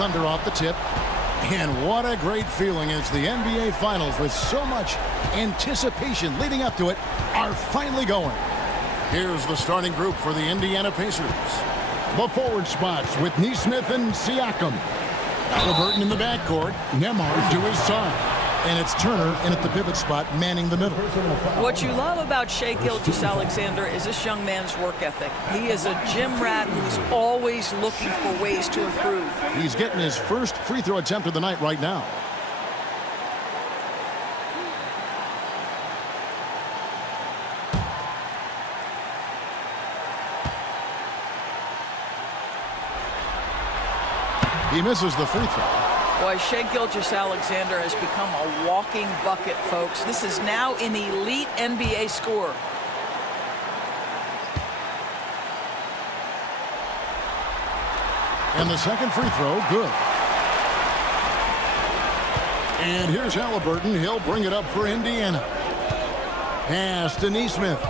Thunder off the tip. And what a great feeling as the NBA Finals, with so much anticipation leading up to it, are finally going. Here's the starting group for the Indiana Pacers. The forward spots with Nesmith and Siakam. Halliburton in the backcourt. Nembhard to his side. And it's Turner in at the pivot spot, manning the middle. What you love about Shai Gilgeous-Alexander is this young man's work ethic. He is a gym rat who's always looking for ways to improve. He's getting his first free throw attempt of the night right now. He misses the free throw. Boy, Shai Gilgeous-Alexander has become a walking bucket, folks. This is now an elite NBA scorer. And the second free throw, good. And here's Halliburton. He'll bring it up for Indiana. Pass to Nesmith.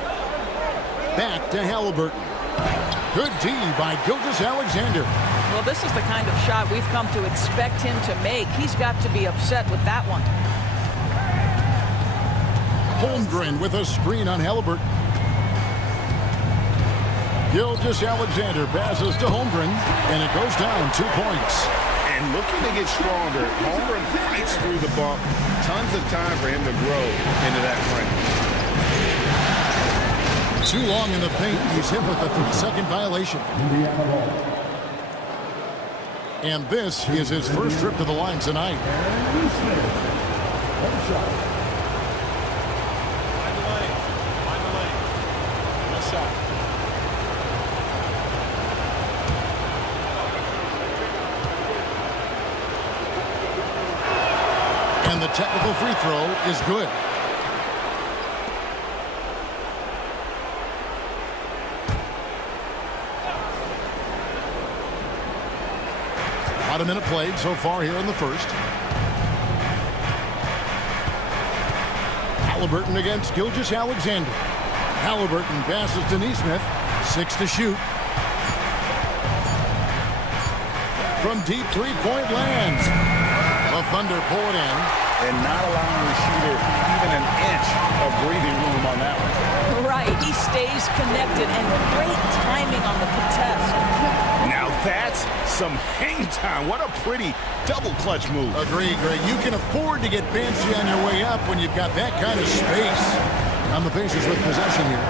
Back to Halliburton. Good D by Gilgeous-Alexander. Well, this is the kind of shot we've come to expect him to make. He's got to be upset with that one. Holmgren with a screen on Halliburton. Gilgeous-Alexander passes to Holmgren, and it goes down 2 points. And looking to get stronger, Holmgren fights through the bump. Tons of time for him to grow into that frame. Too long in the paint. He's hit with a 3-second violation. And this is his first trip to the line tonight. And the technical free throw is good. About a minute played so far here in the first. Halliburton against Gilgeous-Alexander. Halliburton passes to Nesmith. 6 to shoot. From deep three-point lands. The Thunder pull it in. And not allowing the shooter even an inch of breathing room on that one. Right, he stays connected, and great timing on the contest. Now that's some hang time. What a pretty double clutch move. Agree, Greg. You can afford to get fancy on your way up when you've got that kind of space. On the Pacers with possession here.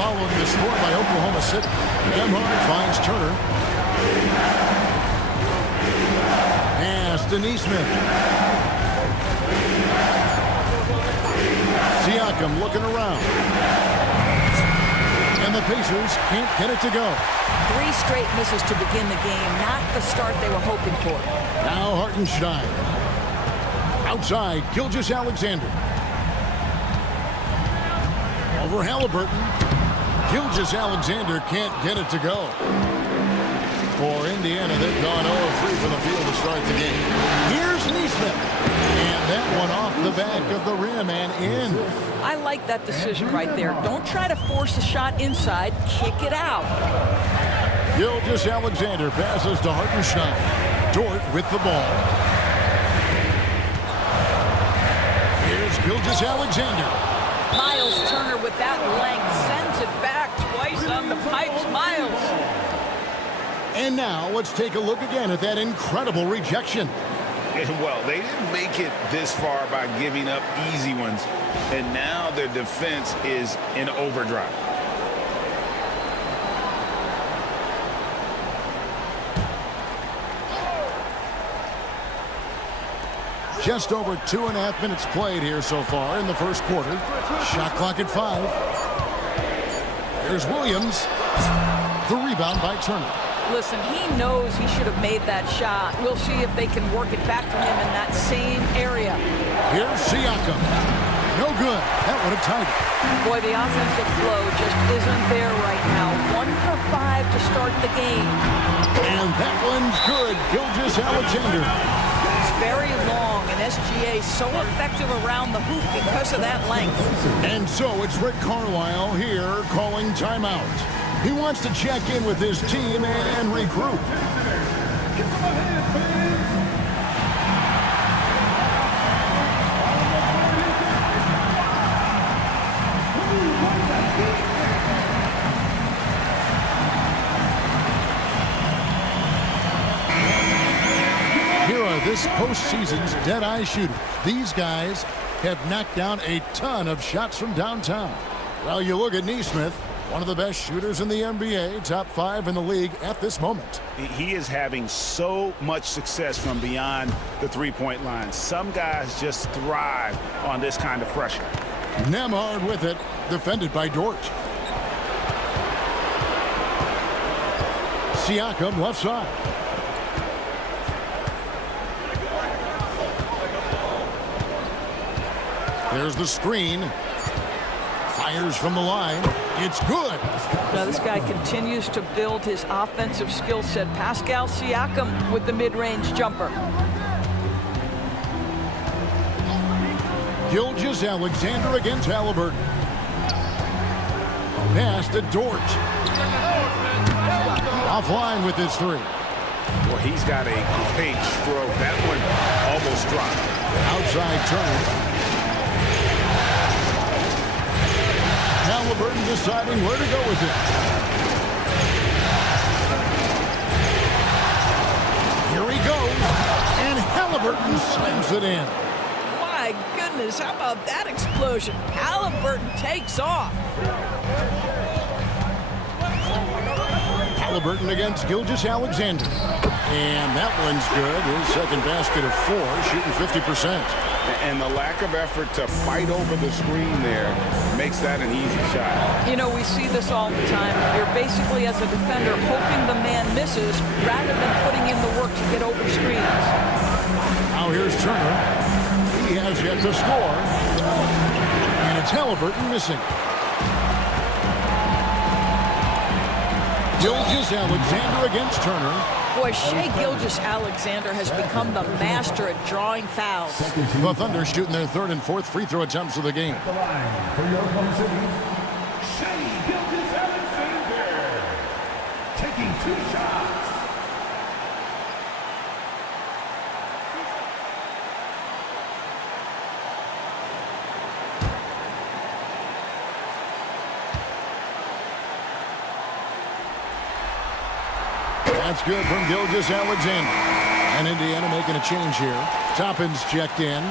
Following the score by Oklahoma City. Nembhard finds Turner. Pass to Nesmith. Siakam looking around. And the Pacers can't get it to go. 3 straight misses to begin the game. Not the start they were hoping for. Now Hartenstein. Outside, Gilgeous-Alexander. Over Halliburton. Gilgeous-Alexander can't get it to go. For Indiana, they've gone 0-3 from the field to start the game. Here's Nesmith. And that one off the back of the rim and in. I like that decision right there. Don't try to force a shot inside. Kick it out. Gilgeous-Alexander passes to Hartenstein. Dort with the ball. Here's Gilgeous-Alexander. Miles Turner with that length sends it back twice on the pipes. Miles. And now let's take a look again at that incredible rejection. And well, they didn't make it this far by giving up easy ones. And now their defense is in overdrive. Just over 2.5 minutes played here so far in the first quarter. Shot clock at 5. Here's Williams. The rebound by Turner. Listen, he knows he should have made that shot. We'll see if they can work it back to him in that same area. Here's Siakam. No good. That would have tied it. Boy, the offensive flow just isn't there right now. 1 for 5 to start the game. And that one's good. Gilgeous-Alexander. It's very long, and SGA so effective around the hoop because of that length. And so it's Rick Carlisle here calling timeout. He wants to check in with his team and regroup. season's dead-eye shooters. These guys have knocked down a ton of shots from downtown. Well, you look at Neesmith, one of the best shooters in the NBA, top 5 in the league at this moment. He is having so much success from beyond the three-point line. Some guys just thrive on this kind of pressure. Nembhard with it, defended by Dort. Siakam left side. There's the screen. Fires from the line. It's good. Now this guy continues to build his offensive skill set. Pascal Siakam with the mid-range jumper. Gilgeous-Alexander against Halliburton. Pass to Dort. Offline with his three. Well, he's got a great stroke. That one almost dropped. Outside Turner. Halliburton deciding where to go with it. Here he goes. And Halliburton slams it in. My goodness, how about that explosion? Halliburton takes off. Halliburton against Gilgeous-Alexander. And that one's good. His second basket of 4, shooting 50%. And the lack of effort to fight over the screen there makes that an easy shot. You know, we see this all the time. You're basically, as a defender, hoping the man misses rather than putting in the work to get over screens. Now here's Turner. He has yet to score. And it's Halliburton missing. Gilgeous-Alexander against Turner. Boy, Shai Gilgeous-Alexander has become the master at drawing fouls. The Thunder shooting their 3rd and 4th free throw attempts of the game. The line for your Oklahoma City, Shai Gilgeous-Alexander, taking 2 shots. That's good from Gilgeous-Alexander. And Indiana making a change here. Toppin's checked in.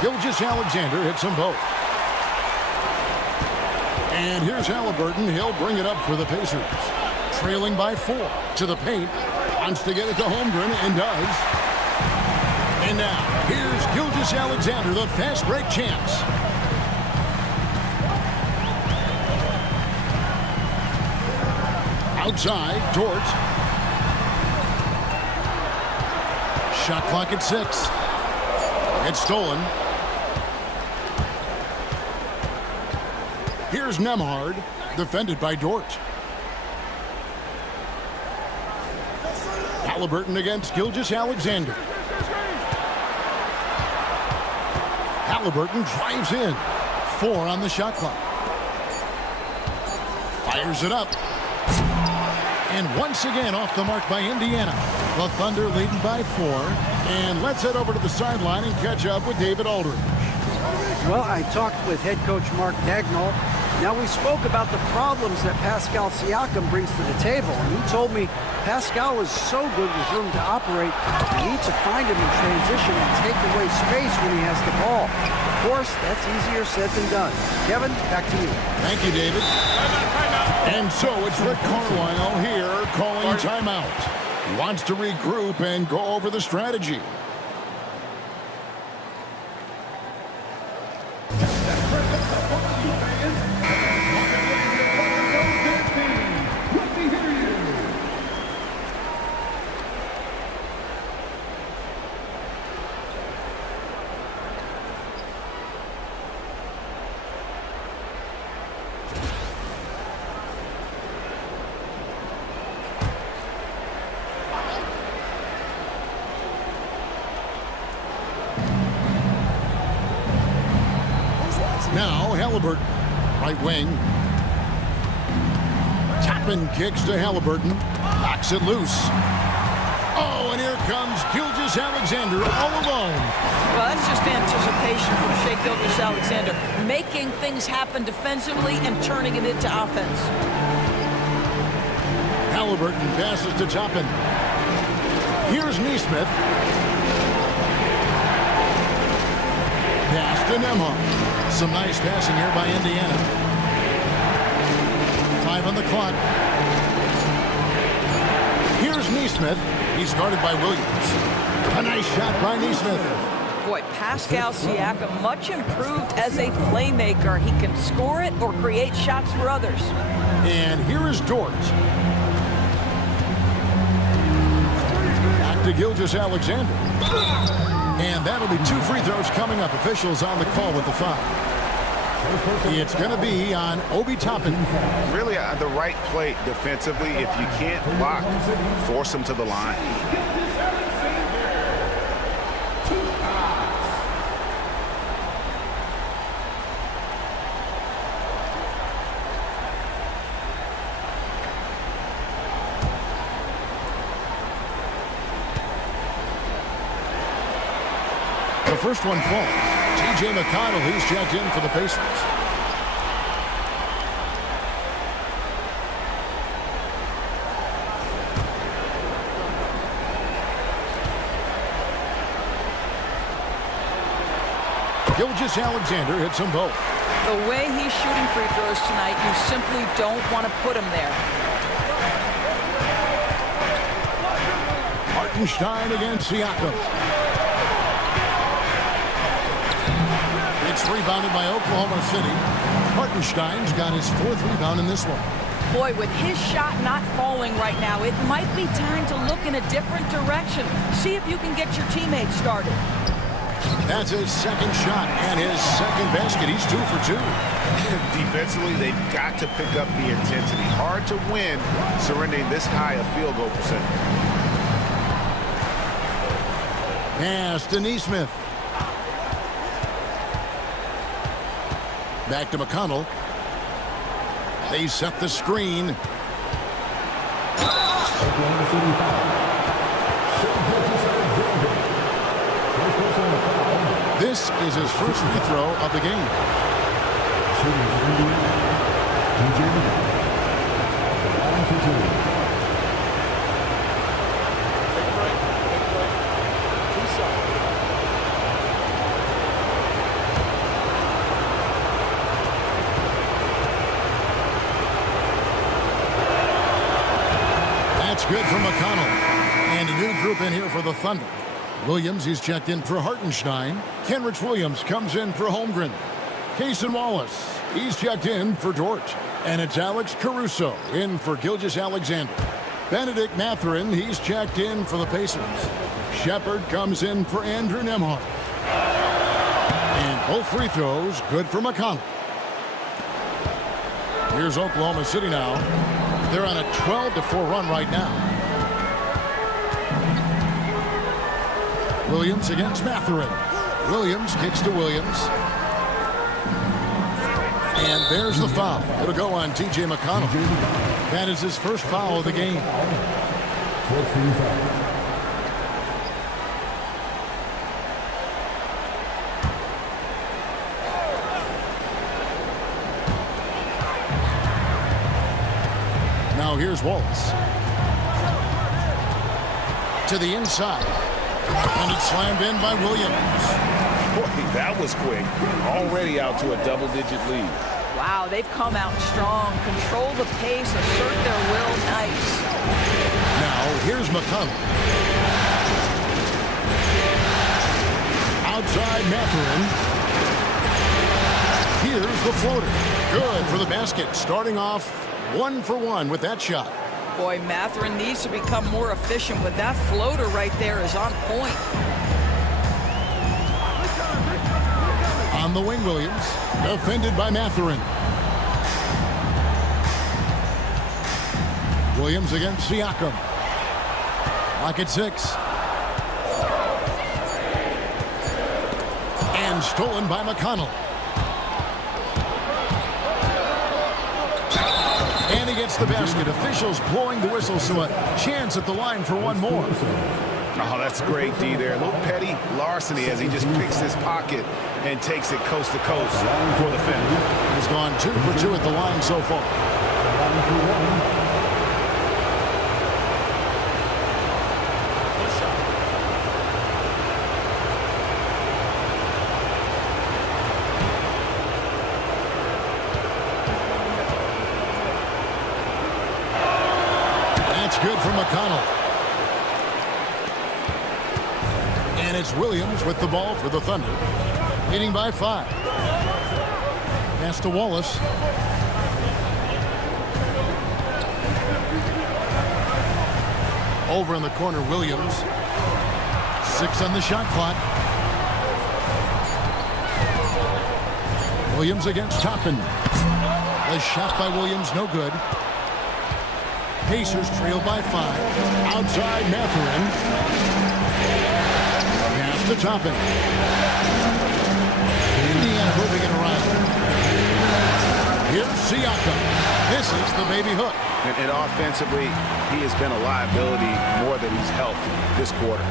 Gilgeous-Alexander hits them both. And here's Halliburton. He'll bring it up for the Pacers. Trailing by 4 to the paint. Wants to get it to Holmgren and does. And now here's Gilgeous-Alexander, the fast break champs. Outside, Dort. Shot clock at 6. It's stolen. Here's Nembhard, defended by Dort. Halliburton against Gilgeous-Alexander. Halliburton drives in. 4 on the shot clock. Fires it up. And once again off the mark by Indiana. The Thunder leading by 4. And let's head over to the sideline and catch up with David Aldridge. Well, I talked with head coach Mark Dagnall. Now, we spoke about the problems that Pascal Siakam brings to the table, and he told me Pascal is so good with room to operate, you need to find him in transition and take away space when he has the ball. Of course, that's easier said than done. Kevin, back to you. Thank you, David. And so it's Rick Carlisle here calling timeout. He wants to regroup and go over the strategy. Now Halliburton, right wing. Toppin kicks to Halliburton, knocks it loose. Oh, and here comes Gilgeous-Alexander all alone. Well, that's just anticipation from Shai Gilgeous-Alexander, making things happen defensively and turning it into offense. Halliburton passes to Toppin. Here's Neesmith. Pass to Nembhard. Some nice passing here by Indiana. 5 on the clock. Here's Neesmith. He's guarded by Williams. A nice shot by Neesmith. Boy, Pascal Siakam, much improved as a playmaker. He can score it or create shots for others. And here is Dort. Back to Gilgeous-Alexander. And that'll be 2 free throws coming up. Officials on the call with the foul. It's going to be on Obi Toppin. Really the right play defensively. If you can't block, force them to the line. The first one falls. T.J. McConnell, he's checked in for the Pacers. Gilgeous-Alexander hits them both. The way he's shooting free throws tonight, you simply don't want to put him there. Hartenstein against Siakam. It's rebounded by Oklahoma City. Hartenstein's got his 4th rebound in this one. Boy, with his shot not falling right now, it might be time to look in a different direction. See if you can get your teammates started. That's his 2nd shot and his 2nd basket. He's 2 for 2. Defensively, they've got to pick up the intensity. Hard to win surrendering this high a field goal percentage. Pass to Neesmith. Back to McConnell. They set the screen. Oklahoma City foul. This is his first free throw of the game. Shooting for Indiana, T.J. McConnell. The line for 2. That's good from McConnell. And a new group in here for the Thunder. Williams, he's checked in for Hartenstein. Kenrich Williams comes in for Holmgren. Cason Wallace, he's checked in for Dort. And it's Alex Caruso in for Gilgeous-Alexander. Benedict Mathurin, he's checked in for the Pacers. Shepard comes in for Andrew Nembhard. And both free throws good for McConnell. Here's Oklahoma City now. They're on a 12-4 run right now. Williams against Mathurin. Williams kicks to Williams. And there's the foul. It'll go on T.J. McConnell. That is his first foul of the game. Now here's Wallace. To the inside. And it's slammed in by Williams. Boy, that was quick. Already out to a double-digit lead. Wow, they've come out strong. Control the pace, assert their will. Nice. Now, here's McConnell. Outside Mathurin. Here's the floater. Good for the basket. Starting off 1 for 1 with that shot. Boy, Mathurin needs to become more efficient, but that floater right there is on point. On the wing, Williams. Defended by Mathurin. Williams against Siakam. Lock at 6. And stolen by McConnell. And he He gets the basket. Officials blowing the whistle, so a chance at the line for one more. Oh, that's great, D there. A little petty larceny as he just picks his pocket and takes it coast to coast for the finish. He's gone 2 for 2 at the line so far. That's good for McConnell. And it's Williams with the ball for the Thunder, leading by 5. Pass to Wallace. Over in the corner, Williams. 6 on the shot clock. Williams against Toppin. The shot by Williams, no good. Pacers trail by 5. Outside Mathurin. To Toppin. Indiana moving it around. Here's Siakam. This is the baby hook. And offensively, he has been a liability more than he's helped this quarter.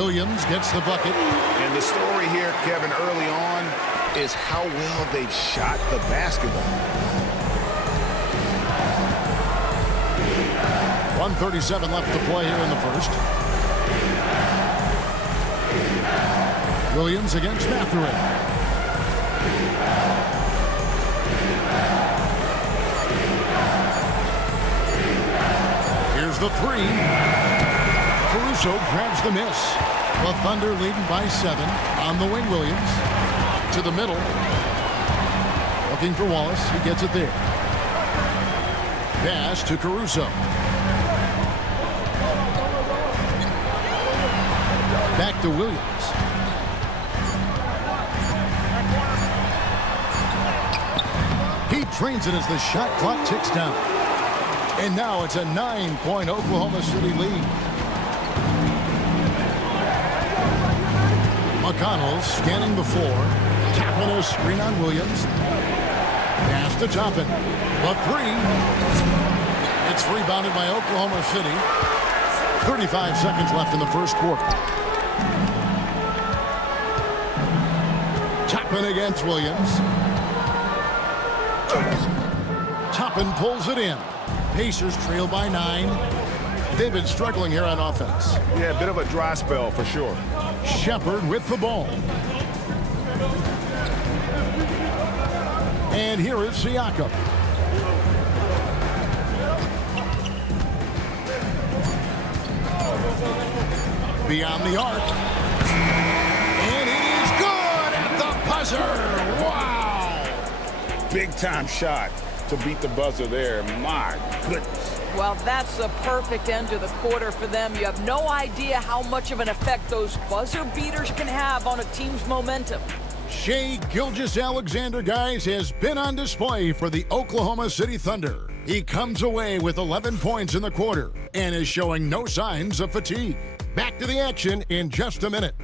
Williams gets the bucket. And the story here, Kevin, early on is how well they've shot the basketball. 1:37 left to play here in the first. Williams against Mathurin. Here's the 3. Caruso grabs the miss. The Thunder leading by 7 on the wing. Williams to the middle. Looking for Wallace. He gets it there. Pass to Caruso. Back to Williams. He trains it as the shot clock ticks down. And now it's a 9-point Oklahoma City lead. McConnell scanning the floor. Tapping a screen on Williams. Pass to Toppin. The 3. It's rebounded by Oklahoma City. 35 seconds left in the first quarter. Toppin against Williams. Toppin pulls it in. Pacers trail by 9. They've been struggling here on offense. Yeah, a bit of a dry spell for sure. Shepard with the ball. And here is Siakam. Beyond the arc. And it is good at the buzzer. Wow. Big time shot to beat the buzzer there. My goodness. Well, that's the perfect end to the quarter for them. You have no idea how much of an effect those buzzer beaters can have on a team's momentum. Shai Gilgeous-Alexander, guys, has been on display for the Oklahoma City Thunder. He comes away with 11 points in the quarter and is showing no signs of fatigue. Back to the action in just a minute.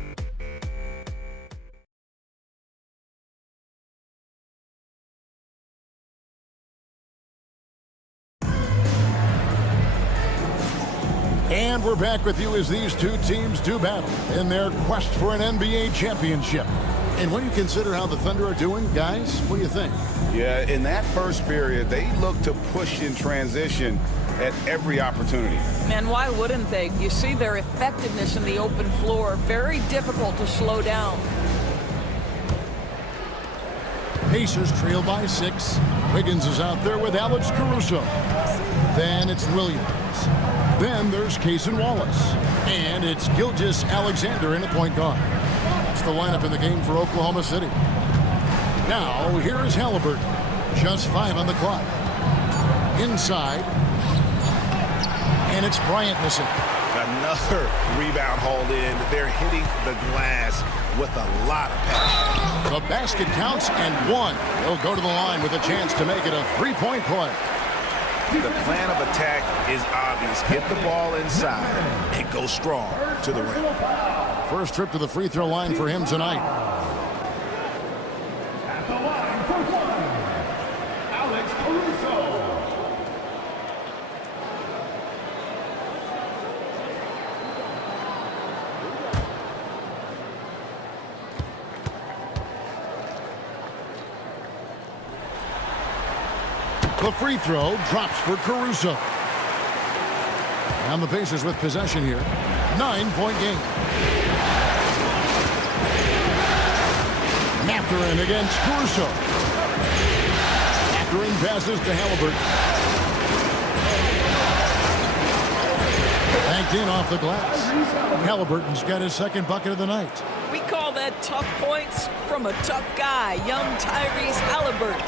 And we're back with you as these two teams do battle in their quest for an NBA championship. And when you consider how the Thunder are doing, guys, what do you think? Yeah, in that first period, they looked to push in transition at every opportunity. And why wouldn't they? You see their effectiveness in the open floor. Very difficult to slow down. Pacers trail by 6. Wiggins is out there with Alex Caruso. Then it's Williams. Then there's Cason Wallace. And it's Gilgeous-Alexander in the point guard. That's the lineup in the game for Oklahoma City. Now, here is Halliburton. Just 5 on the clock. Inside. And it's Bryant missing. Another rebound hauled in. They're hitting the glass with a lot of passion. The basket counts and 1. He'll go to the line with a chance to make it a 3-point play. The plan of attack is obvious. Get the ball inside and go strong to the rim. First trip to the free throw line for him tonight. At the line for 1, Alex Caruso. The free throw drops for Caruso. And the Pacers with possession here. 9-point game. Mathurin against Caruso. Mathurin passes to Halliburton. Banked in off the glass. Halliburton's got his second bucket of the night. We call that tough points from a tough guy, young Tyrese Halliburton.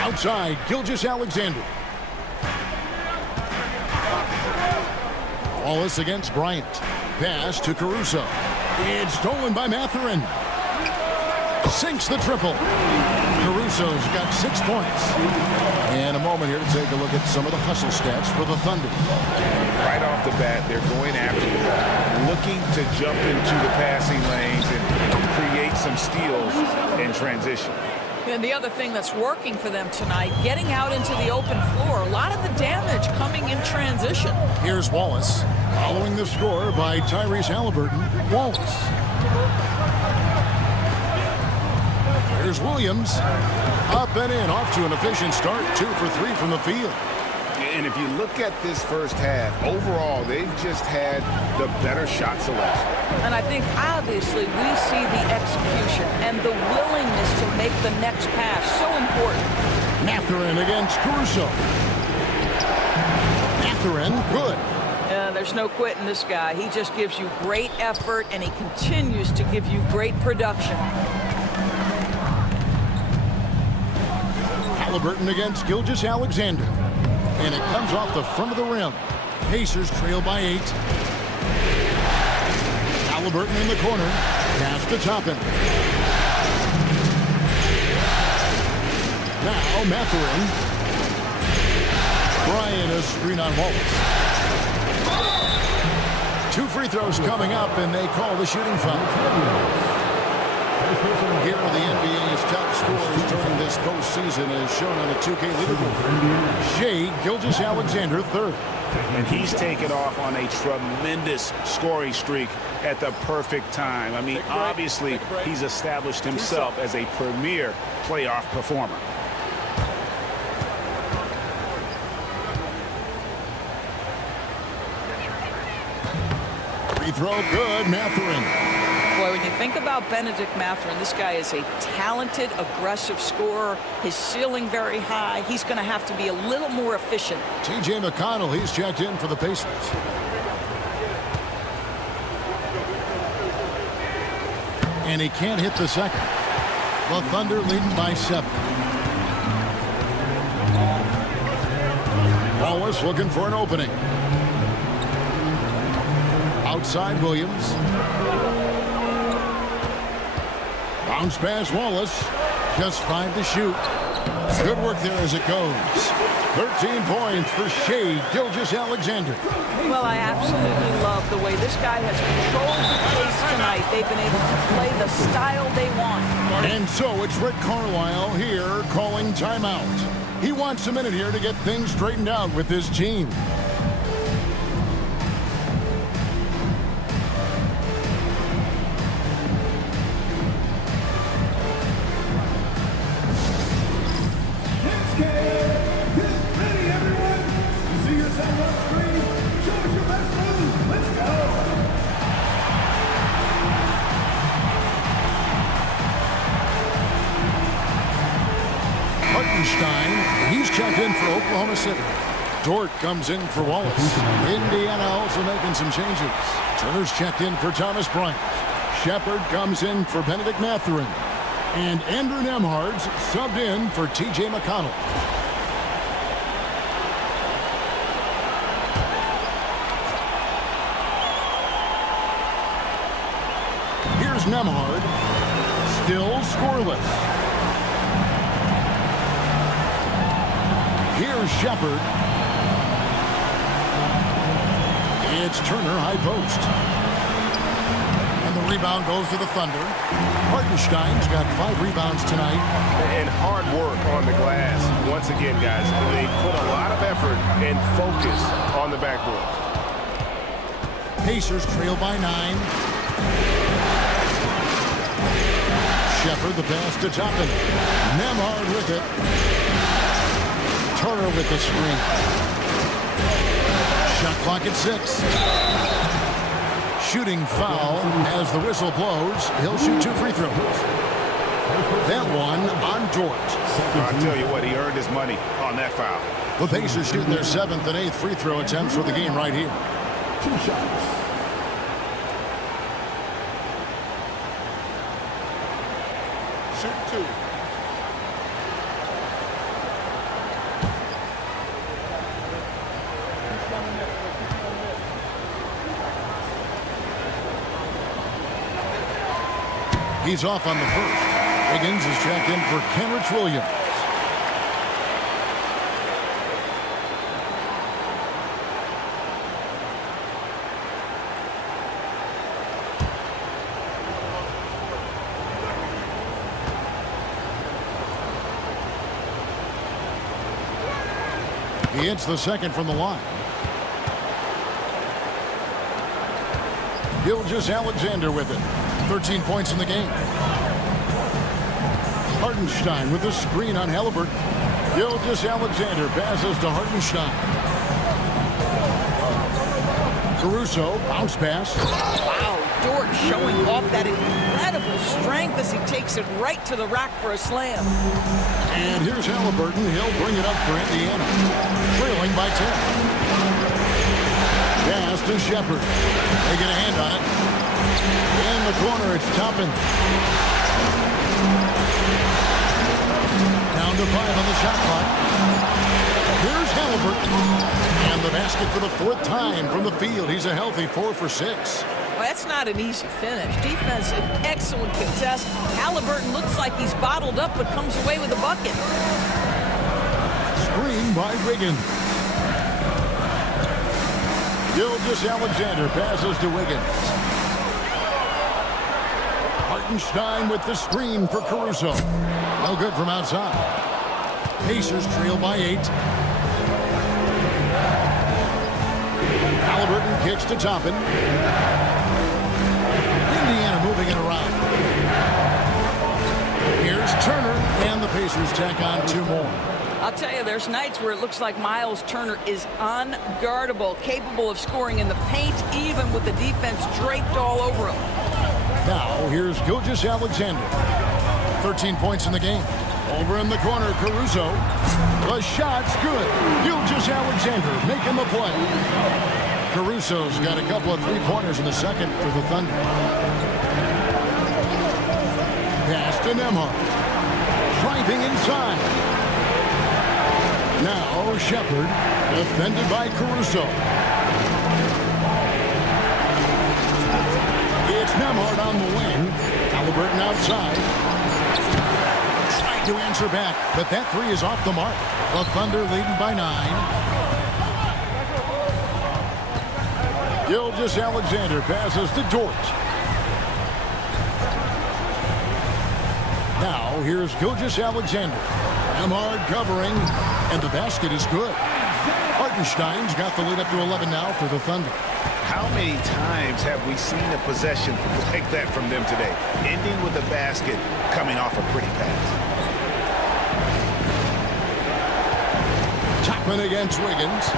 Outside, Gilgeous-Alexander. Wallace against Bryant. Pass to Caruso. It's stolen by Mathurin. Sinks the triple. Caruso's got 6 points. And a moment here to take a look at some of the hustle stats for the Thunder. Right off the bat, they're going after the ball, looking to jump into the passing lanes and create some steals in transition. And the other thing that's working for them tonight, getting out into the open floor. A lot of the damage coming in transition. Here's Wallace, following the score by Tyrese Halliburton. Wallace. Here's Williams. Up and in, off to an efficient start. 2 for 3 from the field. And if you look at this first half, overall, they've just had the better shot selection. And I think, obviously, we see the execution and the willingness to make the next pass so important. Mathurin against Caruso. Mathurin, good. There's no quitting this guy. He just gives you great effort, and he continues to give you great production. Halliburton against Gilgeous-Alexander. And it comes off the front of the rim. Pacers trail by 8. Halliburton in the corner. Pass to Toppin. Now Mathurin. Bryant a screen on Wallace. 2 free throws coming up, and they call the shooting foul. Here are the NBA's top scorers during this postseason as shown on the 2K leaderboard. Shai Gilgeous-Alexander, 3rd. And he's taken off on a tremendous scoring streak at the perfect time. I mean, obviously, he's established himself as a premier playoff performer. Free throw good, Mathurin. Boy, when you think about Benedict Mathurin, this guy is a talented, aggressive scorer. His ceiling very high. He's going to have to be a little more efficient. TJ McConnell, he's checked in for the Pacers. And he can't hit the second. The Thunder leading by 7. Wallace looking for an opening. Outside Williams. Bounce pass Wallace. Just 5 to shoot. Good work there as it goes. 13 points for Shai Gilgeous-Alexander. Well, I absolutely love the way this guy has controlled the pace tonight. They've been able to play the style they want. And so it's Rick Carlisle here calling timeout. He wants a minute here to get things straightened out with his team. He's checked in for Oklahoma City. Dort comes in for Wallace. Indiana also making some changes. Turner's checked in for Thomas Bryant. Shepard comes in for Benedict Mathurin. And Andrew Nembhard's subbed in for TJ McConnell. Here's Nembhard. Still scoreless. Here's Shepard. It's Turner, high post. And the rebound goes to the Thunder. Hartenstein's got 5 rebounds tonight. And hard work on the glass. Once again, guys, they put a lot of effort and focus on the backboard. Pacers trail by 9. Shepard, the pass to Toppin. Nemhard with it. Turner with the screen. Shot clock at 6. Shooting foul as the whistle blows. He'll shoot 2 free throws. That one on Dort. I'll tell you what, he earned his money on that foul. The Pacers shooting their 7th and 8th free throw attempts for the game right here. 2 shots. Shoot 2. He's off on the first. Wiggins is checked in for Kenrich Williams. He hits the second from the line. Gilgeous-Alexander with it. 13 points in the game. Hartenstein with a screen on Halliburton. Gilgeous-Alexander passes to Hartenstein. Caruso, bounce pass. Wow, Dort showing off that incredible strength as he takes it right to the rack for a slam. And here's Halliburton. He'll bring it up for Indiana. Trailing by 10. Pass to Shepard. They get a hand on it. In the corner, it's Toppin. Down to 5 on the shot clock. Here's Halliburton. And the basket for the 4th time from the field. He's a healthy 4 for 6. Well, that's not an easy finish. Defense, an excellent contest. Halliburton looks like he's bottled up, but comes away with a bucket. Screen by Wiggins. Gilgeous-Alexander passes to Wiggins. Hartenstein with the screen for Caruso. No good from outside. Pacers trail by 8. Halliburton kicks to Toppin. Indiana moving it around. Here's Turner, and the Pacers tack on 2 more. I'll tell you, there's nights where it looks like Miles Turner is unguardable, capable of scoring in the paint, even with the defense draped all over him. Now, here's Gilgeous-Alexander. 13 points in the game. Over in the corner, Caruso. The shot's good. Gilgeous-Alexander making the play. Caruso's got a couple of 3-pointers in the second for the Thunder. Pass to Nemhard. Driving inside. Now Shepard, defended by Caruso. It's Nemhard on the wing. Halliburton outside. Trying to answer back, but that 3 is off the mark. The Thunder leading by 9. Gilgeous-Alexander passes to Dort. Now here's Gilgeous-Alexander. Nemhard covering, and the basket is good. Hartenstein's got the lead up to 11 now for the Thunder. How many times have we seen a possession like that from them today? Ending with a basket, coming off a pretty pass. Toppin against Wiggins.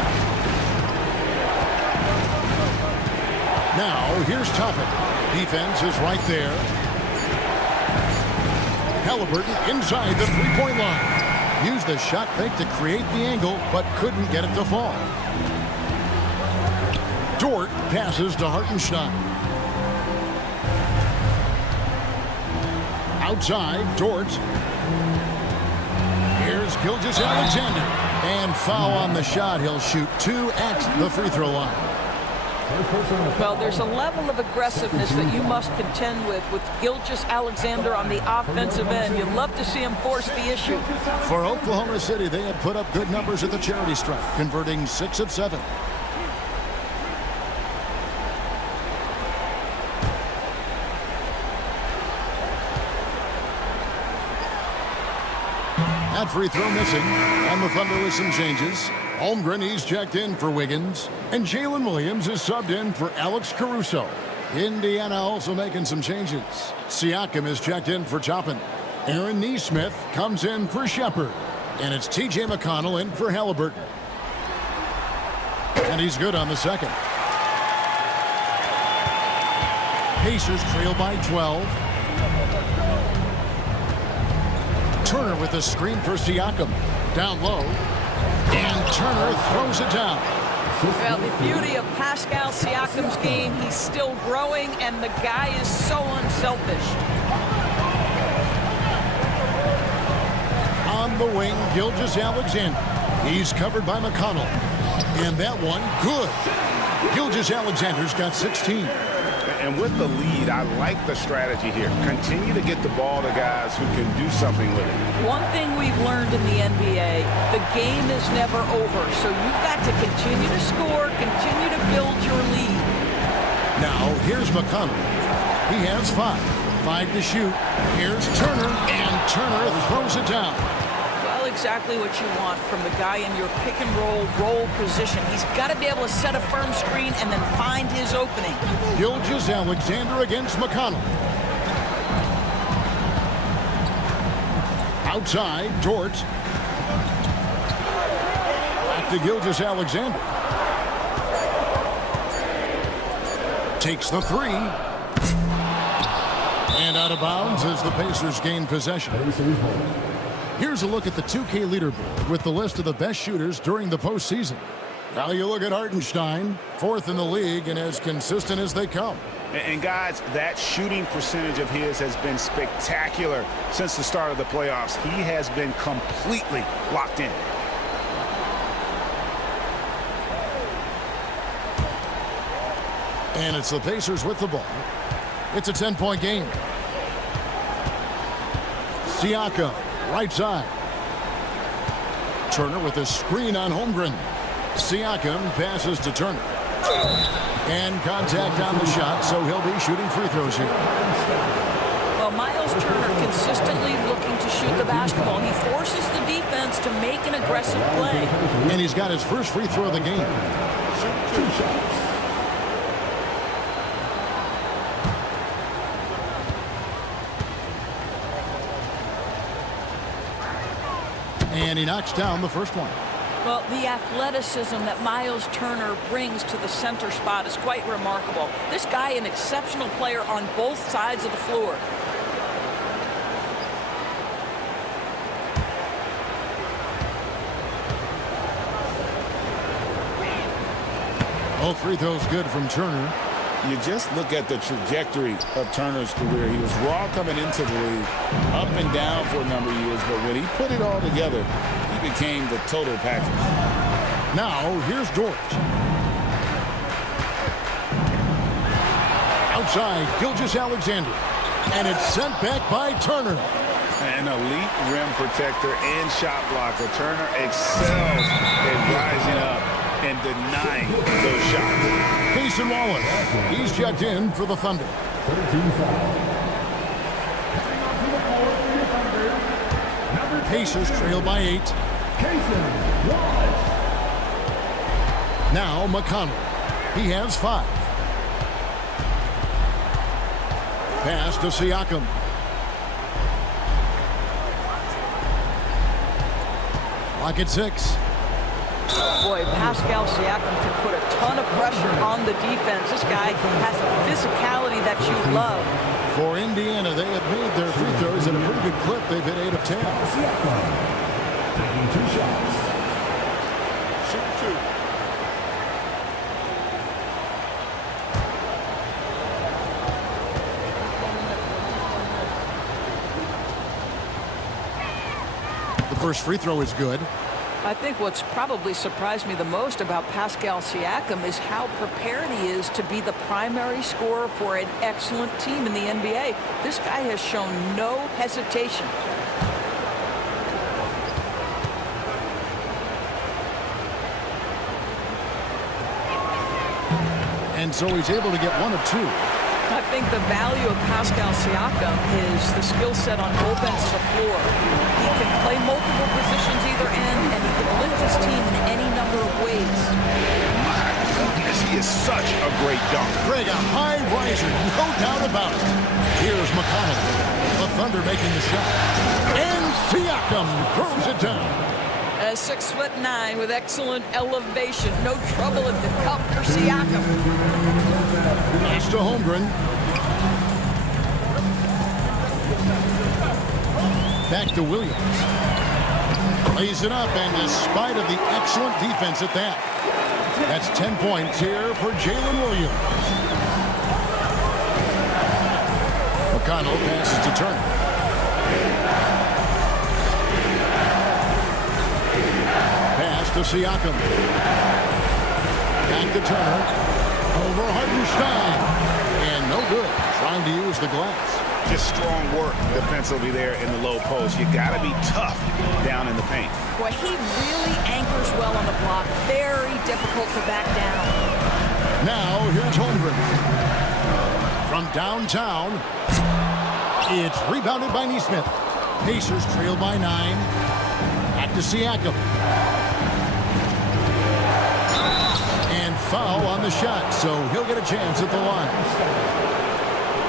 Now, here's Toppin. Defense is right there. Halliburton inside the 3-point line. Used the shot fake to create the angle, but couldn't get it to fall. Dort passes to Hartenstein. Outside, Dort. Here's Gilgeous-Alexander. And foul on the shot. He'll shoot 2 at the free throw line. Well, there's a level of aggressiveness that you must contend with Gilgeous-Alexander on the offensive end. You'd love to see him force the issue. For Oklahoma City, they have put up good numbers at the charity stripe, converting 6 of 7. That free throw missing, and the Thunder with some changes. Holmgren, he's checked in for Wiggins, and Jalen Williams is subbed in for Alex Caruso. Indiana also making some changes. Siakam is checked in for Toppin. Aaron Nesmith comes in for Shepard. And it's T.J. McConnell in for Halliburton. And he's good on the second. Pacers trail by 12. Turner with the screen for Siakam. Down low. And Turner throws it down. Well, the beauty of Pascal Siakam's game, he's still growing, and the guy is so unselfish. On the wing, Gilgeous-Alexander. He's covered by McConnell. And that one, good. Gilgeous-Alexander's got 16. And with the lead, I like the strategy here. Continue to get the ball to guys who can do something with it. One thing we've learned in the NBA, the game is never over. So you've got to continue to score, continue to build your lead. Now, here's McConnell. He has 5. 5 to shoot. Here's Turner, and Turner throws it down. Well, exactly what you want from the guy in your pick and roll position. He's got to be able to set a firm screen and then find his opening. Gilgeous-Alexander against McConnell. Outside, Dort. Back to Gilgeous-Alexander. Takes the 3. And out of bounds as the Pacers gain possession. Here's a look at the 2K leaderboard with the list of the best shooters during the postseason. Now you look at Hartenstein, 4th in the league and as consistent as they come. And guys, that shooting percentage of his has been spectacular since the start of the playoffs. He has been completely locked in. And it's the Pacers with the ball. It's a 10-point game. Siakam, right side. Turner with a screen on Holmgren. Siakam passes to Turner. And contact on the shot, so he'll be shooting free throws here. Well, Miles Turner consistently looking to shoot the basketball. He forces the defense to make an aggressive play. And he's got his first free throw of the game. Shoot 2 shots. And he knocks down the first one. Well, the athleticism that Miles Turner brings to the center spot is quite remarkable. This guy, an exceptional player on both sides of the floor. All free throws good from Turner. You just look at the trajectory of Turner's career. He was raw coming into the league, up and down for a number of years, but when he put it all together, he became the total package. Now, here's Dort. Outside, Gilgeous-Alexander. And it's sent back by Turner. An elite rim protector and shot blocker. Turner excels in rising up and denying those shots. Mason Wallace, he's checked in for the Thunder. 13 fouls. Coming onto the floor for your Thunder, number 10. Pacers trail by 8. Cason Wallace. Now McConnell. He has 5. Pass to Siakam. Clock at 6. Boy, Pascal Siakam can put a ton of pressure on the defense. This guy has a physicality that you love. For Indiana, they have made their free throws at a pretty good clip. They've hit 8 of 10. Siakam taking 2 shots. Shoot 2. The first free throw is good. I think what's probably surprised me the most about Pascal Siakam is how prepared he is to be the primary scorer for an excellent team in the NBA. This guy has shown no hesitation. And so he's able to get 1 of 2. I think the value of Pascal Siakam is the skill set on both ends of the floor. He can play multiple positions either end, and he can lift his team in any number of ways. My goodness, he is is such a great dunk. Greg, a high riser, no doubt about it. Here's McConnell. The Thunder making the shot. And Siakam throws it down. 6'9" with excellent elevation. No trouble at the cup for Siakam. Pass to Holmgren. Back to Williams. Lays it up, and despite of the excellent defense at that, that's 10 points here for Jalen Williams. McConnell passes to Turner. Pass to Siakam. Back to Turner. Over Hartenstein. And no good. Trying to use the glass. Just strong work defensively there in the low post. You got to be tough down in the paint. Boy, he really anchors well on the block. Very difficult to back down. Now, here's Holmgren. From downtown, it's rebounded by Neesmith. Pacers trail by 9. Back to Siakam. And foul on the shot, so he'll get a chance at the line.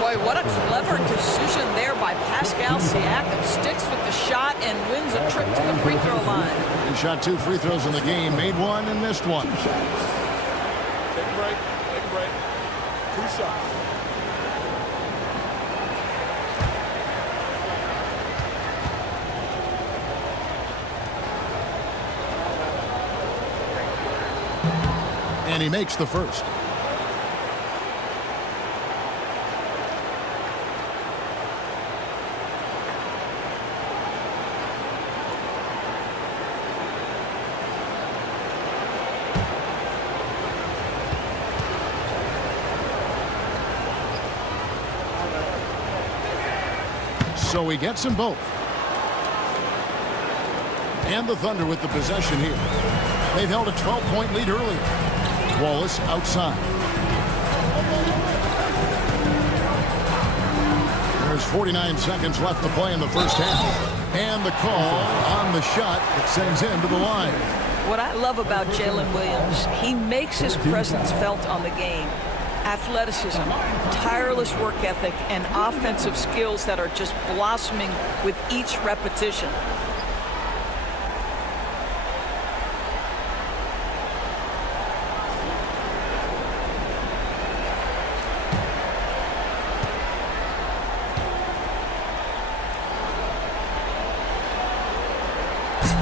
Boy, what a clever decision there by Pascal Siakam. Sticks with the shot and wins a trip to the free throw line. He shot 2 free throws in the game, made 1 and missed 1. Take a break. Take a break. 2 shots. And he makes the first. So he gets them both. And the Thunder with the possession here. They've held a 12-point lead earlier. Wallace outside. There's 49 seconds left to play in the first half. And the call on the shot that sends him to the line. What I love about Jalen Williams, he makes his presence felt on the game. Athleticism, tireless work ethic, and offensive skills that are just blossoming with each repetition.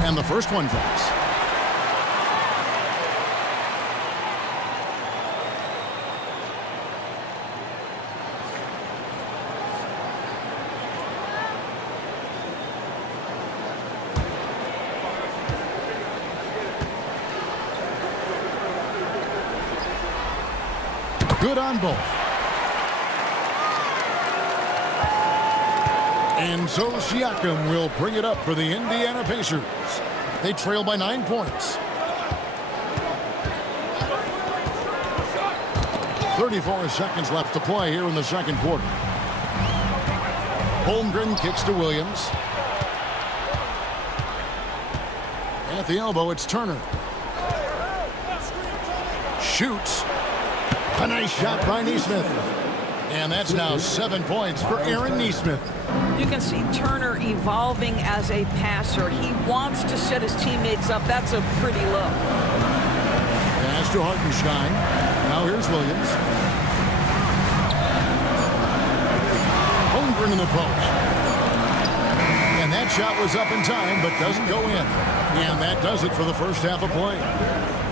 And the first one drops. Good on both. And so Siakam will bring it up for the Indiana Pacers. They trail by 9 points. 34 seconds left to play here in the second quarter. Holmgren kicks to Williams. At the elbow, it's Turner. Shoots. A nice shot by Neesmith. And that's now 7 points for Aaron Neesmith. You can see Turner evolving as a passer. He wants to set his teammates up. That's a pretty look. Pass to Hartenstein. Now here's Williams. Holmgren in the post. And that shot was up in time, but doesn't go in. And that does it for the first half of play.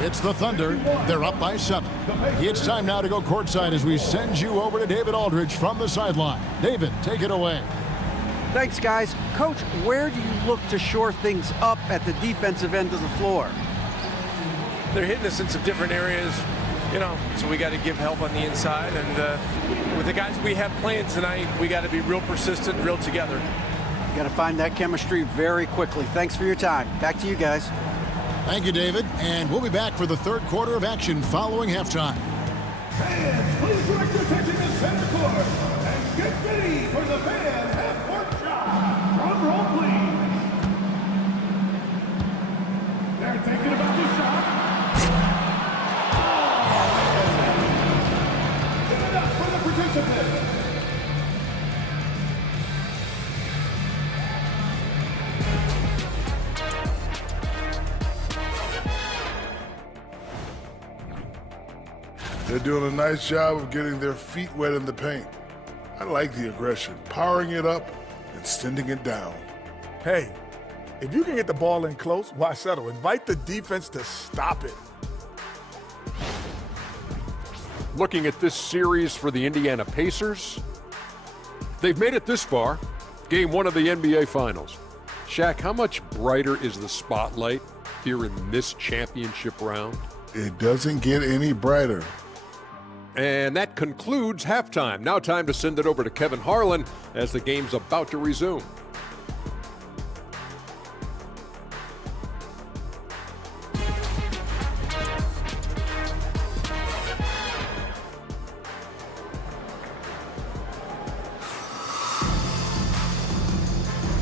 It's the Thunder. They're up by 7. It's time now to go courtside as we send you over to David Aldridge from the sideline. David, take it away. Thanks, guys. Coach, where do you look to shore things up at the defensive end of the floor? They're hitting us in some different areas, so we got to give help on the inside. And with the guys we have playing tonight, we got to be real persistent, real together. You got to find that chemistry very quickly. Thanks for your time. Back to you guys. Thank you, David. And we'll be back for the third quarter of action following halftime. Fans, please direct your attention to center court and get ready for the fan half-court shot. Drum roll, please. They're thinking about the shot. Oh, They're doing a nice job of getting their feet wet in the paint. I like the aggression, powering it up and sending it down. Hey, if you can get the ball in close, why settle? Invite the defense to stop it. Looking at this series for the Indiana Pacers, they've made it this far, game 1 of the NBA Finals. Shaq, how much brighter is the spotlight here in this championship round? It doesn't get any brighter. And that concludes halftime. Now time to send it over to Kevin Harlan as the game's about to resume.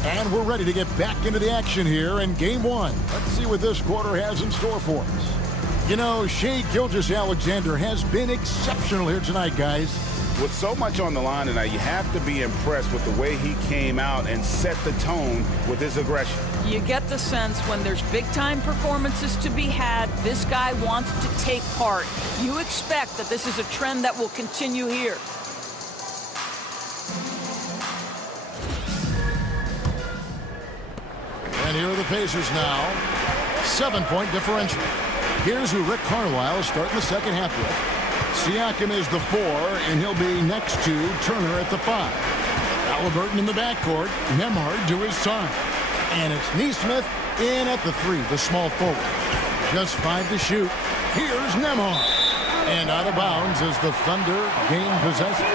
And we're ready to get back into the action here in game 1. Let's see what this quarter has in store for us. You know, Shai Gilgeous-Alexander has been exceptional here tonight, guys. With so much on the line tonight, you have to be impressed with the way he came out and set the tone with his aggression. You get the sense when there's big-time performances to be had, this guy wants to take part. You expect that this is a trend that will continue here. And here are the Pacers now. 7-point differential. Here's who Rick Carlisle is starting the second half with. Siakam is the 4, and he'll be next to Turner at the 5. Halliburton in the backcourt. Nembhard to his side. And it's Nesmith in at the 3, the small forward. Just 5 to shoot. Here's Nembhard. And out of bounds as the Thunder gain possession.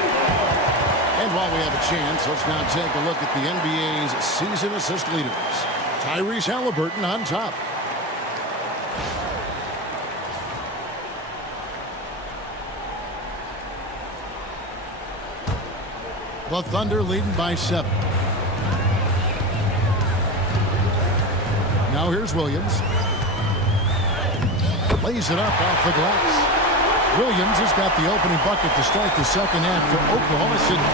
And while we have a chance, let's now take a look at the NBA's season assist leaders. Tyrese Halliburton on top. The Thunder leading by 7. Now here's Williams. Lays it up off the glass. Williams has got the opening bucket to start the second half for Oklahoma City.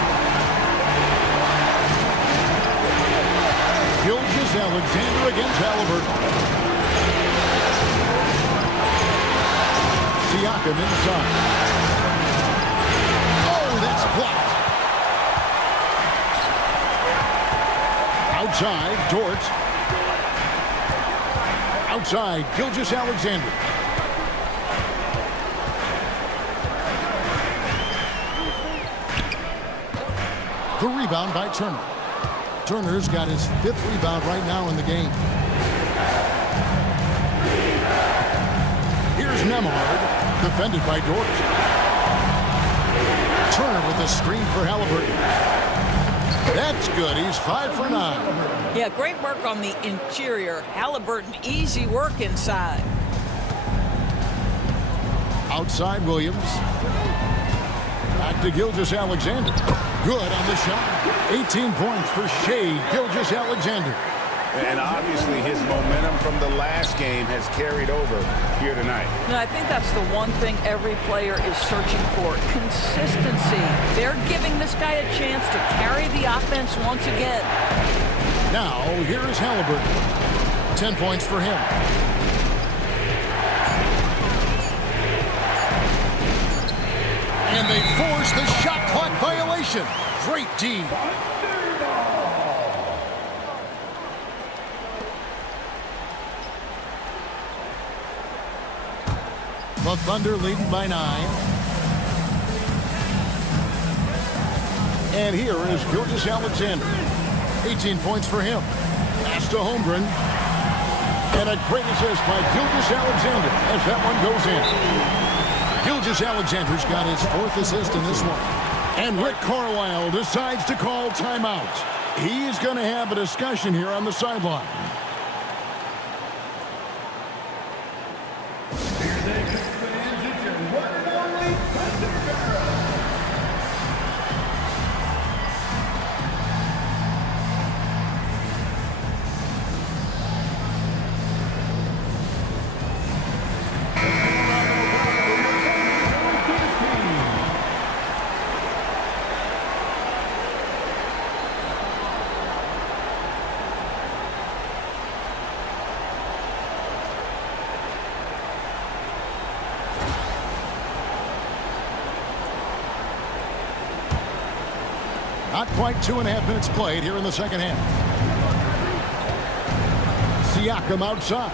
Gilgeous-Alexander against Halliburton. Siakam inside. Oh, that's blocked. Outside, Dort. Outside, Gilgeous-Alexander. The rebound by Turner. Turner's got his 5th rebound right now in the game. Here's Nembhard, defended by Dort. Turner with the screen for Halliburton. That's good. He's 5 for 9. Yeah, great work on the interior. Halliburton, easy work inside. Outside Williams. Back to Gilgeous-Alexander. Good on the shot. 18 points for Shai Gilgeous-Alexander. And obviously his momentum from the last game has carried over here tonight. No, I think that's the one thing every player is searching for. Consistency. They're giving this guy a chance to carry the offense once again. Now, here is Halliburton. 10 points for him. And they force the shot clock violation. Great D. The Thunder leading by 9. And here is Gilgeous-Alexander. 18 points for him. Pass to Holmgren. And a great assist by Gilgeous-Alexander as that one goes in. Gilgeous-Alexander's got his 4th assist in this one. And Rick Carlisle decides to call timeout. He's going to have a discussion here on the sideline. Not quite 2.5 minutes played here in the second half. Siakam outside.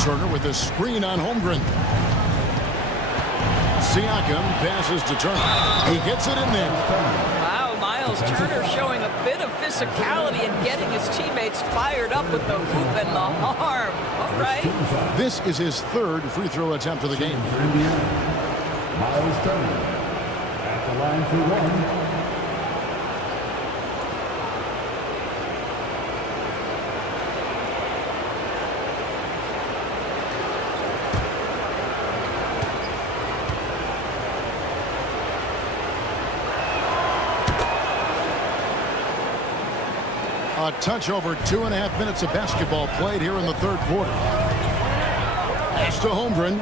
Turner with a screen on Holmgren. Siakam passes to Turner. He gets it in there. Wow, Miles Turner showing a bit of physicality and getting his teammates fired up with the hoop and the arm. All right. This is his third free throw attempt of the game. Miles Turner at the line for one. A touch over 2.5 minutes of basketball played here in the third quarter. Pass to Holmgren.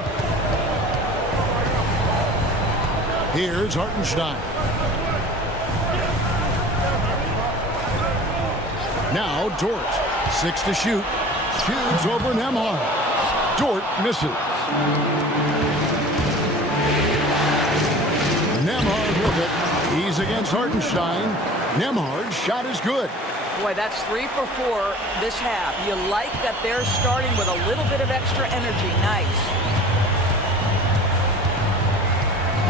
Here's Hartenstein. Now Dort. 6 to shoot. Shoots over Nembhard. Dort misses. Nembhard with it. He's against Hartenstein. Nembhard's shot is good. Boy, that's 3 for 4 this half. You like that they're starting with a little bit of extra energy. Nice.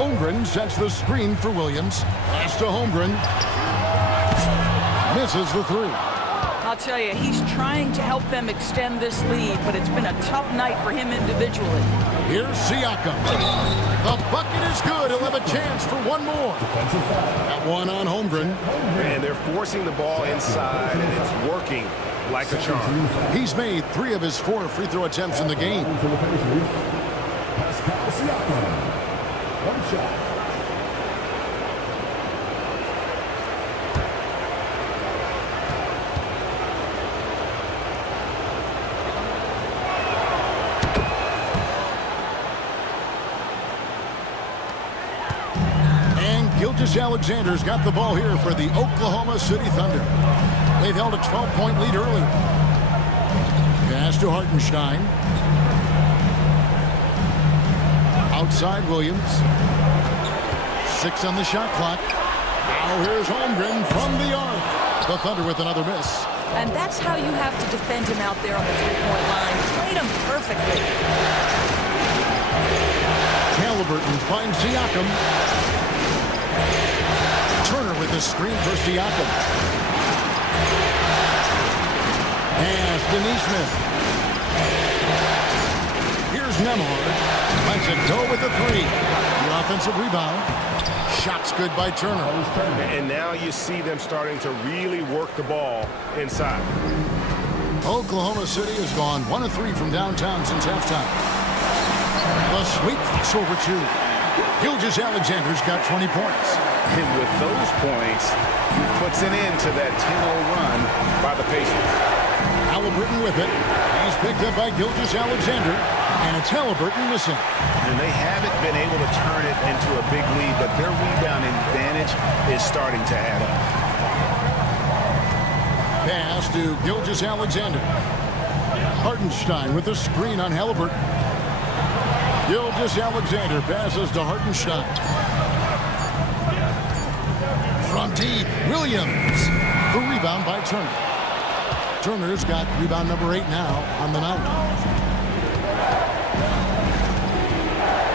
Holmgren sets the screen for Williams. Pass to Holmgren. Misses the three. I'll tell you, he's trying to help them extend this lead, but it's been a tough night for him individually. Here's Siakam. The bucket is good. He'll have a chance for one more. That one on Holmgren. And they're forcing the ball inside, and it's working like a charm. He's made 3 of his 4 free throw attempts in the game. For the Pacers, Pascal Siakam. One shot. Gilgeous-Alexander's got the ball here for the Oklahoma City Thunder. They've held a 12-point lead earlier. Pass to Hartenstein. Outside Williams. 6 on the shot clock. Now here's Holmgren from the arc. The Thunder with another miss. And that's how you have to defend him out there on the three-point line. Played him perfectly. Halliburton finds Siakam. Turner with the screen for Siakam. Pass to Neesmith. Here's Nembhard. Lets it go with the 3. The offensive rebound. Shot's good by Turner. And now you see them starting to really work the ball inside. Oklahoma City has gone 1 of 3 from downtown since halftime. The sweep over 2. Gilgeous-Alexander's got 20 points. And with those points, he puts an end to that 10-0 run by the Pacers. Halliburton with it. He's picked up by Gilgeous-Alexander. And it's Halliburton missing. And they haven't been able to turn it into a big lead, but their rebound advantage is starting to add up. Pass to Gilgeous-Alexander. Hartenstein with the screen on Halliburton. Gilgeous-Alexander passes to Hartenstein. From deep, Williams. The rebound by Turner. Turner's got rebound number 8 now on the night.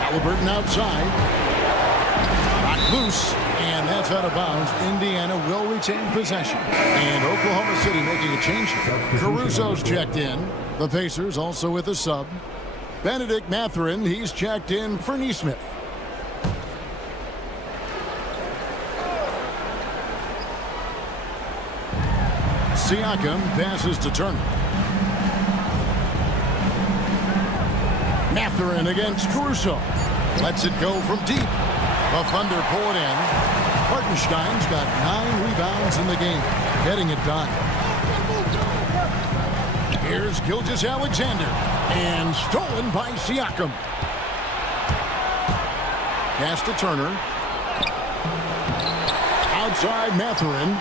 Halliburton outside. Not loose, and that's out of bounds. Indiana will retain possession. And Oklahoma City making a change. Caruso's checked in. The Pacers also with a sub. Benedict Mathurin, he's checked in for Neesmith. Siakam passes to Turner. Mathurin against Caruso. Lets it go from deep. The Thunder pull it in. Hartenstein's got 9 rebounds in the game. Getting it done. Here's Gilgeous-Alexander. And stolen by Siakam. Pass to Turner. Outside Mathurin.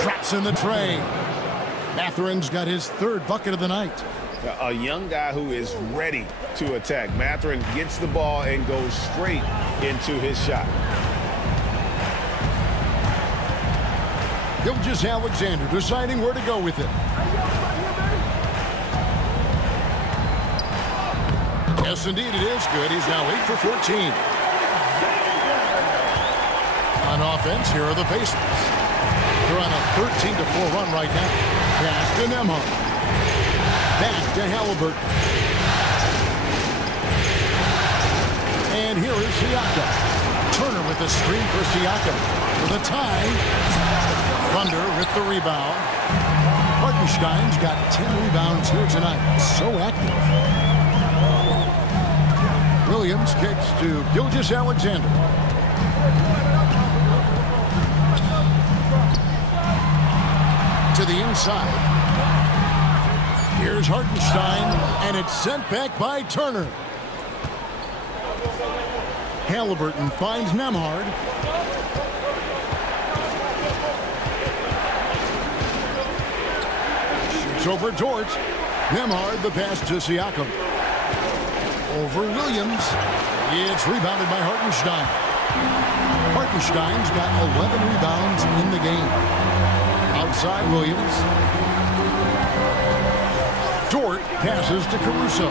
Traps in the tray. Mathurin's got his 3rd bucket of the night. A young guy who is ready to attack. Mathurin gets the ball and goes straight into his shot. Gilgeous-Alexander deciding where to go with it. Yes, indeed, it is good. He's now 8 for 14. On offense, here are the Pacers. They're on a 13-4 run right now. Pass to Nembhard. Back to Halliburton. And here is Siakam. Turner with the screen for Siakam. For the tie. Thunder with the rebound. Hartenstein's got 10 rebounds here tonight. So active. Williams kicks to Gilgeous-Alexander. To the inside. Here's Hartenstein, and it's sent back by Turner. Halliburton finds Nembhard. Shoots over Dort. Nembhard, the pass to Siakam. Over Williams. It's rebounded by Hartenstein. Hartenstein's got 11 rebounds in the game. Outside Williams. Dort passes to Caruso.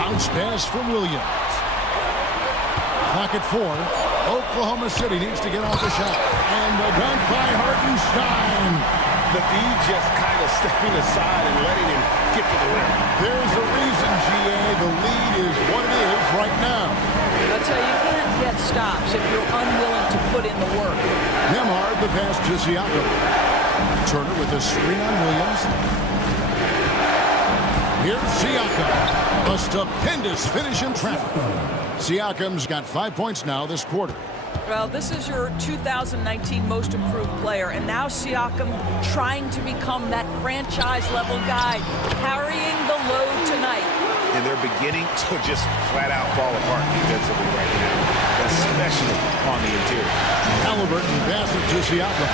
Bounce pass from Williams. Clock at 4. Oklahoma City needs to get off the shot. And the dunk by Hartenstein. The D just kind of stepping aside and letting him get to the rim. There's a reason, GA. The lead is what it is right now. I'll tell you, you can't get stops if you're unwilling to put in the work. Nembhard, the pass to Siakam. Turner with a screen on Williams. Here's Siakam. A stupendous finish in traffic. Siakam's got 5 points now this quarter. Well, this is your 2019 most improved player, and now Siakam trying to become that franchise-level guy, carrying the load tonight. And they're beginning to just flat-out fall apart defensively right now, especially on the interior. Halliburton passes to Siakam.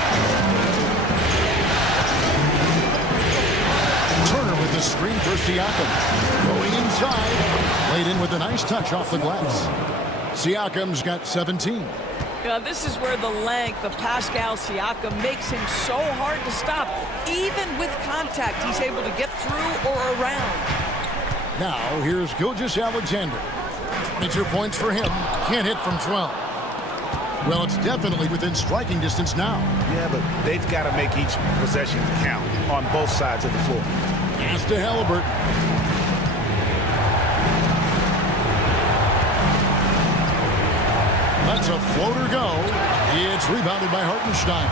Turner with the screen for Siakam. Going inside. Laid in with a nice touch off the glass. Siakam's got 17. Yeah, this is where the length of Pascal Siakam makes him so hard to stop. Even with contact, he's able to get through or around. Now, here's Gilgeous-Alexander. 22 points for him. Can't hit from 12. Well, it's definitely within striking distance now. Yeah, but they've got to make each possession count on both sides of the floor. Pass to Halliburton. That's a floater go. It's rebounded by Hartenstein.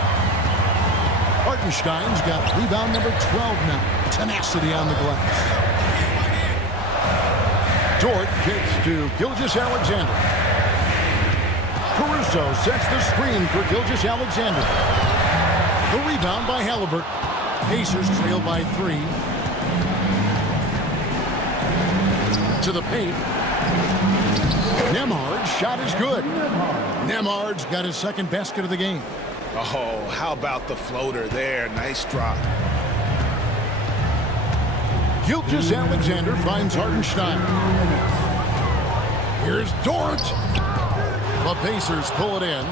Hartenstein's got rebound number 12 now. Tenacity on the glass. Dort kicks to Gilgeous-Alexander. Caruso sets the screen for Gilgeous-Alexander. The rebound by Halliburton. Pacers trail by 3. To the paint. Nembhard's shot is good. Nembhard's got his second basket of the game. Oh, how about the floater there? Nice drop. Gilgeous-Alexander finds Hartenstein. Here's Dort. The Pacers pull it in.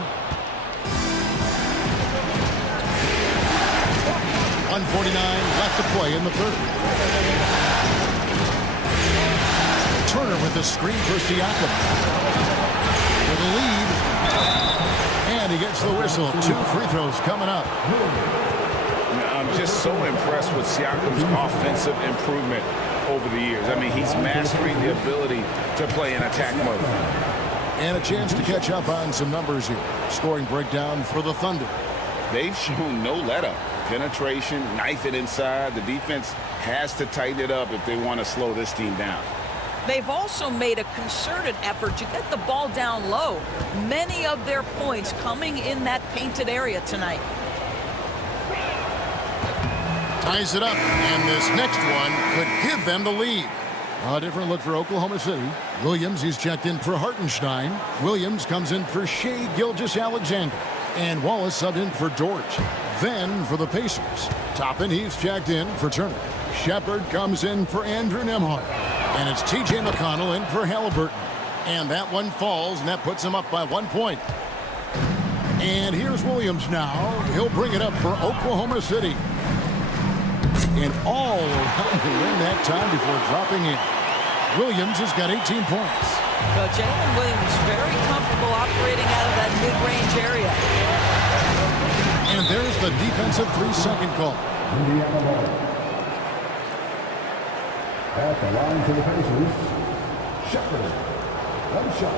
1:49 left to play in the third. Turner with the screen for Siakam. For the lead. And he gets the whistle. 2 free throws coming up. I'm just so impressed with Siakam's offensive improvement over the years. I mean, he's mastering the ability to play in attack mode. And a chance to catch up on some numbers here. Scoring breakdown for the Thunder. They've shown no let-up. Penetration, knife it inside. The defense has to tighten it up if they want to slow this team down. They've also made a concerted effort to get the ball down low. Many of their points coming in that painted area tonight. Ties it up, and this next one could give them the lead. A different look for Oklahoma City. Williams, he's checked in for Hartenstein. Williams comes in for Shai Gilgeous-Alexander. And Wallace subbed in for Dort. Then for the Pacers. Toppin, he's checked in for Turner. Shepard comes in for Andrew Nembhard. And it's T.J. McConnell in for Halliburton. And that one falls, and that puts him up by 1 point. And here's Williams now. He'll bring it up for Oklahoma City. And all around the rim that time before dropping in. Williams has got 18 points. Jalen Williams very comfortable operating out of that mid-range area. And there's the defensive 3-second call. Indiana ball. At the line for the Pacers, Shepard. One shot.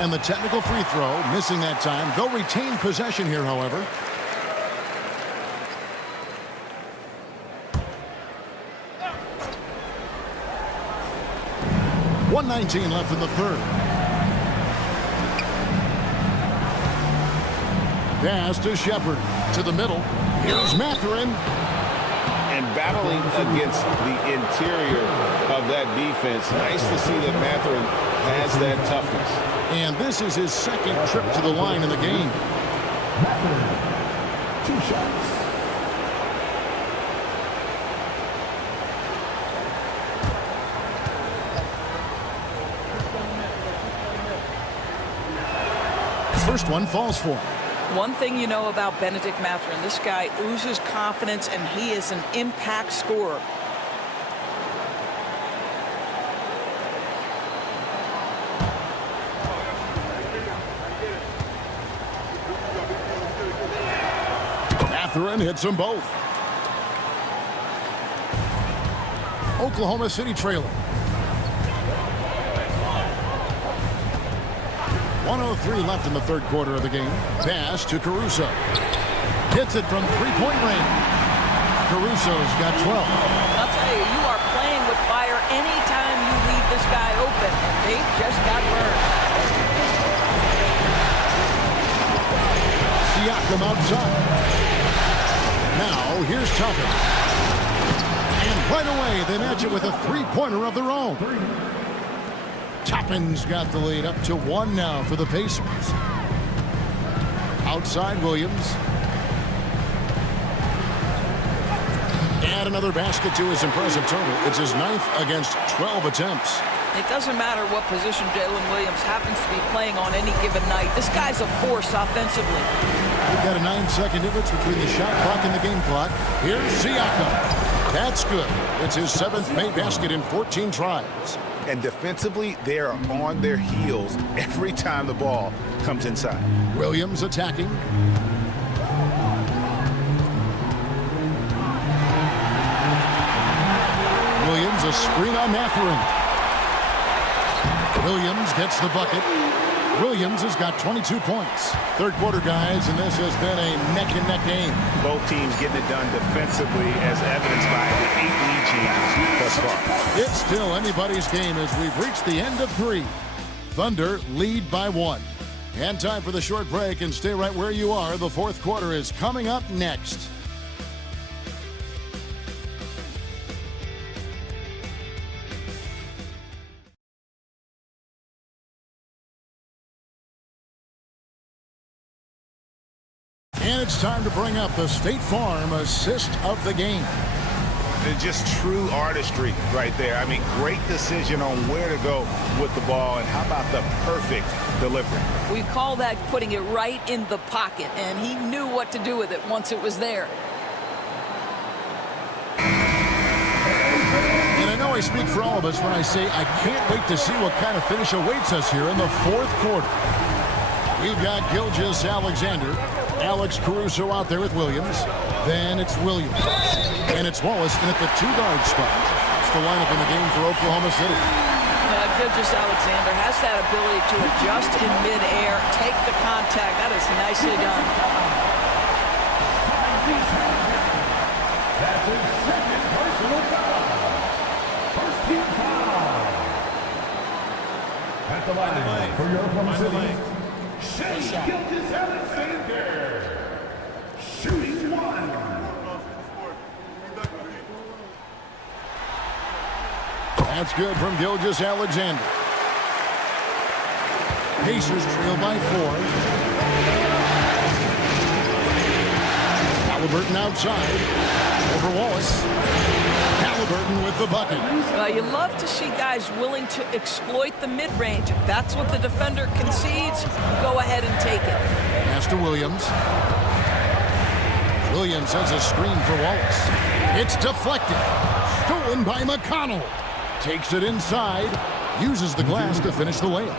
And the technical free throw, missing that time. They'll retain possession here, however. .119 left in the third. Pass to Shepard. To the middle. Here's Mathurin. And battling against the interior of that defense, nice to see that Mathurin has that toughness. And this is his second trip to the line in the game. Mathurin. 2 shots. First one falls for him. One thing you know about Benedict Mathurin, this guy oozes confidence, and he is an impact scorer. Mathurin hits them both. Oklahoma City trailing. 1:03 left in the third quarter of the game. Pass to Caruso. Hits it from three-point range. Caruso's got 12. I'll tell you, you are playing with fire anytime you leave this guy open. They just got burned. Siakam outside. Now, here's Tucker. And right away, they match it with a three-pointer of their own. Toppin's got the lead up to 1 now for the Pacers. Outside Williams. Add another basket to his impressive total. It's his 9th against 12 attempts. It doesn't matter what position Jalen Williams happens to be playing on any given night. This guy's a force offensively. We've got a 9-second difference between the shot clock and the game clock. Here's Siakam. That's good. It's his 7th made basket in 14 tries. And defensively, they are on their heels every time the ball comes inside. Williams attacking. Williams, a screen on Mathurin. Williams gets the bucket. Williams has got 22 points. Third quarter, guys, and this has been a neck-and-neck game. Both teams getting it done defensively, as evidenced by the 8 lead changes thus far. It's still anybody's game as we've reached the end of 3. Thunder lead by 1. And time for the short break, and stay right where you are. The fourth quarter is coming up next. And it's time to bring up the State Farm assist of the game. It's just true artistry right there. I mean, great decision on where to go with the ball, and how about the perfect delivery? We call that putting it right in the pocket, and he knew what to do with it once it was there. And I know I speak for all of us when I say I can't wait to see what kind of finish awaits us here in the fourth quarter. We've got Gilgeous-Alexander, Alex Caruso out there with Williams. Then it's Williams. And it's Wallace in at the 2-guard spot. That's the lineup in the game for Oklahoma City. Gilgeous-Alexander has that ability to adjust in midair, take the contact. That is nicely done. That's his second personal foul. First team foul. At the line for your Oklahoma City, Shea Gilgeous-Alexander. Shooting 1. That's good from Gilgeous-Alexander. Pacers trail by 4. Halliburton outside. Over Wallace. Halliburton with the bucket. You love to see guys willing to exploit the mid-range. If that's what the defender concedes, go ahead and take it. Pass to Williams. Williams sends a screen for Wallace. It's deflected. Stolen by McConnell. Takes it inside. Uses the glass to finish the layup.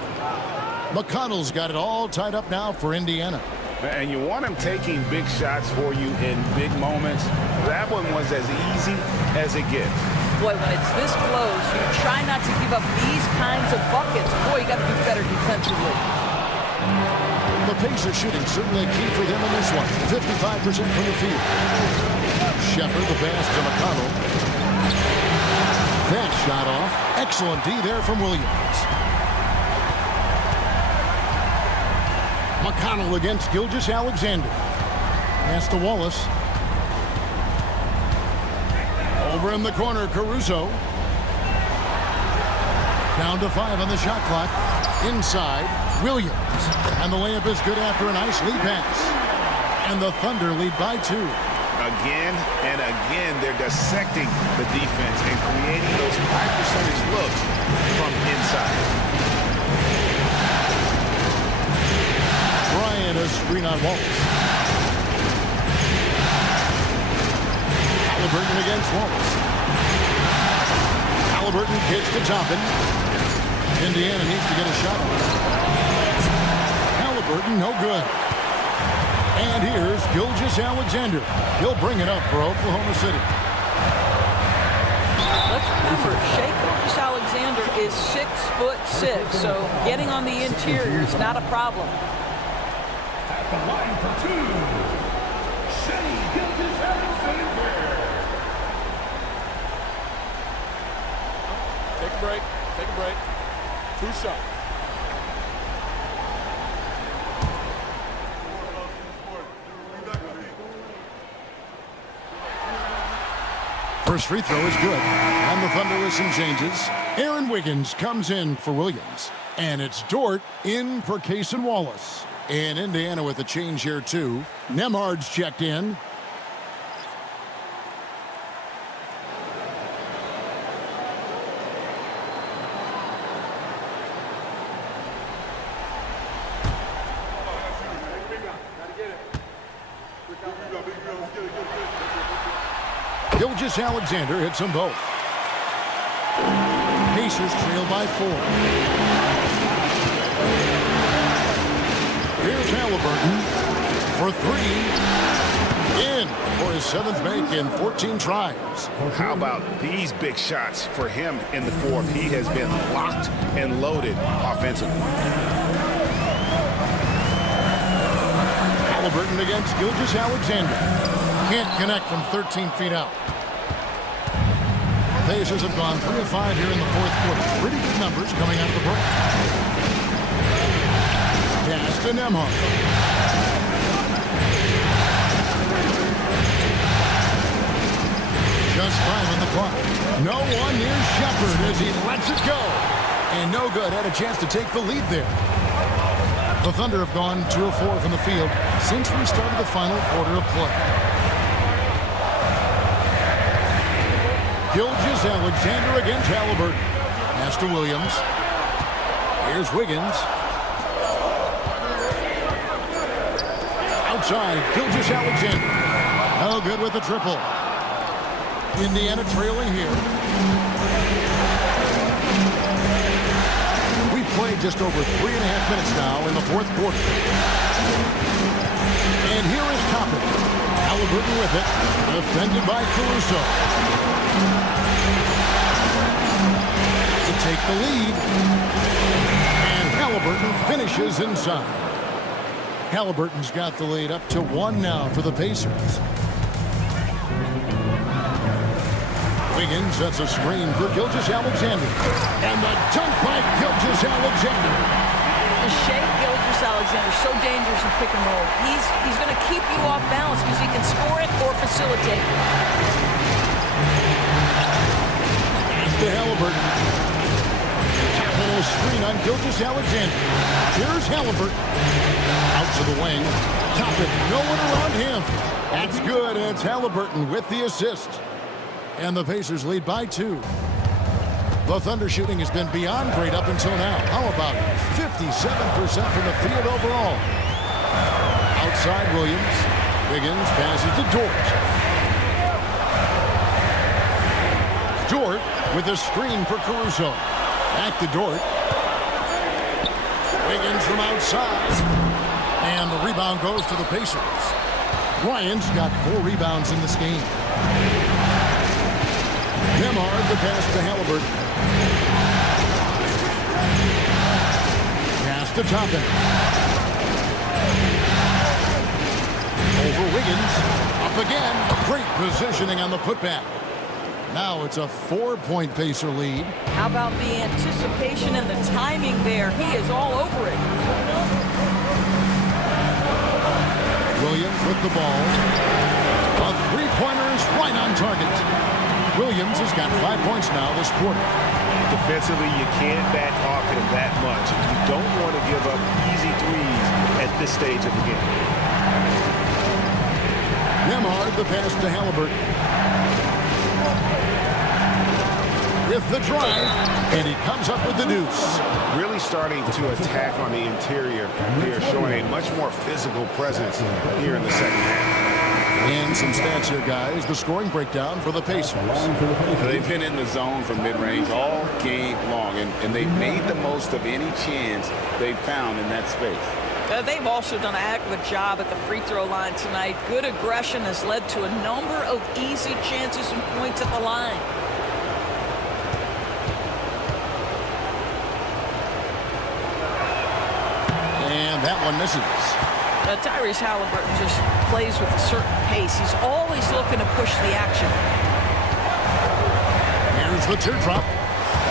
McConnell's got it all tied up now for Indiana. And you want him taking big shots for you in big moments. That one was as easy as it gets. Boy, when it's this close, you try not to give up these kinds of buckets. Boy, you got to be better defensively. The Pacers shooting certainly key for them in this one. 55% from the field. Shepard the pass to McConnell. That shot off. Excellent D there from Williams. McConnell against Gilgeous-Alexander. Pass to Wallace. Over in the corner, Caruso. Down to 5 on the shot clock. Inside, Williams. And the layup is good after a nice lead pass. And the Thunder lead by 2. Again and again, they're dissecting the defense and creating those high percentage looks from inside. Bryant a screen on Wallace. Halliburton against Wallace. Halliburton kicks to Toppin. Indiana needs to get a shot off. Halliburton, no good. And here's Gilgeous-Alexander. He'll bring it up for Oklahoma City. Let's remember, Shai Gilgeous-Alexander is 6'6", so getting on the interior is not a problem. At the line for 2, Shai Gilgeous-Alexander. Take a break. Take a break. 2 shots. First free throw is good. And the Thunder with some changes. Aaron Wiggins comes in for Williams. And it's Dort in for Case and Wallace. And Indiana with a change here too. Nemhard's checked in. Gilgeous-Alexander hits them both. Pacers trail by 4. Here's Halliburton for 3. In for his 7th make in 14 tries. How about these big shots for him in the 4th? He has been locked and loaded offensively. Halliburton against Gilgeous-Alexander. Can't connect from 13 feet out. The Pacers have gone 3 of 5 here in the 4th quarter. Pretty good numbers coming out of the break. Pass to Nemhard. Just 5 on the clock. No one near Shepard as he lets it go. And no good. Had a chance to take the lead there. The Thunder have gone 2 of 4 from the field since we started the final quarter of play. Gilgeous-Alexander against Halliburton. Pass to Williams. Here's Wiggins. Outside, Gilgeous-Alexander. No good with the triple. Indiana trailing here. We've played just over 3.5 minutes now in the 4th quarter. And here is Toppin. Halliburton with it. Defended by Caruso. To take the lead. And Halliburton finishes inside. Halliburton's got the lead up to 1 now for the Pacers. Wiggins sets a screen for Gilgeous-Alexander. And the dunk by Gilgeous-Alexander. Shai Gilgeous-Alexander, so dangerous in pick and roll. He's going to keep you off balance because he can score it or facilitate. Pass to Halliburton. Top And a screen on Gilgeous Alexander. Here's Halliburton. Out to the wing. Top it. No one around him. That's good. It's Halliburton with the assist. And the Pacers lead by 2. The Thunder shooting has been beyond great up until now. How about 57% from the field overall? Outside Williams. Wiggins passes to Dort. Dort with a screen for Caruso. Back to Dort. Wiggins from outside. And the rebound goes to the Pacers. Bryant's got 4 rebounds in this game. Nemhard the pass to Halliburton. Pass to Toppin. Over Wiggins. Up again. Great positioning on the putback. Now it's a 4-point Pacer lead. How about the anticipation and the timing there? He is all over it. Williams with the ball. A three-pointer is right on target. Williams has got 5 points now this quarter. Defensively, you can't back off him that much. You don't want to give up easy threes at this stage of the game. Nemhard the pass to Halliburton. With the drive, and he comes up with the deuce. Really starting to attack on the interior here, showing a much more physical presence here in the second half. And some stats here, guys. The scoring breakdown for the Pacers. They've been in the zone from mid-range all game long, and they've made the most of any chance they've found in that space. They've also done a heck of a job at the free throw line tonight. Good aggression has led to a number of easy chances and points at the line. And that one misses. Tyrese Halliburton just plays with a certain pace. He's always looking to push the action. Here's the teardrop.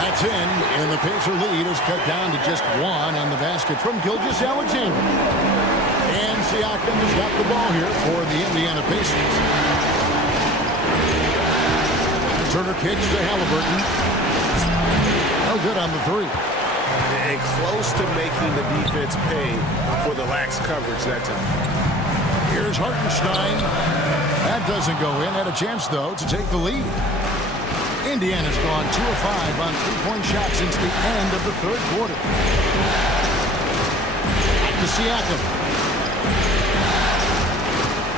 That's in, and the Pacer lead is cut down to just 1 on the basket from Gilgeous Alexander. And Siakam has got the ball here for the Indiana Pacers. Turner kicks to Halliburton. No good on the 3. And close to making the defense pay for the lax coverage that time. Here's Hartenstein. That doesn't go in. Had a chance, though, to take the lead. Indiana's gone 2 of 5 on three-point shots since the end of the third quarter. Back to Siakam.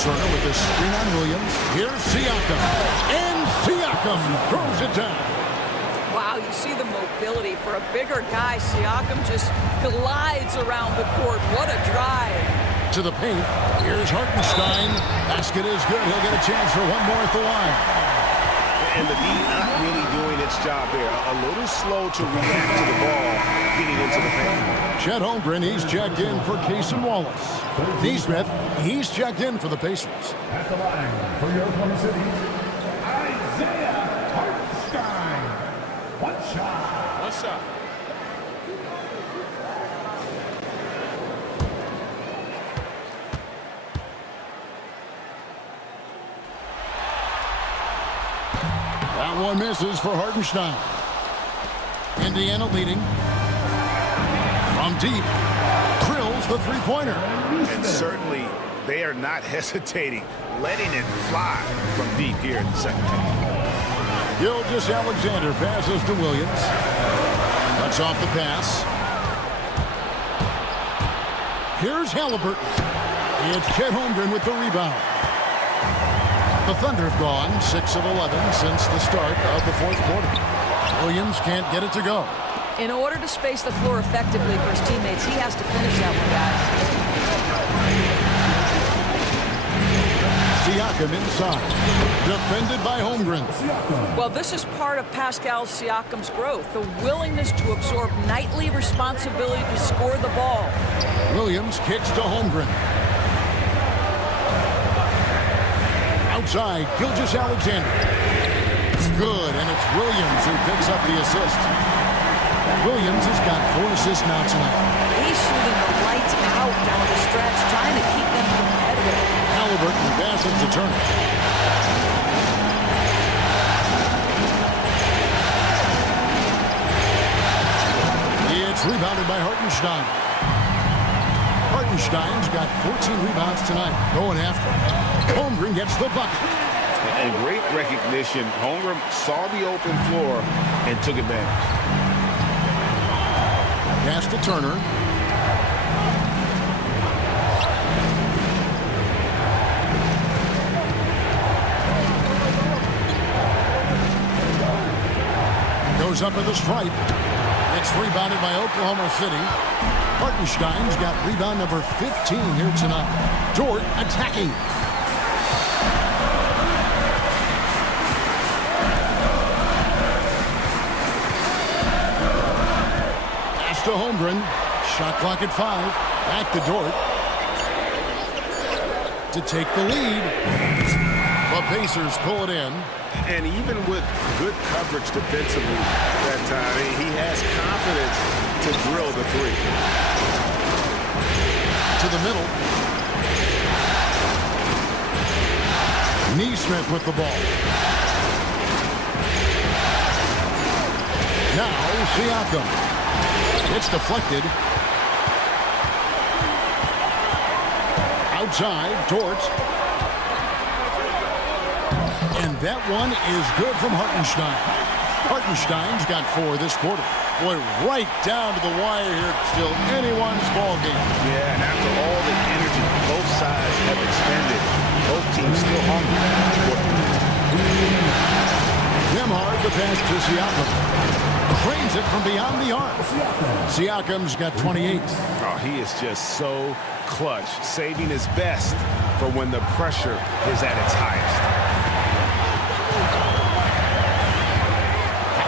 Turner with the screen on Williams. Here's Siakam. And Siakam throws it down. Wow, you see the mobility for a bigger guy. Siakam just glides around the court. What a drive. To the paint. Here's Hartenstein. Basket is good. He'll get a chance for one more at the line. And the D not really doing its job there. A little slow to react to the ball getting into the paint. Chet Holmgren, he's checked in for Casey Wallace. Neesmith, he's checked in for the Pacers. At the line for your Oklahoma City, Isaiah Hartenstein. One shot. One shot. That one misses for Hartenstein. Indiana leading. From deep. Drills the three-pointer. And certainly they are not hesitating, letting it fly from deep here in the second half. Gilgeous Alexander passes to Williams. Cuts off the pass. Here's Halliburton. It's Chet Holmgren with the rebound. The Thunder have gone 6 of 11 since the start of the fourth quarter. Williams can't get it to go. In order to space the floor effectively for his teammates, he has to finish that one, guys. Siakam inside. Defended by Holmgren. Well, this is part of Pascal Siakam's growth, the willingness to absorb nightly responsibility to score the ball. Williams kicks to Holmgren. Outside, Gilgeous Alexander. Good, and it's Williams who picks up the assist. Williams has got 4 assists now tonight. He's shooting the lights out down the stretch, trying to keep them competitive. Halliburton passes to Turner. It's rebounded by Hartenstein. Hartenstein's got 14 rebounds tonight. Going after it. Holmgren gets the bucket. And great recognition. Holmgren saw the open floor and took advantage. Pass to Turner. Goes up at the stripe. It's rebounded by Oklahoma City. Hartenstein's got rebound number 15 here tonight. Dort attacking. Pass to Holmgren. Shot clock at 5. Back to Dort. To take the lead. The Pacers pull it in. And even with good coverage defensively that time, he has confidence to drill the three. To the middle. Neesmith with the ball. Now Siakam. It's deflected. Outside, Dort. And that one is good from Hartenstein. Hartenstein's got 4 this quarter. Boy, right down to the wire here. Still anyone's ball game. Yeah, and after all the energy both sides have expended, both teams still hungry. Nembhard, the pass to Siakam. Cranes it from beyond the arc. Siakam's got 28. Oh, he is just so clutch, saving his best for when the pressure is at its highest.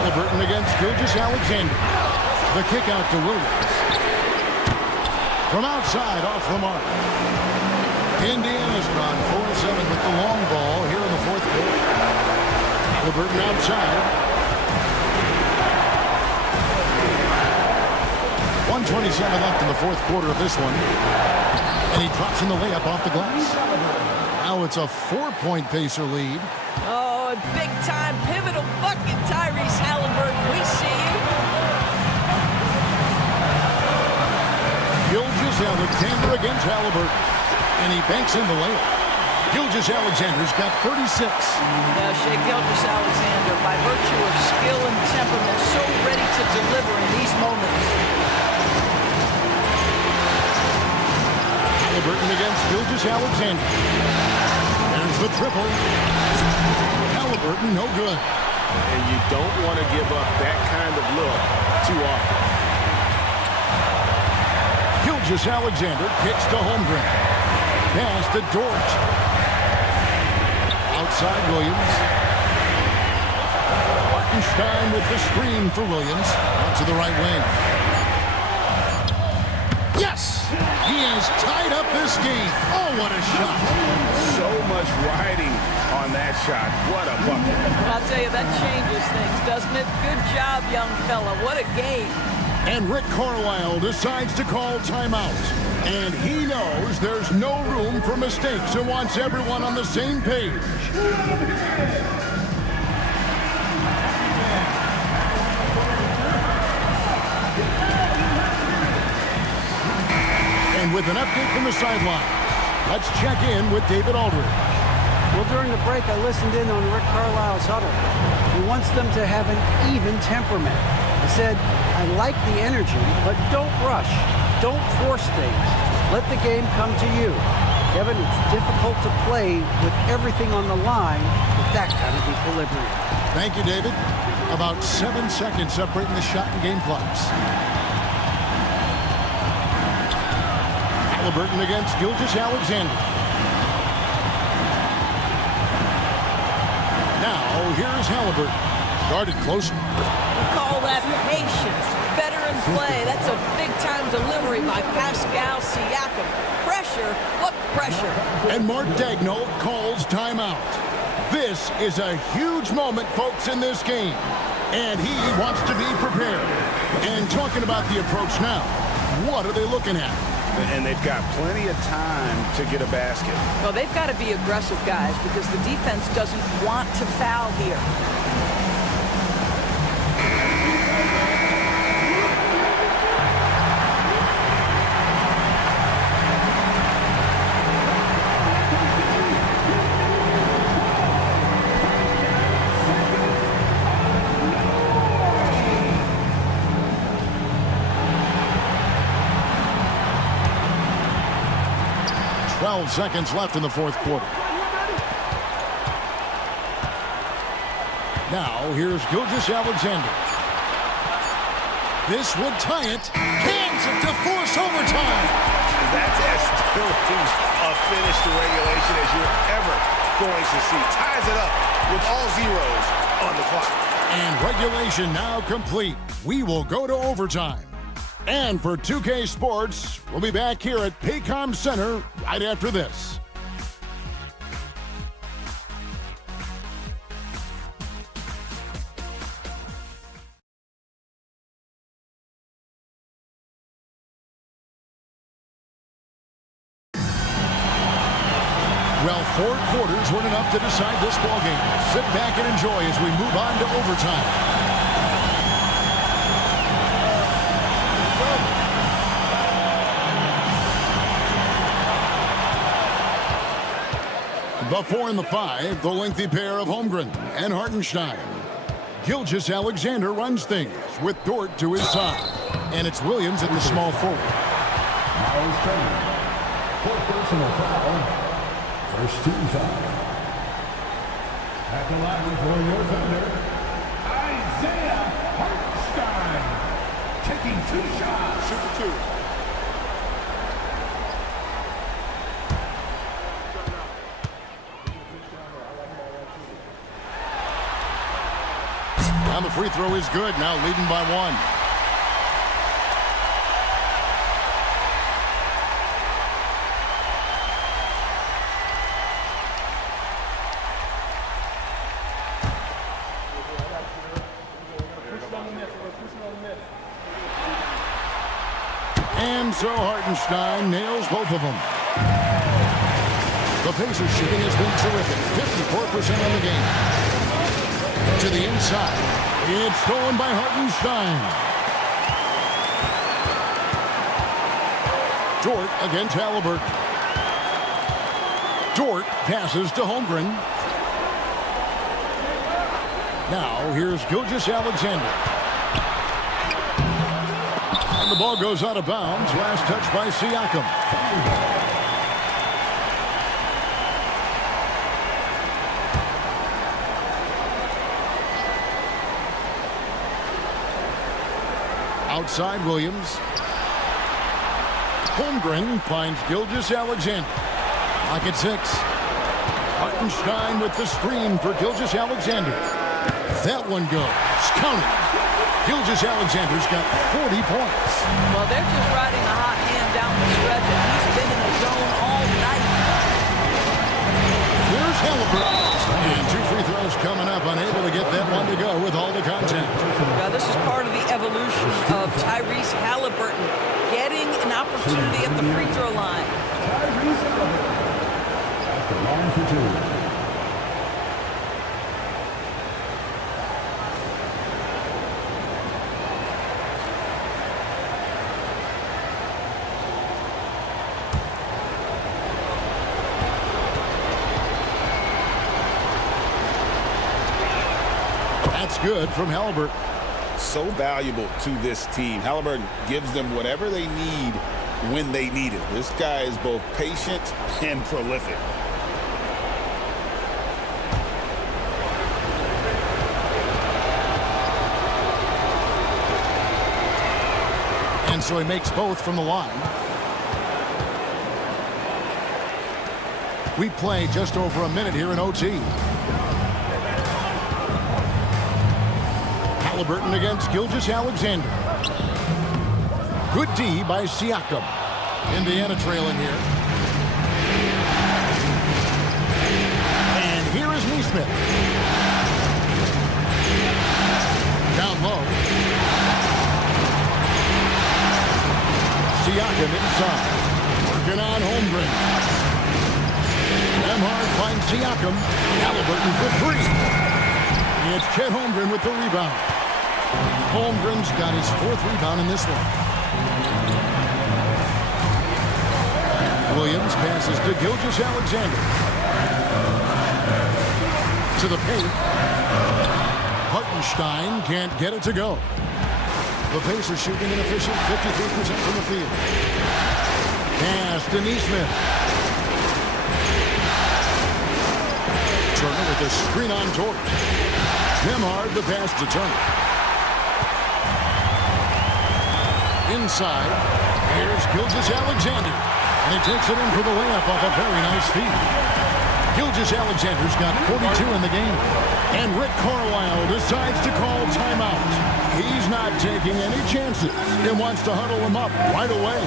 Halliburton against Gilgeous-Alexander. The kick out to Williams. From outside, off the mark. Indiana's gone 4-7 with the long ball here in the fourth quarter. Halliburton outside. 1:27 left in the fourth quarter of this one. And he drops in the layup off the glass. Now it's a 4-point Pacer lead. Oh, a big-time pivotal bucket, Tyrese Halliburton. We see you. Gilgeous-Alexander against Halliburton. And he banks in the layup. Gilgeous-Alexander's got 36. Yeah, Shea Gilgeous-Alexander, by virtue of skill and temperament, so ready to deliver in these moments. Halliburton against Gilgeous-Alexander. There's the triple. Halliburton, no good. And you don't want to give up that kind of look too often. Gilgeous-Alexander kicks to Holmgren. Pass to Dort. Outside Williams. Hartenstein with the screen for Williams. Out to the right wing. Yes! He has tied up this game. Oh, what a shot. So much riding on that shot. What a bucket. I'll tell you, that changes things, doesn't it? Good job, young fella. What a game. And Rick Carlisle decides to call timeout. And he knows there's no room for mistakes and wants everyone on the same page. And with an update from the sideline, let's check in with David Aldridge. Well, during the break, I listened in on Rick Carlisle's huddle. He wants them to have an even temperament. He said, I like the energy, but don't rush. Don't force things. Let the game come to you. Kevin, it's difficult to play with everything on the line with that kind of equilibrium. Thank you, David. About 7 seconds separating the shot and game clocks. Halliburton against Gilgeous-Alexander. Now, here's Halliburton. Guarded closer. We call that patience. Veteran play. That's a big-time delivery by Pascal Siakam. Pressure? What pressure? And Mark Daigneault calls timeout. This is a huge moment, folks, in this game. And he wants to be prepared. And talking about the approach now, what are they looking at? And they've got plenty of time to get a basket. Well, they've got to be aggressive, guys, because the defense doesn't want to foul here. 12 seconds left in the fourth quarter. Now, here's Gilgeous-Alexander. This would tie it. Cans it to force overtime. That's as close a finish to regulation as you're ever going to see. Ties it up with all zeros on the clock. And regulation now complete. We will go to overtime. And for 2K Sports, we'll be back here at Paycom Center right after this. Well, 4 quarters weren't enough to decide this ballgame. Sit back and enjoy as we move on to overtime. The 4 and the 5, the lengthy pair of Holmgren and Hartenstein. Gilgeous-Alexander runs things with Dort to his side. And it's Williams at the small forward. Miles Turner. For personal foul. First team foul. At the line for your defender, Isaiah Hartenstein. Taking 2 shots. Super 2. Now the free throw is good, now leading by 1. And so Hartenstein nails both of them. The Pacers shooting has been terrific, 54% on the game. To the inside. It's stolen by Hartenstein. Dort against Halliburton. Dort passes to Holmgren. Now here's Gilgeous-Alexander. And the ball goes out of bounds. Last touch by Siakam. Outside Williams. Holmgren finds Gilgeous-Alexander. Lock at 6. Hartenstein with the screen for Gilgeous-Alexander. That one goes. Counted. Gilgeous-Alexander's got 40 points. Well, they're just riding a hot hand down the stretch, and he's been in the zone all night. Here's Halliburton. And 2 free throws coming up. Unable to get that one to go with all the contact. Now, this is part of the evolution of Tyrese Halliburton getting an opportunity at the free throw line. Tyrese Halliburton. At the line for 2. That's good from Halliburton. So valuable to this team. Halliburton gives them whatever they need when they need it. This guy is both patient and prolific. And so he makes both from the line. We play just over a minute here in OT. Halliburton against Gilgeous-Alexander. Good D by Siakam. Indiana trailing here. And here is Neesmith. Down low. Siakam inside. Working on Holmgren. Nembhard finds Siakam. Halliburton for 3. It's Chet Holmgren with the rebound. Holmgren's got his 4th rebound in this one. Williams passes to Gilgeous-Alexander. To the paint. Hartenstein can't get it to go. The Pacers shooting an efficient 53% from the field. Pass to Neesmith. Turner with a screen on Jordan. Nemhard the pass to Turner. Inside, here's Gilgeous-Alexander. And he takes it in for the layup off a very nice feed. Gilgeous-Alexander's got 42 in the game. And Rick Carlisle decides to call timeout. He's not taking any chances and wants to huddle him up right away.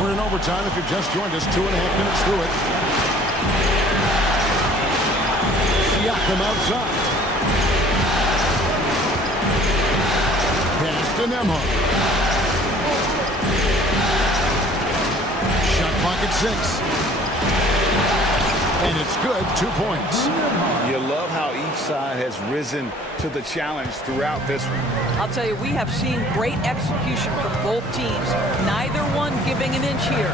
We're in overtime if you've just joined us. 2.5 minutes through it. Siakam outside. Pass to Nemhard. Shot clock at 6. And it's good. 2 points. You love how each side has risen to the challenge throughout this one. I'll tell you, we have seen great execution from both teams. Neither one giving an inch here.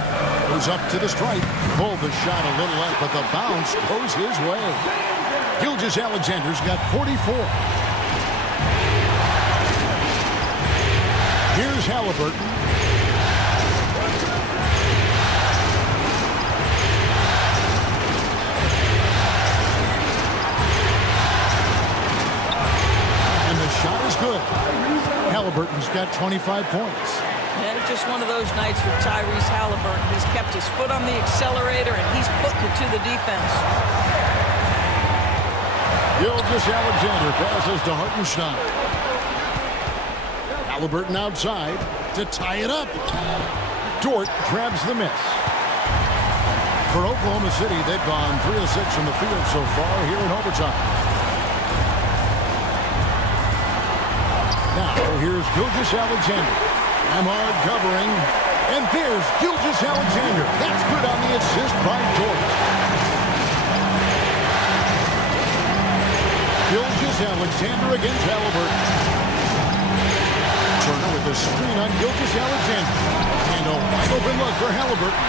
Goes up to the stripe. Pulled the shot a little left, but the bounce goes his way. Gilgeous-Alexander's got 44. Here's Halliburton. Shot is good. Halliburton's got 25 points. And it's just one of those nights for Tyrese Halliburton. He's kept his foot on the accelerator, and he's putting it to the defense. Gilgeous-Alexander passes to Hartenstein. Halliburton outside to tie it up. Dort grabs the miss. For Oklahoma City, they've gone 3 of 6 from the field so far here in overtime. Now, here's Gilgeous-Alexander. Nemhard covering. And there's Gilgeous-Alexander. That's good on the assist by Dort. Gilgeous-Alexander against Halliburton. Turner with a screen on Gilgeous-Alexander. And a wide open look for Halliburton.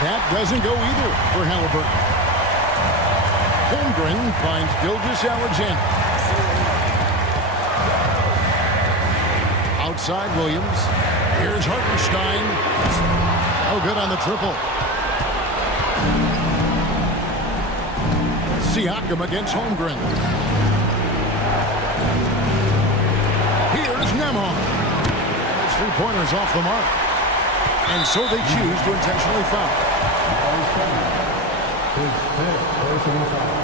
That doesn't go either for Halliburton. Holmgren finds Gilgeous-Alexander. Outside Williams. Here's Hartenstein. Oh, good on the triple. Siakam against Holmgren. Here's Nemhard. His three-pointers off the mark. And so they choose to intentionally foul. His 5th personal foul.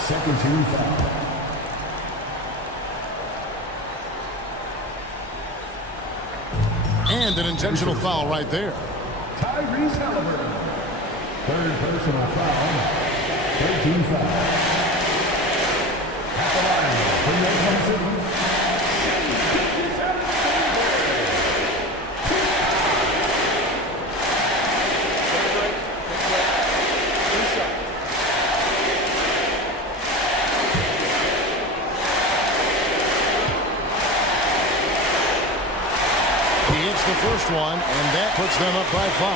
Second team foul. And an intentional foul right there. Tyrese Halliburton. 3rd personal foul. 13 foul. At the line from Oklahoma City. The first one, and that puts them up by 5.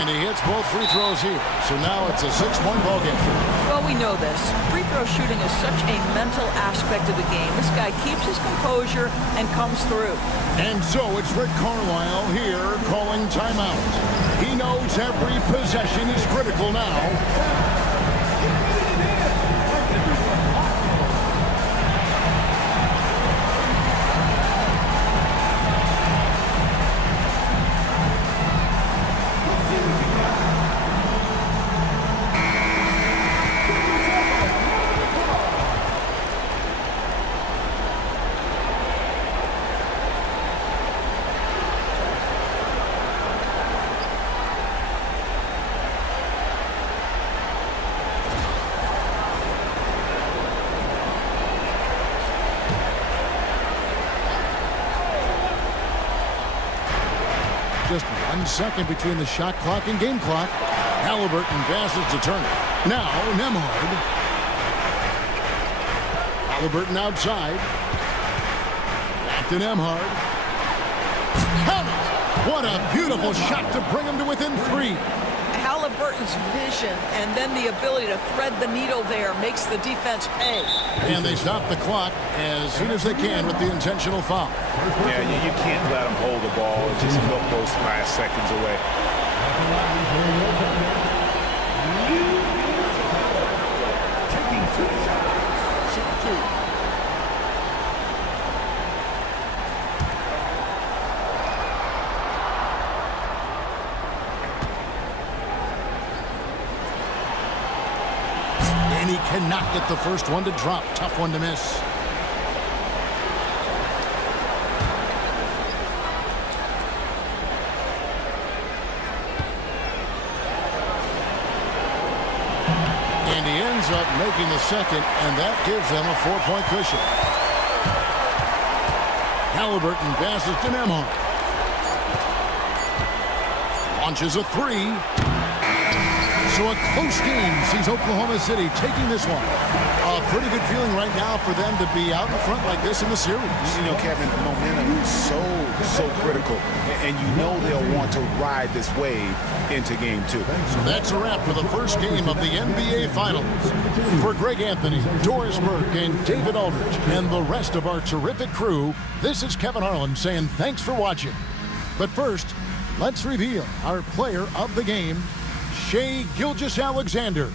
And he hits both free throws here. So now it's a 6-point ball game. Well, we know this. Free throw shooting is such a mental aspect of the game. This guy keeps his composure and comes through. And so it's Rick Carlisle here calling timeout. He knows every possession is critical now. just 1 second between the shot clock and game clock. Halliburton passes to Turner. Now Nembhard. Halliburton outside. Back to Nembhard. Count it! What a beautiful shot to bring him to within 3. Halliburton's vision and then the ability to thread the needle there makes the defense pay. And they stop the clock as soon as they can with the intentional foul. Yeah, you can't let them hold the ball and just milk those last seconds away. Taking 2 shots. Shot 2. And he cannot get the first one to drop. Tough one to miss. And he ends up making the second, and that gives them a 4-point cushion. Halliburton passes to Nembhard. Launches a 3. So a close game sees Oklahoma City taking this one. A pretty good feeling right now for them to be out in front like this in the series. You know, Kevin, momentum is so critical. And you know they'll want to ride this wave into game 2. So that's a wrap for the first game of the NBA Finals. For Greg Anthony, Doris Burke, and David Aldridge, and the rest of our terrific crew, this is Kevin Harlan saying thanks for watching. But first, let's reveal our player of the game, Shai Gilgeous-Alexander.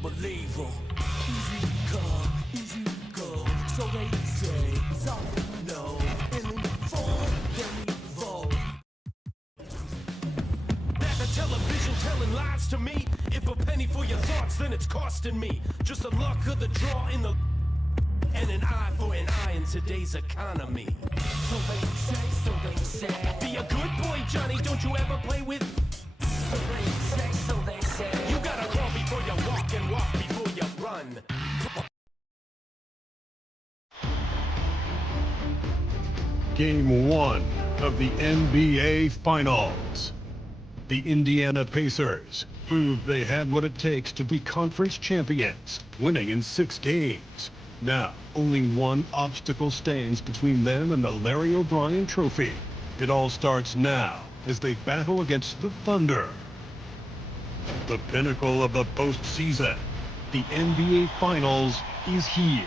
Believer. Easy come, easy go. So they say, some know. And in form, then evolve. Back the television telling lies to me. If a penny for your thoughts, then it's costing me. Just the luck of the draw in the. And an eye for an eye in today's economy. So they say. Be a good boy, Johnny. Don't you ever play with. So they say. You gotta crawl before you walk and walk before you run. Game 1 of the NBA Finals. The Indiana Pacers proved they had what it takes to be conference champions, winning in 6 games. Now, only one obstacle stands between them and the Larry O'Brien Trophy. It all starts now as they battle against the Thunder. The pinnacle of the postseason, the NBA Finals, is here.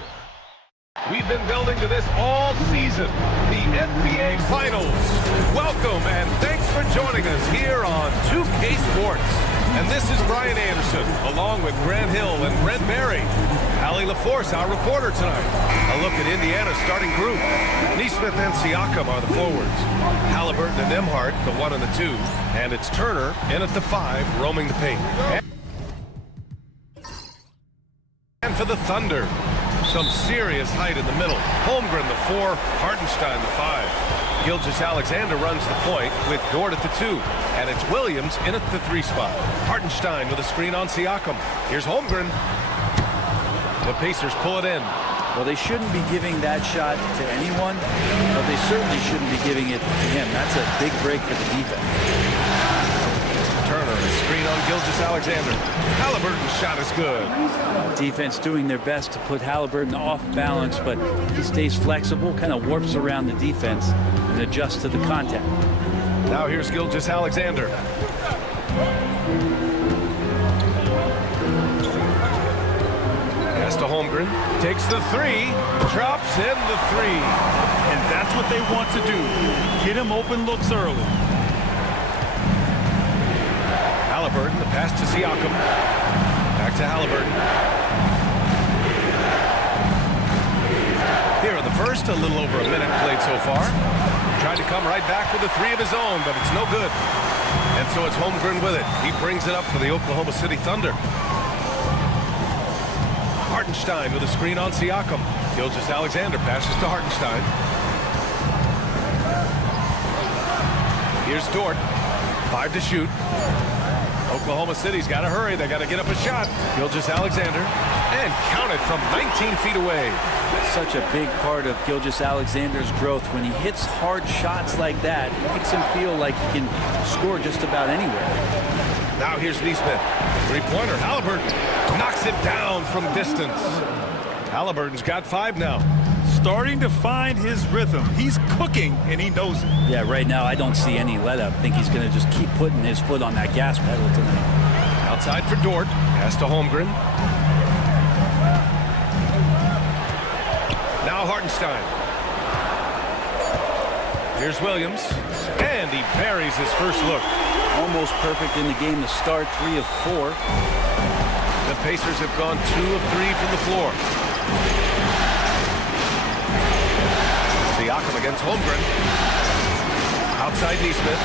We've been building to this all season, the NBA Finals. Welcome and thanks for joining us here on 2K Sports. And this is Brian Anderson, along with Grant Hill and Brent Berry. Allie LaForce, our reporter tonight. A look at Indiana's starting group. Nesmith and Siakam are the forwards. Halliburton and Nembhard, the 1 and the 2. And it's Turner in at the 5, roaming the paint. And for the Thunder, some serious height in the middle. Holmgren, the 4, Hartenstein, the 5. Gilgeous-Alexander runs the point with Dort at the 2. And it's Williams in at the 3 spot. Hartenstein with a screen on Siakam. Here's Holmgren. The Pacers pull it in. Well, they shouldn't be giving that shot to anyone, but they certainly shouldn't be giving it to him. That's a big break for the defense. Turner Screen on Gilgeous-Alexander. Halliburton's shot is good. Defense doing their best to put Halliburton off balance, but he stays flexible, kind of warps around the defense and adjusts to the contact. Now here's Gilgeous-Alexander. Pass to Holmgren. Takes the three. Drops in the three. And that's what they want to do. Get him open looks early. Halliburton, the pass to Siakam. Back to Halliburton. Here in the first, a little over a minute played so far. Tried to come right back with a three of his own, but it's no good. And so it's Holmgren with it. He brings it up for the Oklahoma City Thunder. Hartenstein with a screen on Siakam. Gilgeous-Alexander passes to Hartenstein. Here's Dort. 5 to shoot. Oklahoma City's got to hurry. They got to get up a shot. Gilgeous-Alexander. And count it from 19 feet away. Such a big part of Gilgeous-Alexander's growth. When he hits hard shots like that, it makes him feel like he can score just about anywhere. Now here's Neesmith. Three-pointer. Halliburton knocks it down from distance. Halliburton's got 5 now. Starting to find his rhythm. He's cooking, and he knows it. Yeah, right now I don't see any let-up. I think he's going to just keep putting his foot on that gas pedal tonight. Outside for Dort. Pass to Holmgren. Now Hartenstein. Here's Williams. And he buries his first look. Almost perfect in the game to start. 3 of 4. The Pacers have gone 2 of 3 from the floor. Siakam against Holmgren. Outside Neesmith.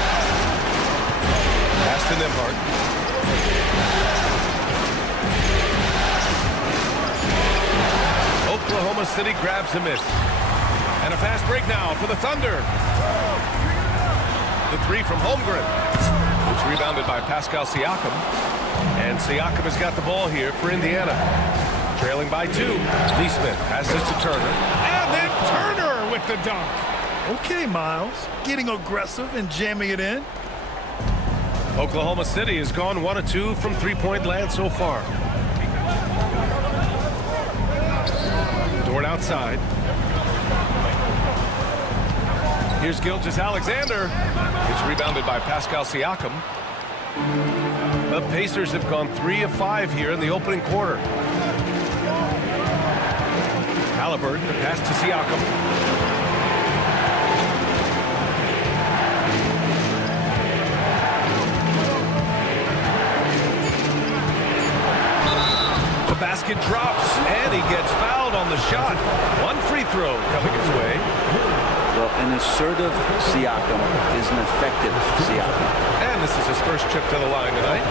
Pass to Nembhard. Oklahoma City grabs a miss. And a fast break now for the Thunder. The three from Holmgren. It's rebounded by Pascal Siakam. And Siakam has got the ball here for Indiana. Trailing by 2. Neesmith passes to Turner. And then Turner with the dunk. Okay, Miles. Getting aggressive and jamming it in. Oklahoma City has gone 1 of 2 from three-point land so far. Dort outside. Here's Gilgeous-Alexander. It's rebounded by Pascal Siakam. The Pacers have gone 3 of 5 here in the opening quarter. Halliburton, the pass to Siakam. The basket drops, and he gets fouled on the shot. 1 free throw coming his way. Well, an assertive Siakam is an effective Siakam. And this is his first trip to the line tonight.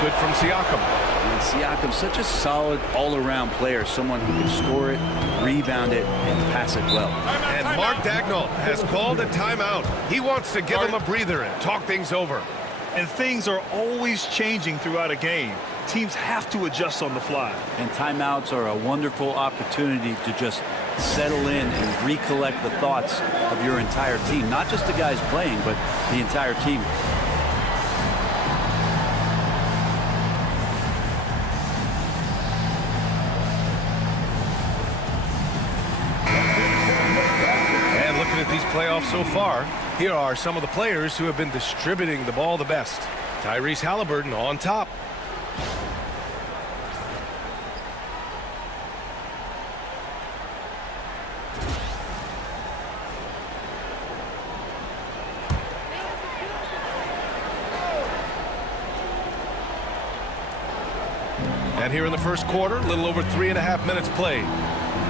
Good from Siakam. And Siakam's such a solid all-around player, someone who can score it, rebound it, and pass it well. And Mark Dagnall has called a timeout. He wants to give him a breather and talk things over. And things are always changing throughout a game. Teams have to adjust on the fly. And timeouts are a wonderful opportunity to just settle in and recollect the thoughts of your entire team. Not just the guys playing, but the entire team. These playoffs so far, here are some of the players who have been distributing the ball the best. Tyrese Halliburton on top. And here in the first quarter, a little over 3.5 minutes played.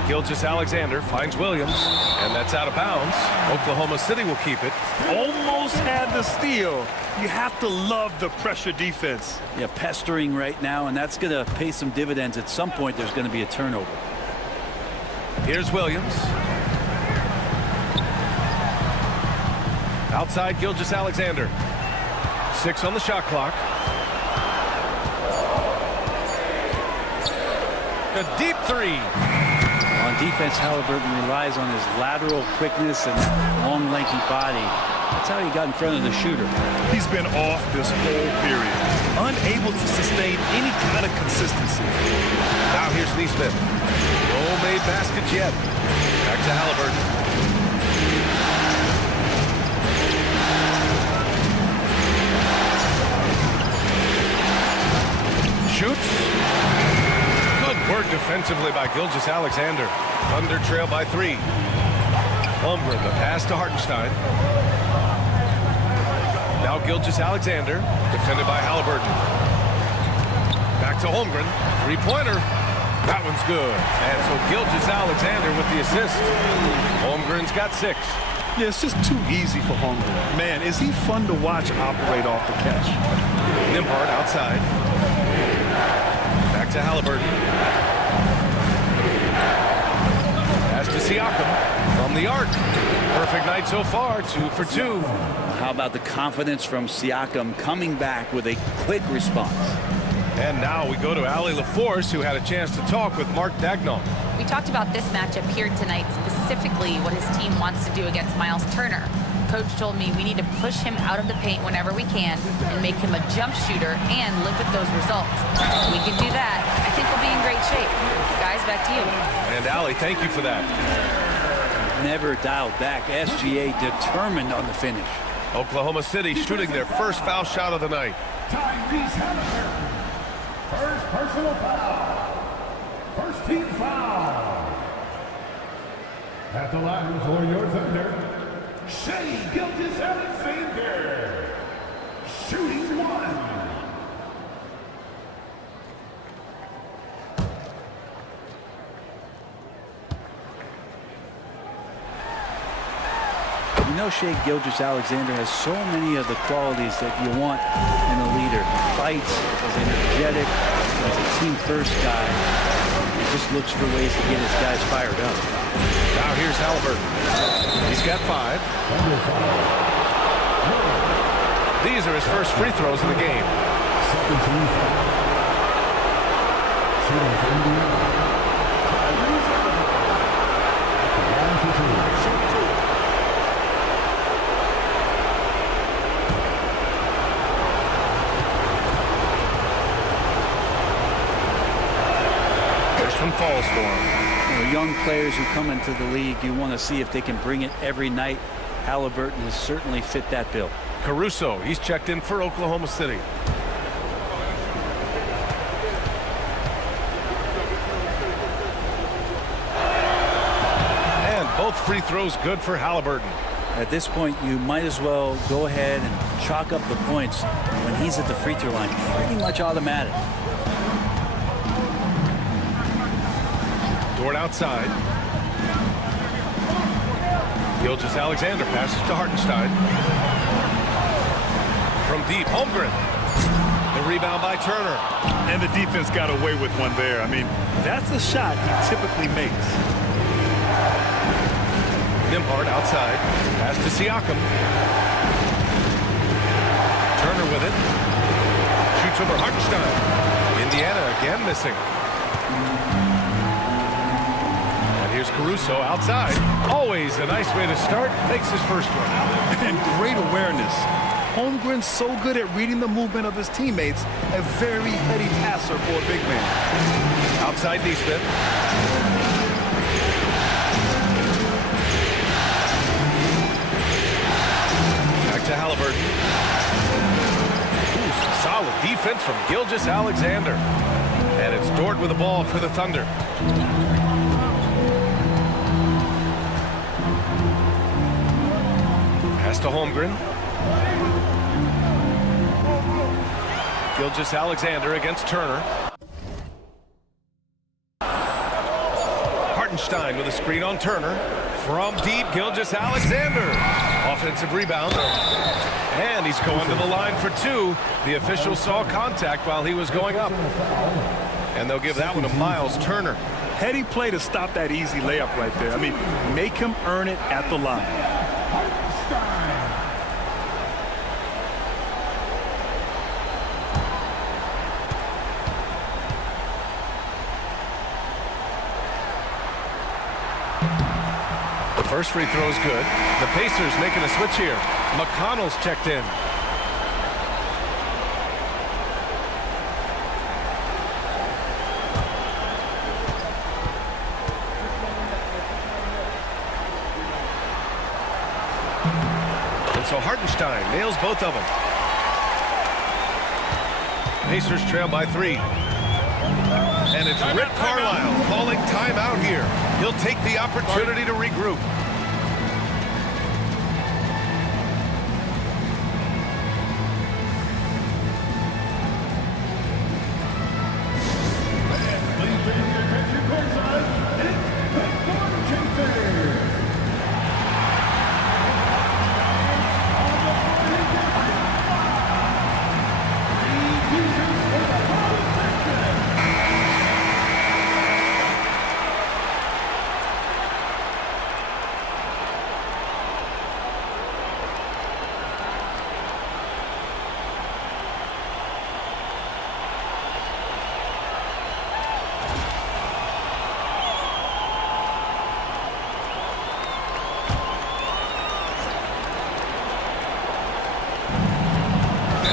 Gilgeous-Alexander finds Williams, and that's out of bounds. Oklahoma City will keep it. Almost had the steal. You have to love the pressure defense. Yeah, pestering right now, and that's going to pay some dividends. At some point, there's going to be a turnover. Here's Williams. Outside Gilgeous-Alexander. 6 on the shot clock. A deep three. On defense, Halliburton relies on his lateral quickness and long, lanky body. That's how he got in front of the shooter. He's been off this whole period, unable to sustain any kind of consistency. Now here's Neesmith. No made baskets yet. Back to Halliburton. Shoots. Good work defensively by Gilgeous-Alexander. Thunder trail by 3. Holmgren, the pass to Hartenstein. Now Gilgeous-Alexander, defended by Halliburton. Back to Holmgren. 3-pointer. That one's good. And so Gilgeous-Alexander with the assist. Holmgren's got 6. Yeah, it's just too easy for Holmgren. Man, is he fun to watch operate off the catch. Nembhard outside. Back to Halliburton. Pass to Siakam from the arc. Perfect night so far, 2 for 2. How about the confidence from Siakam coming back with a quick response? And now we go to Allie LaForce, who had a chance to talk with Mark Dagnall. We talked about this matchup here tonight, specifically what his team wants to do against Miles Turner. Coach told me we need to push him out of the paint whenever we can and make him a jump shooter and look at those results. If we can do that, I think we'll be in great shape. Guys, back to you. And Allie, thank you for that. Never dialed back. SGA determined on the finish. Oklahoma City shooting their first foul shot of the night. Tyrese Halliburton. First personal foul. First team foul. At the line for your Thunder, Shai Gilgeous-Alexander. Shooting 1. You know, Shai Gilgeous-Alexander has so many of the qualities that you want in a leader. Fights, is energetic, he's a team-first guy. He just looks for ways to get his guys fired up. Now here's Halliburton. He's got 5. These are his first free throws of the game. One falls for him. You know, young players who come into the league, you want to see if they can bring it every night. Halliburton has certainly fit that bill. Caruso, he's checked in for Oklahoma City. And both free throws good for Halliburton. At this point, you might as well go ahead and chalk up the points when he's at the free throw line. Pretty much automatic. Dort outside. Gilgeous-Alexander passes to Hartenstein. From deep, Holmgren. The rebound by Turner. And the defense got away with one there. I mean, that's a shot he typically makes. Nembhard outside. Pass to Siakam. Turner with it. Shoots over Hartenstein. Indiana again missing. Here's Caruso outside. Always a nice way to start. Makes his first one. And great awareness. Holmgren's so good at reading the movement of his teammates. A very heady passer for a big man. Outside Neesmith. Back to Halliburton. Ooh, some solid defense from Gilgeous-Alexander. And it's Dort with the ball for the Thunder. Pass to Holmgren. Gilgeous-Alexander against Turner. Hartenstein with a screen on Turner. From deep, Gilgeous-Alexander. Offensive rebound. And he's going to the line for two. The official saw contact while he was going up. And they'll give that one to Miles Turner. Heady play to stop that easy layup right there. I mean, make him earn it at the line. The first free throw is good. The Pacers making a switch here. McConnell's checked in. And so Hartenstein nails both of them. Pacers trail by 3. And it's Rick Carlisle calling timeout here. He'll take the opportunity to regroup.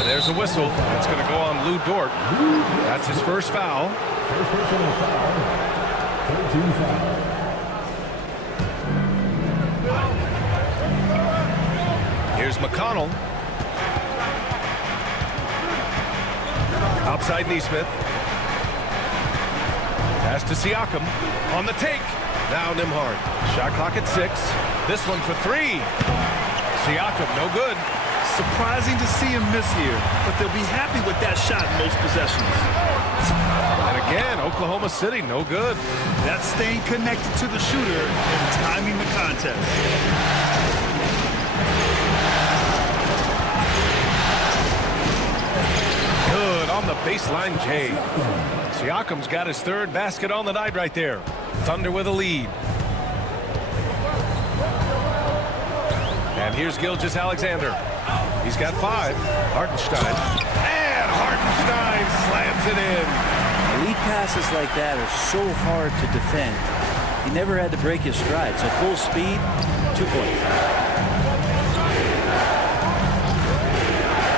There's a whistle. It's going to go on Lou Dort. That's his first foul. First personal foul. 13 foul. Here's McConnell. Outside Neesmith. Pass to Siakam. On the take. Now Nembhard. Shot clock at 6. This one for 3. Siakam, no good. Surprising to see him miss here, but they'll be happy with that shot in most possessions. And again, Oklahoma City, no good. That's staying connected to the shooter and timing the contest. Good on the baseline, Jay. Siakam's got his third basket on the night right there. Thunder with a lead. And here's Gilgeous-Alexander. He's got 5. Hartenstein. And Hartenstein slams it in. Elite passes like that are so hard to defend. He never had to break his stride, so full speed, 2 points.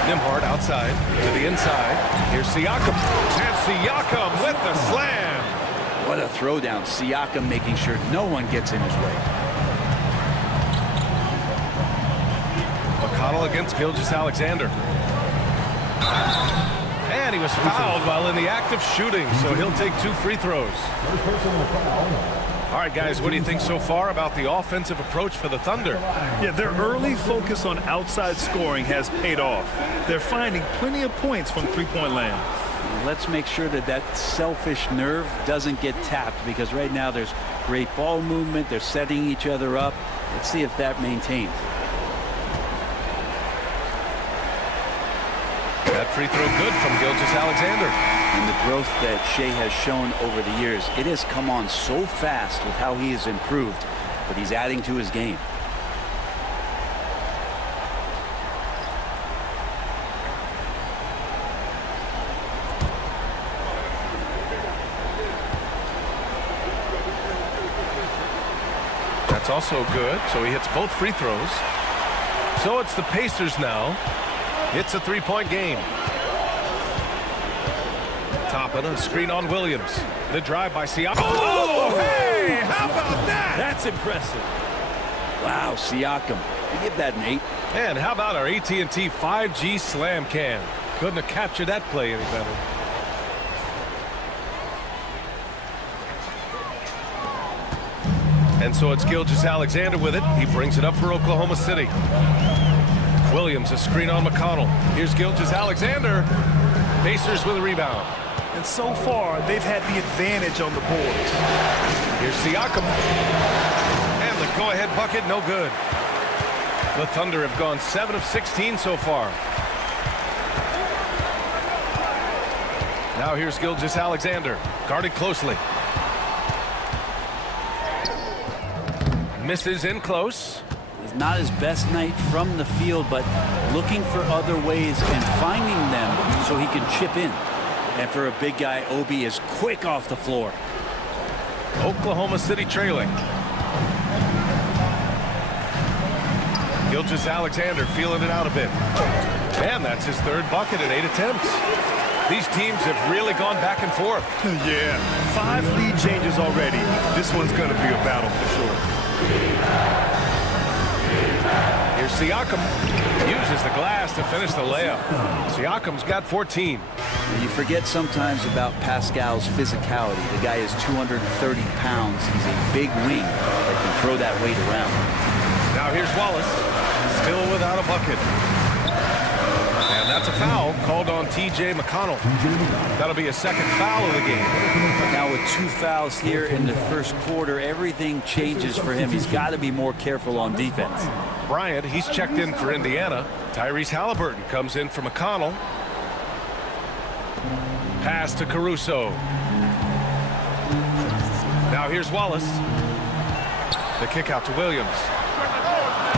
Nembhard outside to the inside. Here's Siakam. And Siakam with the slam. What a throwdown. Siakam making sure no one gets in his way. McConnell against Gilgeous-Alexander. And he was fouled while in the act of shooting, so he'll take 2 free throws. All right, guys, what do you think so far about the offensive approach for the Thunder? Yeah, their early focus on outside scoring has paid off. They're finding plenty of points from three-point land. Let's make sure that that selfish nerve doesn't get tapped, because right now there's great ball movement. They're setting each other up. Let's see if that maintains. That free throw good from Gilgeous-Alexander. And the growth that Shea has shown over the years, it has come on so fast with how he has improved, but he's adding to his game. That's also good, so he hits both free throws. So it's the Pacers now. It's a 3-point game. Toppin, a screen on Williams. The drive by Siakam. Oh, hey! How about that? That's impressive. Wow, Siakam. You give that an 8. And how about our AT&T 5G slam can? Couldn't have captured that play any better. And so it's Gilgeous-Alexander with it. He brings it up for Oklahoma City. Williams, a screen on McConnell. Here's Gilgeous-Alexander. Pacers with a rebound. And so far, they've had the advantage on the boards. Here's Siakam. And the go-ahead bucket, no good. The Thunder have gone 7 of 16 so far. Now here's Gilgeous-Alexander, guarded closely. Misses in close. It's not his best night from the field, but looking for other ways and finding them so he can chip in. And for a big guy, Obi is quick off the floor. Oklahoma City trailing. Gilgeous-Alexander feeling it out a bit. And that's his third bucket in 8 attempts. These teams have really gone back and forth. Yeah, 5 lead changes already. This one's going to be a battle for sure. Here's Siakam. Uses the glass to finish the layup. Siakam's got 14. You forget sometimes about Pascal's physicality. The guy is 230 pounds. He's a big wing that can throw that weight around. Now here's Wallace. Still without a bucket. And that's a foul called on T.J. McConnell. That'll be a second foul of the game. Now with 2 fouls here in the first quarter, everything changes for him. He's got to be more careful on defense. Bryant, he's checked in for Indiana. Tyrese Halliburton comes in for McConnell. Pass to Caruso. Now here's Wallace. The kick out to Williams.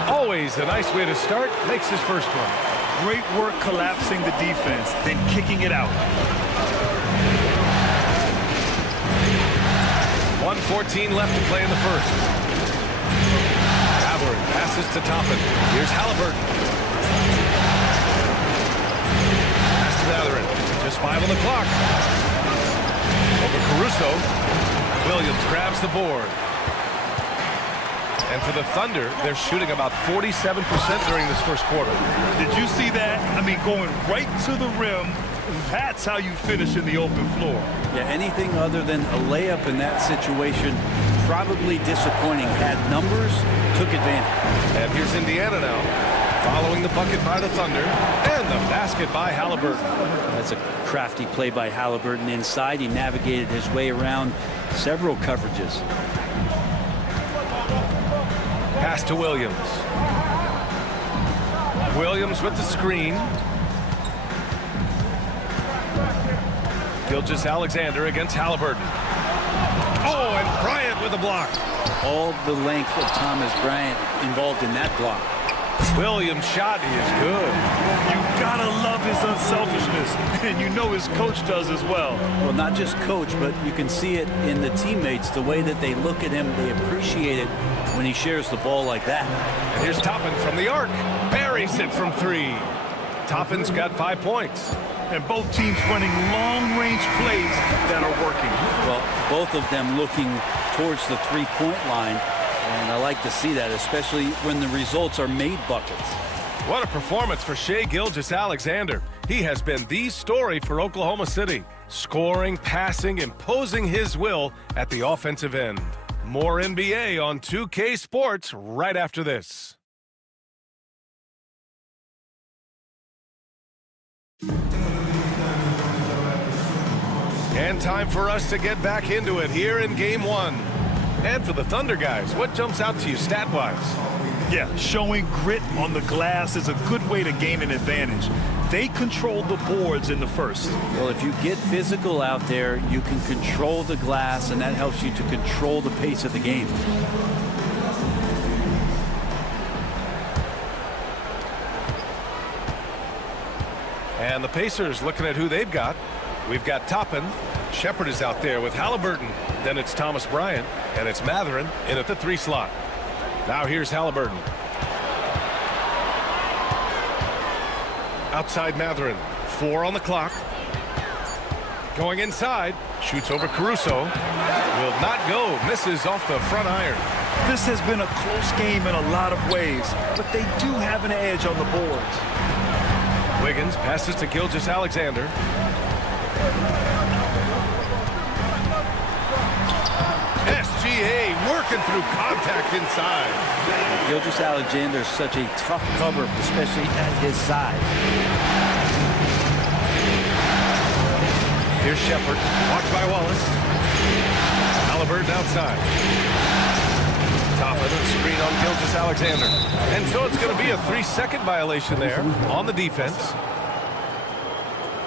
Always a nice way to start. Makes his first one. Great work collapsing the defense, then kicking it out. 1:14 left to play in the first. Halliburton passes to Toppin. Here's Halliburton. Pass to Mathurin. Just 5 on the clock. Over Caruso. Williams grabs the board. And for the Thunder, they're shooting about 47% during this first quarter. Did you see that? I mean, going right to the rim. That's how you finish in the open floor. Yeah, anything other than a layup in that situation, probably disappointing. Had numbers, took advantage. And here's Indiana now, following the bucket by the Thunder, and the basket by Halliburton. That's a crafty play by Halliburton inside. He navigated his way around several coverages. Pass to Williams. Williams with the screen. Gilgeous-Alexander against Halliburton. Oh, and Bryant with a block. All the length of Thomas Bryant involved in that block. Williams' shot is good. You gotta love his unselfishness, and you know his coach does as well. Well, not just coach, but you can see it in the teammates, the way that they look at him. They appreciate it when he shares the ball like that. And here's Toppin from the arc. Buries it from 3. Toppin's got 5 points. And both teams running long-range plays that are working. Well, both of them looking towards the three-point line. And I like to see that, especially when the results are made buckets. What a performance for Shai Gilgeous-Alexander. He has been the story for Oklahoma City. Scoring, passing, imposing his will at the offensive end. More NBA on 2K Sports right after this. And time for us to get back into it here in Game 1. And for the Thunder guys, what jumps out to you stat-wise? Yeah, showing grit on the glass is a good way to gain an advantage. They controlled the boards in the first. Well, if you get physical out there, you can control the glass, and that helps you to control the pace of the game. And the Pacers looking at who they've got. We've got Toppin. Shepard is out there with Halliburton. Then it's Thomas Bryant, and it's Mathurin in at the 3 slot. Now here's Halliburton. Outside Mathurin. 4 on the clock. Going inside. Shoots over Caruso. Will not go. Misses off the front iron. This has been a close game in a lot of ways, but they do have an edge on the boards. Wiggins passes to Gilgeous-Alexander. SGA working through contact inside. Gilgeous-Alexander is such a tough cover, especially at his size. Here's Shepard. Watched by Wallace. Halliburton outside. Top of the screen on Gilgeous-Alexander. And so it's going to be a 3-second violation there on the defense.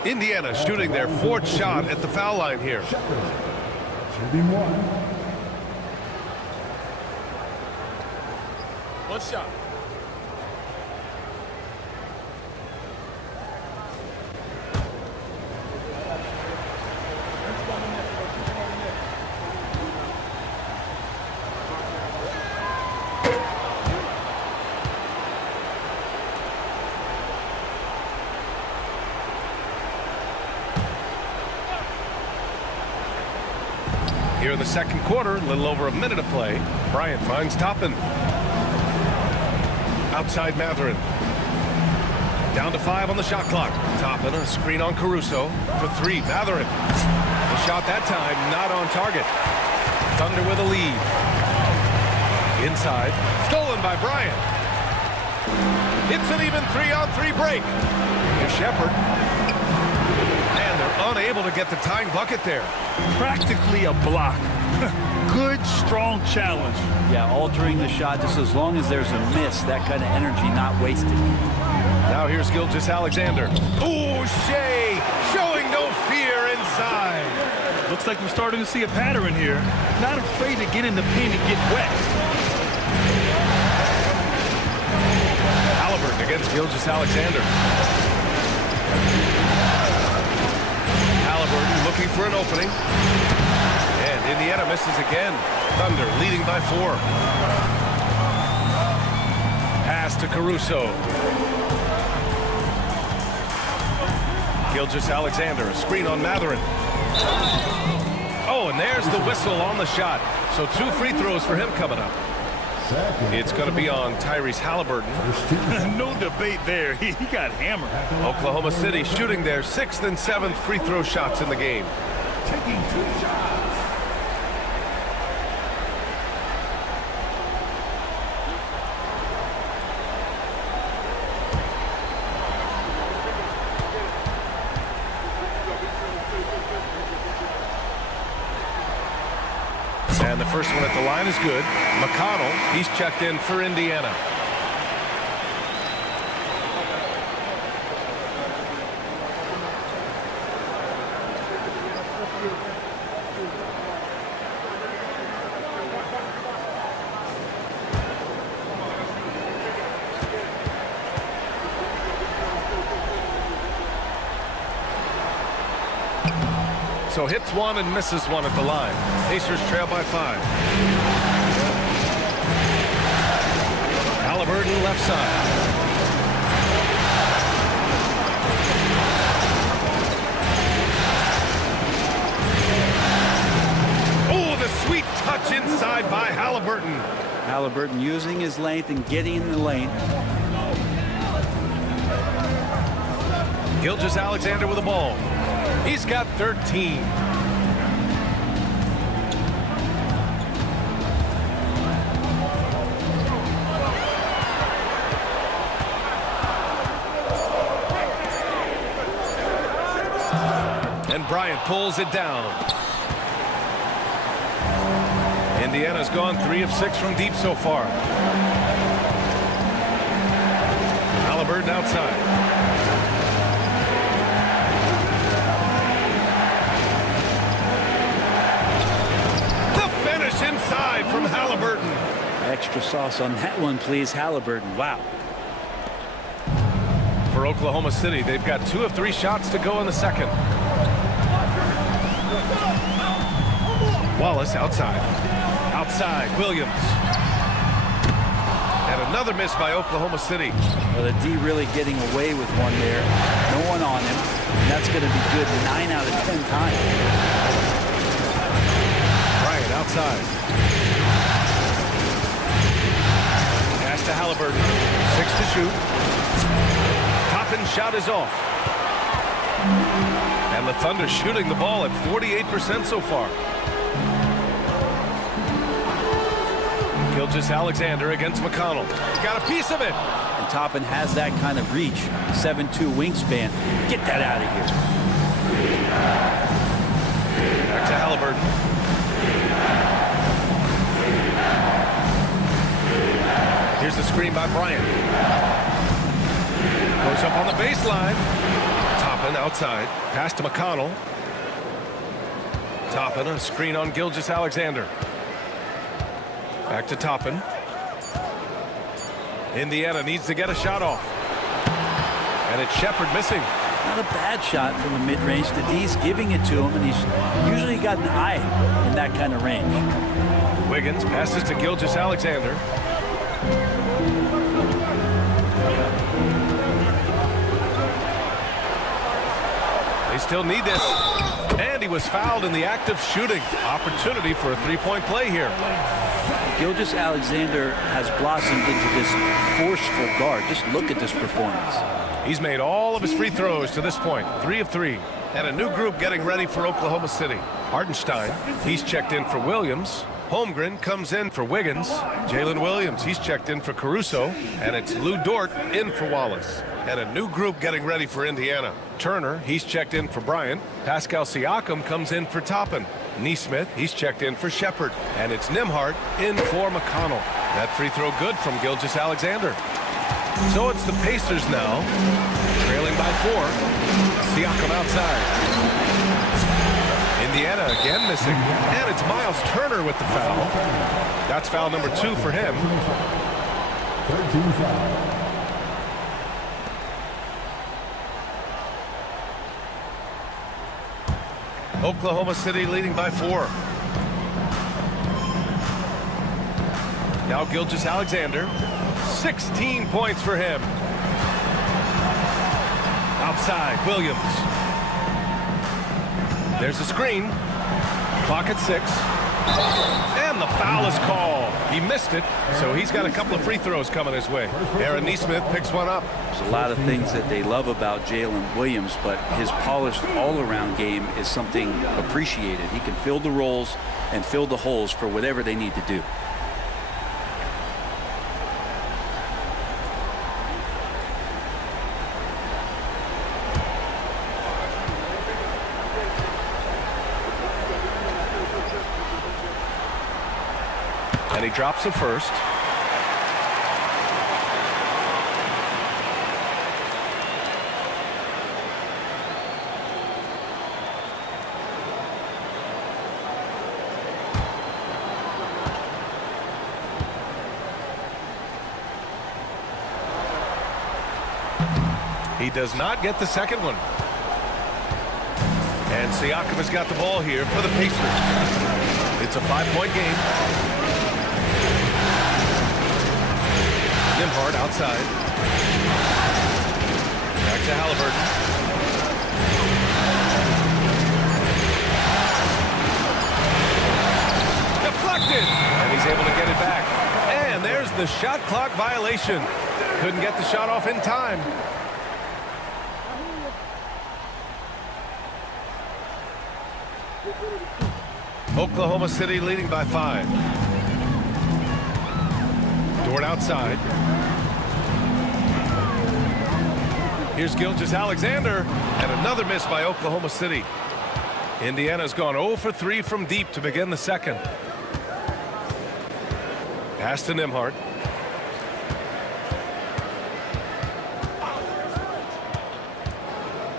Indiana shooting their 4th shot at the foul line here. One shot. Here in the second quarter, a little over a minute of play. Bryant finds Toppin. Outside Mathurin. Down to 5 on the shot clock. Toppin, a screen on Caruso for 3. Mathurin. The shot that time not on target. Thunder with a lead. Inside. Stolen by Bryant. It's an even 3-on-3 break. Here's Shepard. And they're unable to get the tying bucket there. Practically a block. Good, strong challenge. Yeah, altering the shot just as long as there's a miss. That kind of energy not wasted. Now here's Gilgeous-Alexander. Ooh, Shea showing no fear inside. Looks like we're starting to see a pattern here. Not afraid to get in the paint and get wet. Halliburton against Gilgeous-Alexander. Halliburton looking for an opening. And Indiana misses again. Thunder leading by 4. Pass to Caruso. Gilgeous-Alexander, a screen on Mathurin. Oh, and there's the whistle on the shot. So 2 free throws for him coming up. It's going to be on Tyrese Halliburton. No debate there. He got hammered. Oklahoma City shooting their 6th and 7th free throw shots in the game. Taking 2 shots. And the first one at the line is good. McConnell, he's checked in for Indiana. So hits 1 and misses 1 at the line. Pacers trail by 5. Halliburton left side. Oh, the sweet touch inside by Halliburton. Halliburton using his length and getting in the lane. Gilgeous-Alexander with the ball. He's got 13. And Bryant pulls it down. Indiana's gone 3 of 6 from deep so far. Halliburton outside. Inside from Halliburton. Extra sauce on that one, please. Halliburton. Wow. For Oklahoma City, they've got 2 of 3 shots to go in the second. Wallace outside. Outside, Williams. And another miss by Oklahoma City. Well, the D really getting away with one there. No one on him. And that's going to be good 9 out of 10 times. Outside. Pass to Halliburton. 6 to shoot. Toppin shot is off. And the Thunder shooting the ball at 48% so far. Gilgeous-Alexander against McConnell. Got a piece of it. And Toppin has that kind of reach. 7'2" wingspan. Get that out of here. leading by Bryant. Goes up on the baseline. Toppin outside. Pass to McConnell. Toppin, a screen on Gilgeous-Alexander. Back to Toppin. Indiana needs to get a shot off. And it's Shepard missing. Not a bad shot from the mid-range. The D's giving it to him, and he's usually got an eye in that kind of range. Wiggins passes to Gilgeous-Alexander. They still need this. And he was fouled in the act of shooting. Opportunity for a three-point play here. Gilgeous-Alexander has blossomed into this forceful guard. Just look at this performance. He's made all of his free throws to this point. 3 of 3. And a new group getting ready for Oklahoma City. Hartenstein, he's checked in for Williams. Holmgren comes in for Wiggins. Jalen Williams, he's checked in for Caruso. And it's Lou Dort in for Wallace. And a new group getting ready for Indiana. Turner, he's checked in for Bryant. Pascal Siakam comes in for Toppin. Neesmith, he's checked in for Shepard. And it's Nembhard in for McConnell. That free throw good from Gilgeous-Alexander. So it's the Pacers now, trailing by 4. Siakam outside. Indiana again missing. And it's Miles Turner with the foul. That's foul number 2 for him. 13 foul. Oklahoma City leading by 4. Now Gilgeous-Alexander. 16 points for him. Outside, Williams. There's a screen. Clock at 6. And the foul is called. He missed it, so he's got a couple of free throws coming his way. Aaron Neesmith picks one up. There's a lot of things that they love about Jalen Williams, but his polished all-around game is something appreciated. He can fill the roles and fill the holes for whatever they need to do. And he drops the first. He does not get the second one. And Siakam has got the ball here for the Pacers. It's a 5-point game. Nembhard outside. Back to Halliburton. Deflected! And he's able to get it back. And there's the shot clock violation. Couldn't get the shot off in time. Oklahoma City leading by 5. Dort outside. Here's Gilgeous-Alexander, and another miss by Oklahoma City. Indiana's gone 0 for 3 from deep to begin the second. Pass to Nembhard.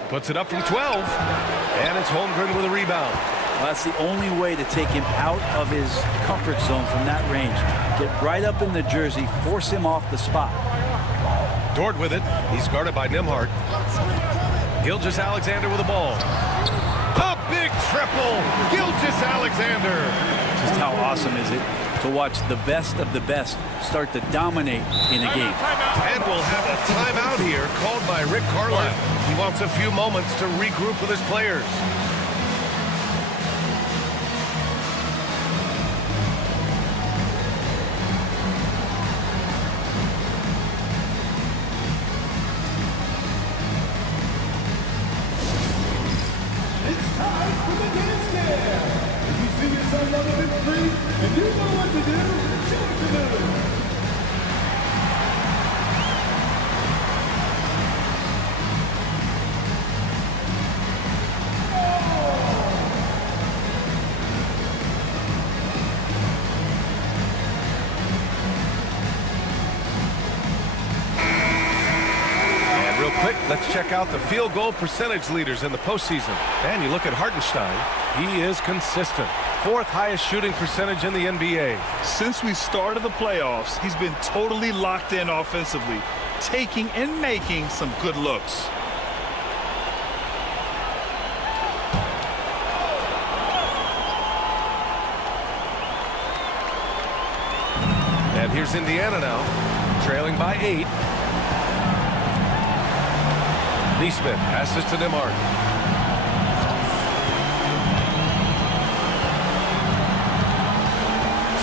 Puts it up from 12, and it's Holmgren with a rebound. Well, that's the only way to take him out of his comfort zone from that range. Get right up in the jersey, force him off the spot. Dort with it. He's guarded by Nembhard. Gilgeous-Alexander with the ball. A big triple. Gilgeous-Alexander. Just how awesome is it to watch the best of the best start to dominate in a game. And we'll have a timeout here called by Rick Carlisle. He wants a few moments to regroup with his players. It's time for the dance cam. If you see this on Love It Free and you know what to do, show it to them. check out the field goal percentage leaders in the postseason. And you look at Hartenstein, he is consistent. 4th highest shooting percentage in the NBA. Since we started the playoffs, he's been totally locked in offensively, taking and making some good looks. And here's Indiana now, trailing by 8. Neesmith passes to Nembhard.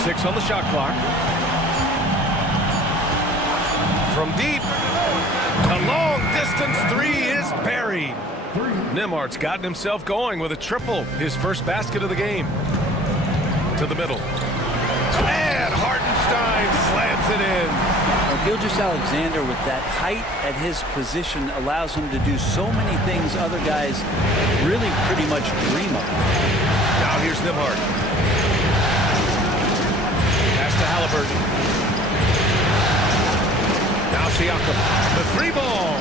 Six on the shot clock. From deep, a long distance 3 is buried. Nembhard's gotten himself going with a triple, his first basket of the game. To the middle. And Hartenstein slams it in. Now, Gilgeous-Alexander, with that height at his position, allows him to do so many things other guys really pretty much dream of. Now here's Nembhard. Pass to Halliburton. Now Siakam. The 3-ball.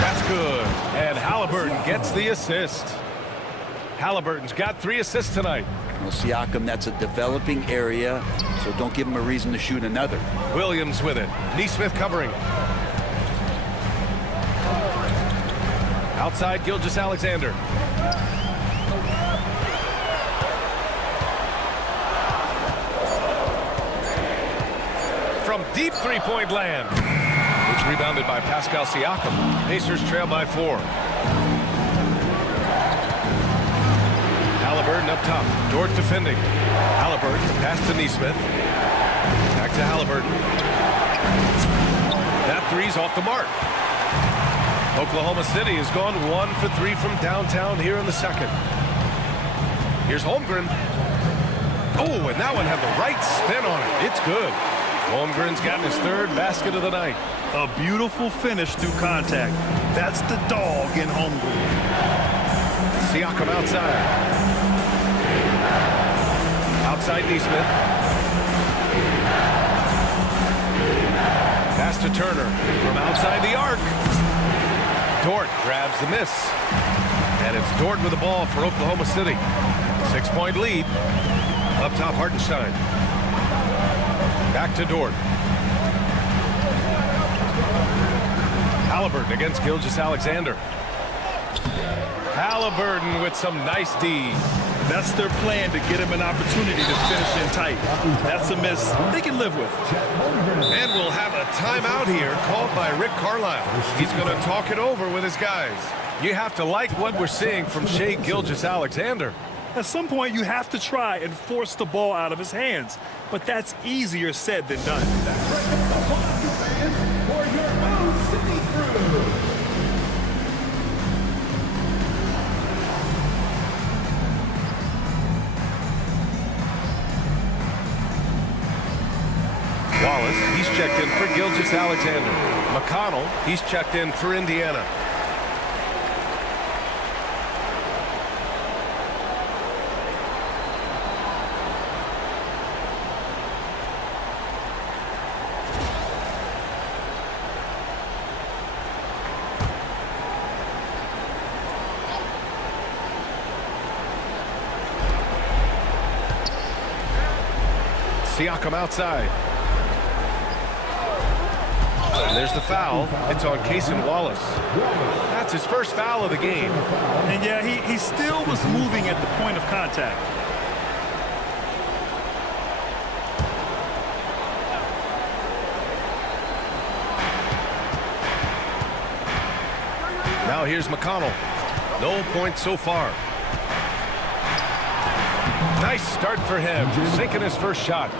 That's good. And Halliburton gets the assist. Halliburton's got 3 assists tonight. Well, Siakam, that's a developing area, so don't give him a reason to shoot another. Williams with it. Neesmith covering. Outside Gilgeous-Alexander. From deep 3-point land. It's rebounded by Pascal Siakam. Pacers trail by 4. Halliburton up top. Dort defending. Halliburton pass to Neesmith. Back to Halliburton. That 3's off the mark. Oklahoma City has gone 1 for 3 from downtown here in the second. Here's Holmgren. Oh, and that one had the right spin on it. It's good. Holmgren's gotten his 3rd basket of the night. A beautiful finish through contact. That's the dog in Holmgren. Siakam outside. Outside Neesmith. Pass to Turner from outside the arc. Dort grabs the miss. And it's Dort with the ball for Oklahoma City. 6-point lead. Up top, Hartenstein. Back to Dort. Halliburton against Gilgeous-Alexander. Halliburton with some nice D. That's their plan, to get him an opportunity to finish in tight. That's a miss they can live with. And we'll have a timeout here called by Rick Carlisle. He's going to talk it over with his guys. You have to like what we're seeing from Shai Gilgeous-Alexander. At some point, you have to try and force the ball out of his hands. But that's easier said than done. For your own City Crew. Wallace, he's checked in for Gilgeous-Alexander. McConnell, he's checked in for Indiana. Siakam outside. And there's the foul. It's on Cason Wallace. That's his first foul of the game. And yeah, he still was moving at the point of contact. Now here's McConnell. No points so far. Nice start for him, sinking his first shot.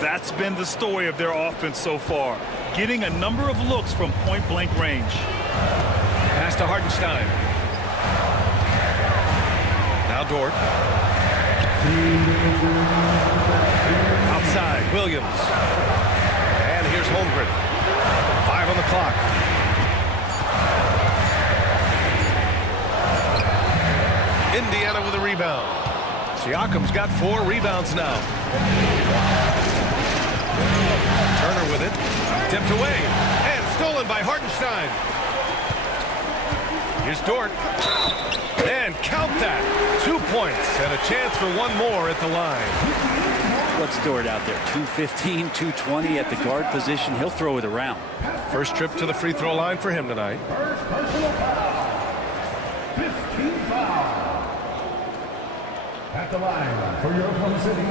That's been the story of their offense so far, getting a number of looks from point-blank range. Pass to Hartenstein. Now Dort. Outside, Williams. And here's Holmgren. 5 on the clock. Indiana with a rebound. Siakam's got 4 rebounds now. Turner with it. Tipped away. And stolen by Hartenstein. Here's Dort. And count that. 2 points and a chance for one more at the line. What's Dort out there? 215, 220 at the guard position. He'll throw it around. First trip to the free throw line for him tonight. First personal foul. 15 foul. At the line for your Oklahoma City.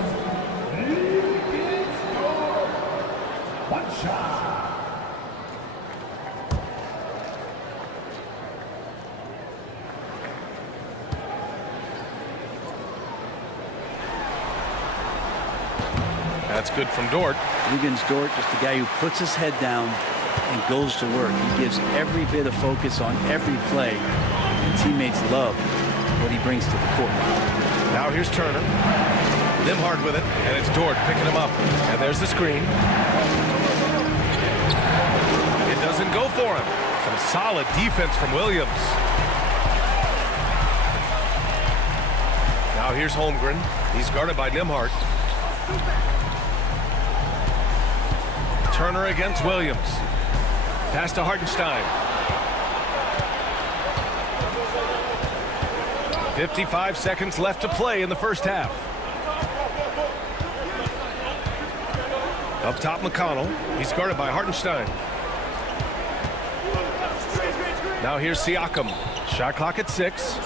It's Dort. One shot. That's good from Dort. Wiggins Dort, just a guy who puts his head down and goes to work. He gives every bit of focus on every play, and teammates love what he brings to the court. Now here's Turner. Nimhard with it, and it's Dort picking him up. And there's the screen. It doesn't go for him. Some solid defense from Williams. Now here's Holmgren. He's guarded by Nimhard. Turner against Williams. Pass to Hartenstein. 55 seconds left to play in the first half. Up top, McConnell. He's guarded by Hartenstein. Now here's Siakam. Shot clock at 6.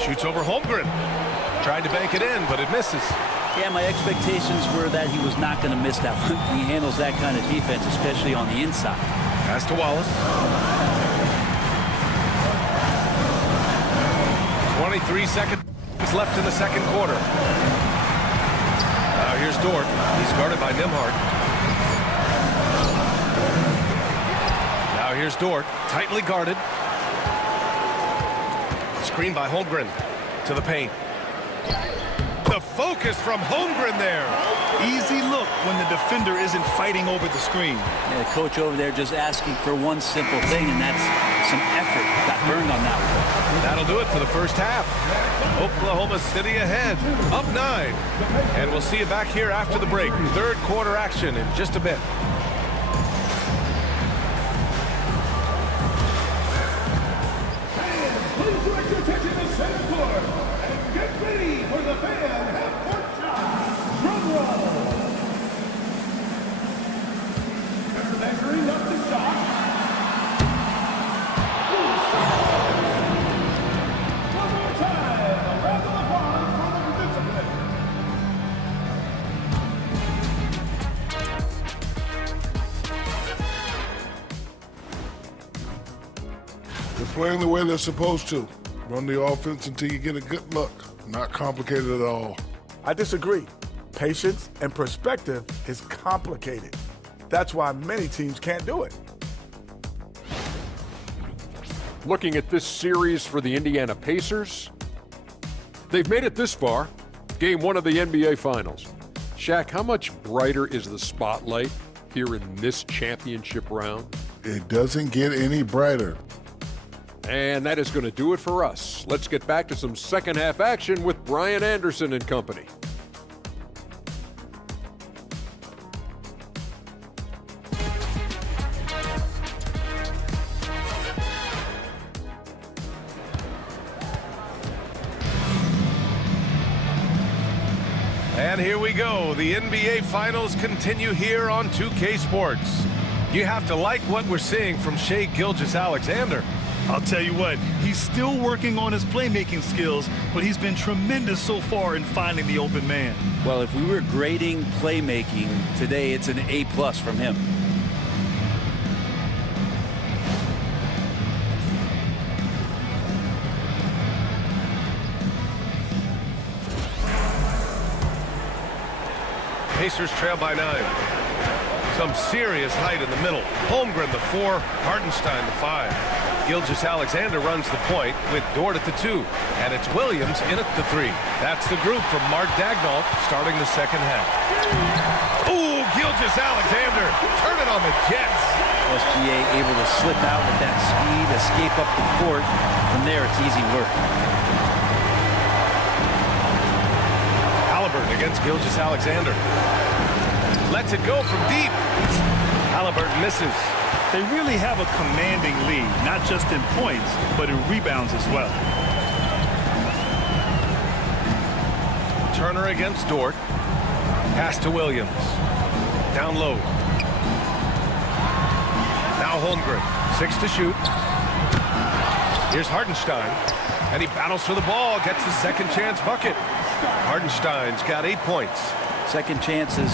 Shoots over Holmgren. Tried to bank it in, but it misses. Yeah, my expectations were that he was not going to miss that one. He handles that kind of defense, especially on the inside. Pass to Wallace. 23 seconds left in the second quarter. Now here's Dort. He's guarded by Nimhard. Now here's Dort, tightly guarded. Screen by Holmgren to the paint. The focus from Holmgren there. Easy look when the defender isn't fighting over the screen. Yeah, the coach over there just asking for one simple thing, and that's some effort. Got burned on that one. That'll do it for the first half. Oklahoma City ahead, up 9. And we'll see you back here after the break. Third quarter action in just a bit. Please direct your attention to center court and get ready for the fan half-court shot. Drum roll. They're measuring up the shot. One more time. A round of applause for the participant. They're playing the way they're supposed to. Run the offense until you get a good look. Not complicated at all. I disagree. Patience and perspective is complicated. That's why many teams can't do it. Looking at this series for the Indiana Pacers, they've made it this far. Game 1 of the NBA Finals. Shaq, how much brighter is the spotlight here in this championship round? It doesn't get any brighter. And that is going to do it for us. Let's get back to some second half action with Brian Anderson and company. And here we go. The NBA Finals continue here on 2K Sports. You have to like what we're seeing from Shai Gilgeous-Alexander. I'll tell you what, he's still working on his playmaking skills, but he's been tremendous so far in finding the open man. Well, if we were grading playmaking today, it's an A+ from him. Pacers trail by 9. Some serious height in the middle. Holmgren the 4, Hartenstein the 5. Gilgeous-Alexander runs the point with Dort at the 2. And it's Williams in at the 3. That's the group from Mark Daigneault starting the second half. Ooh, Gilgeous-Alexander turning on the Jets. SGA able to slip out with that speed, escape up the court. From there, it's easy work. Halliburton against Gilgeous-Alexander. Lets it go from deep. Halliburton misses. They really have a commanding lead, not just in points, but in rebounds as well. Turner against Dort. Pass to Williams. Down low. Now Holmgren. 6 to shoot. Here's Hartenstein. And he battles for the ball. Gets the second chance bucket. Hartenstein's got 8 points. Second chances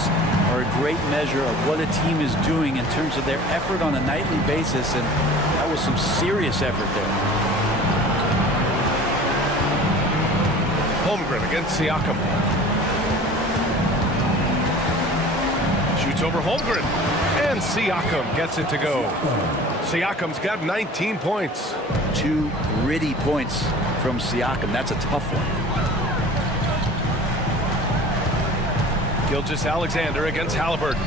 are a great measure of what a team is doing in terms of their effort on a nightly basis. And that was some serious effort there. Holmgren against Siakam. Shoots over Holmgren. And Siakam gets it to go. Siakam's got 19 points. 2 gritty points from Siakam. That's a tough one. Gilgeous-Alexander against Halliburton.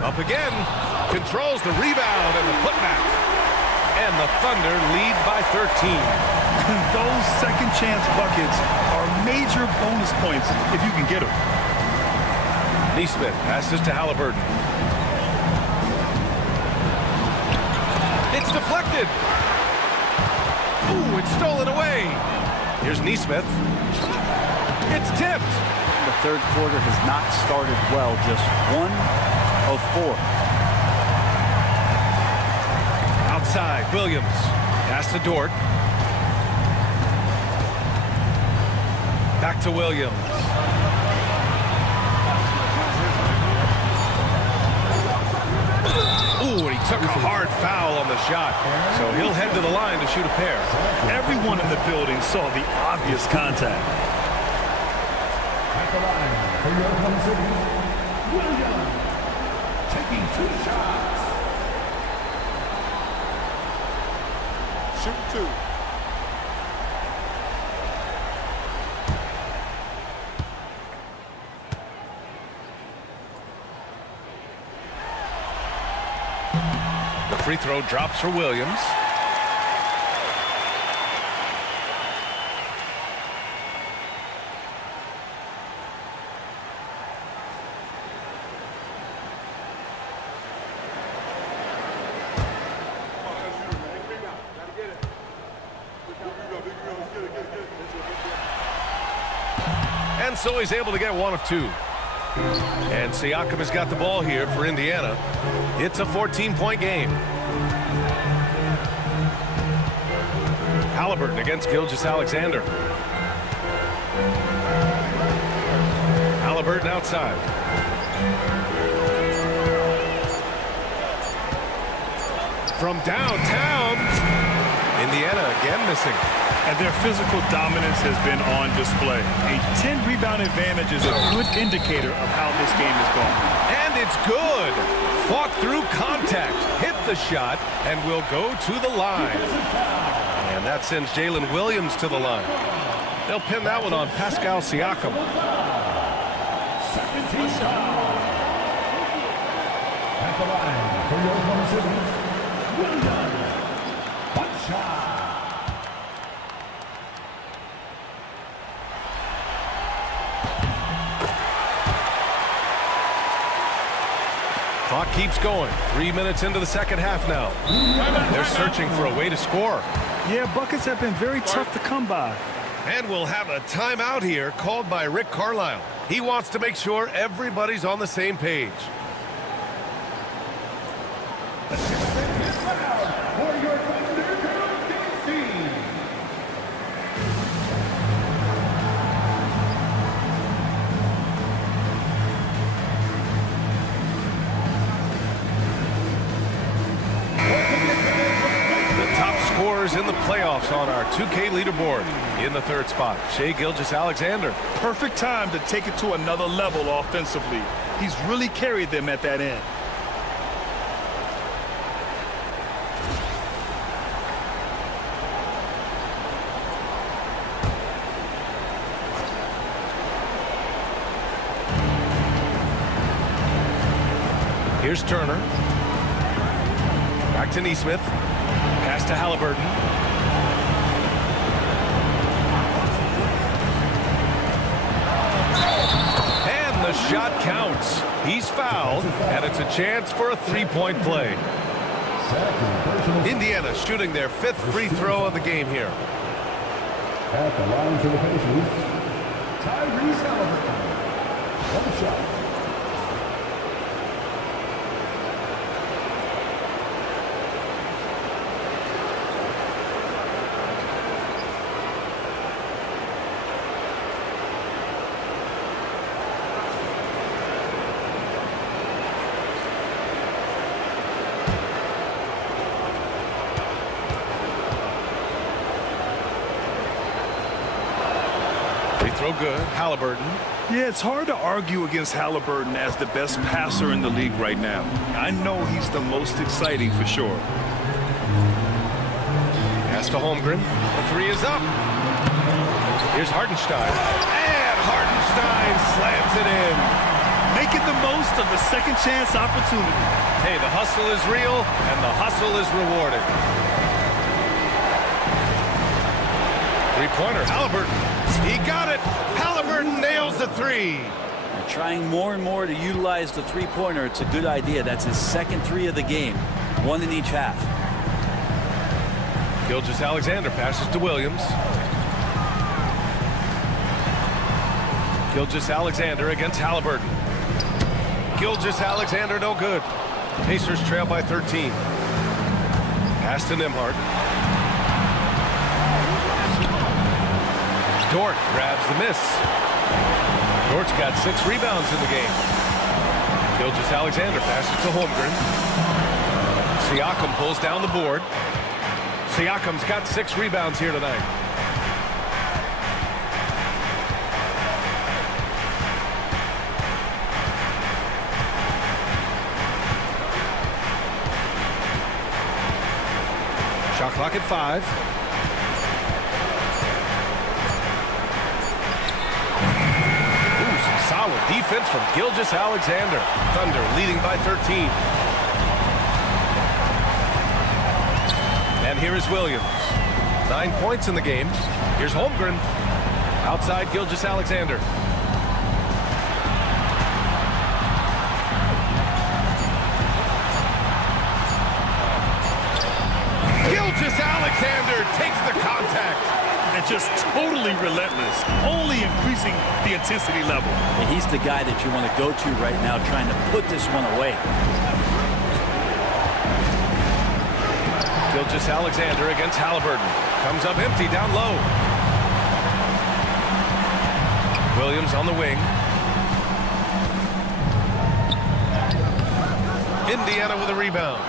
Up again. Controls the rebound and the putback. And the Thunder lead by 13. Those second chance buckets are major bonus points if you can get them. Neesmith passes to Halliburton. It's deflected. Ooh, it's stolen away. Here's Neesmith. It's tipped. The third quarter has not started well. Just 1 of 4. Outside, Williams. Pass to Dort. Back to Williams. Ooh, and he took a hard foul on the shot. So he'll head to the line to shoot a pair. Everyone in the building saw the obvious contact. At the line for your Oklahoma City, Williams taking 2 shots. Shoot 2. The free throw drops for Williams. And so he's able to get 1 of 2. And Siakam has got the ball here for Indiana. It's a 14-point game. Halliburton against Gilgeous-Alexander. Halliburton outside. From downtown, Indiana again missing. And their physical dominance has been on display. A 10-rebound advantage is a good indicator of how this game is going. And it's good. Fought through contact, hit the shot, and will go to the line. And that sends Jalen Williams to the line. They'll pin that one on Pascal Siakam. At the line for your Oklahoma City, Williams. 1 shot. Clock keeps going. 3 minutes into the second half now. They're searching for a way to score. Yeah, buckets have been very tough to come by. And we'll have a timeout here called by Rick Carlisle. He wants to make sure everybody's on the same page. For your Thunder Girls dancing. Scorers in the playoffs on our 2K leaderboard. In the third spot, Shai Gilgeous-Alexander. Perfect time to take it to another level offensively. He's really carried them at that end. Here's Turner. Back to Neesmith. Pass to Halliburton. And the shot counts. He's fouled, and it's a chance for a 3-point play. Indiana shooting their 5th free throw of the game here. At the line for the Pacers, Tyrese Halliburton. One shot. Throw good. Halliburton. Yeah, it's hard to argue against Halliburton as the best passer in the league right now. I know he's the most exciting for sure. Pass to Holmgren. The 3 is up. Here's Hartenstein. And Hartenstein slams it in. Making the most of the second chance opportunity. Hey, the hustle is real, and the hustle is rewarded. Three-pointer, Halliburton. He got it. Halliburton nails the 3. They're trying more and more to utilize the three-pointer. It's a good idea. That's his second 3 of the game. 1 in each half. Gilgeous-Alexander passes to Williams. Gilgeous-Alexander against Halliburton. Gilgeous-Alexander no good. Pacers trail by 13. Pass to Nembhard. Dort grabs the miss. Dort's got 6 rebounds in the game. Gilgeous-Alexander passes to Holmgren. Siakam pulls down the board. Siakam's got 6 rebounds here tonight. Shot clock at 5. Solid defense from Gilgeous-Alexander. Thunder leading by 13. And here is Williams. 9 points in the game. Here's Holmgren. Outside Gilgeous-Alexander. Gilgeous-Alexander takes the contact. And just totally relentless, only increasing the intensity level. And he's the guy that you want to go to right now, trying to put this one away. Gilgeous-Alexander against Halliburton. Comes up empty down low. Williams on the wing. Indiana with a rebound.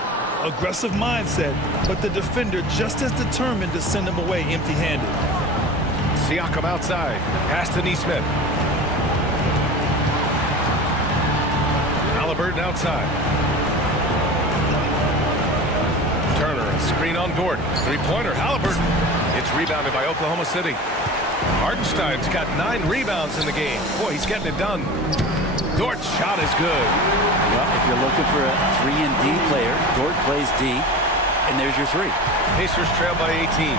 Aggressive mindset, but the defender just as determined to send him away empty-handed. Siakam outside. Pass to Nesmith. Halliburton outside. Turner, a screen on Dort. Three-pointer, Halliburton. It's rebounded by Oklahoma City. Hartenstein's got 9 rebounds in the game. Boy, he's getting it done. Dort's shot is good. Well, if you're looking for a 3-and-D player, Dort plays D, and there's your 3. Pacers trail by 18.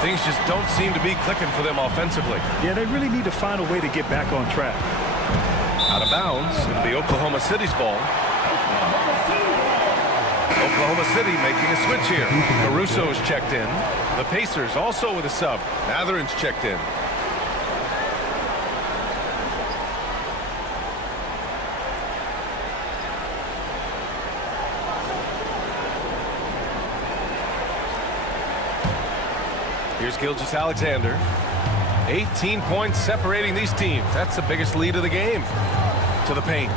Things just don't seem to be clicking for them offensively. Yeah, they really need to find a way to get back on track. Out of bounds, it'll be Oklahoma City's ball. Oklahoma City making a switch here. Caruso's checked in. The Pacers also with a sub. Mathurin's checked in. Here's Gilgeous-Alexander. 18 points separating these teams. That's the biggest lead of the game. To the paint.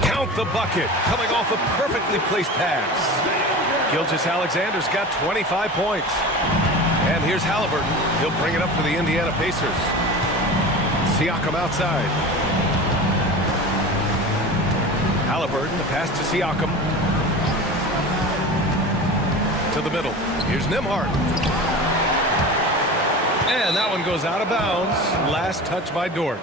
Count the bucket. Coming off a perfectly placed pass. Gilgeous-Alexander's got 25 points. And here's Halliburton. He'll bring it up for the Indiana Pacers. Siakam outside. Halliburton, the pass to Siakam. To the middle. Here's Nembhard. And that one goes out of bounds. Last touch by Dort.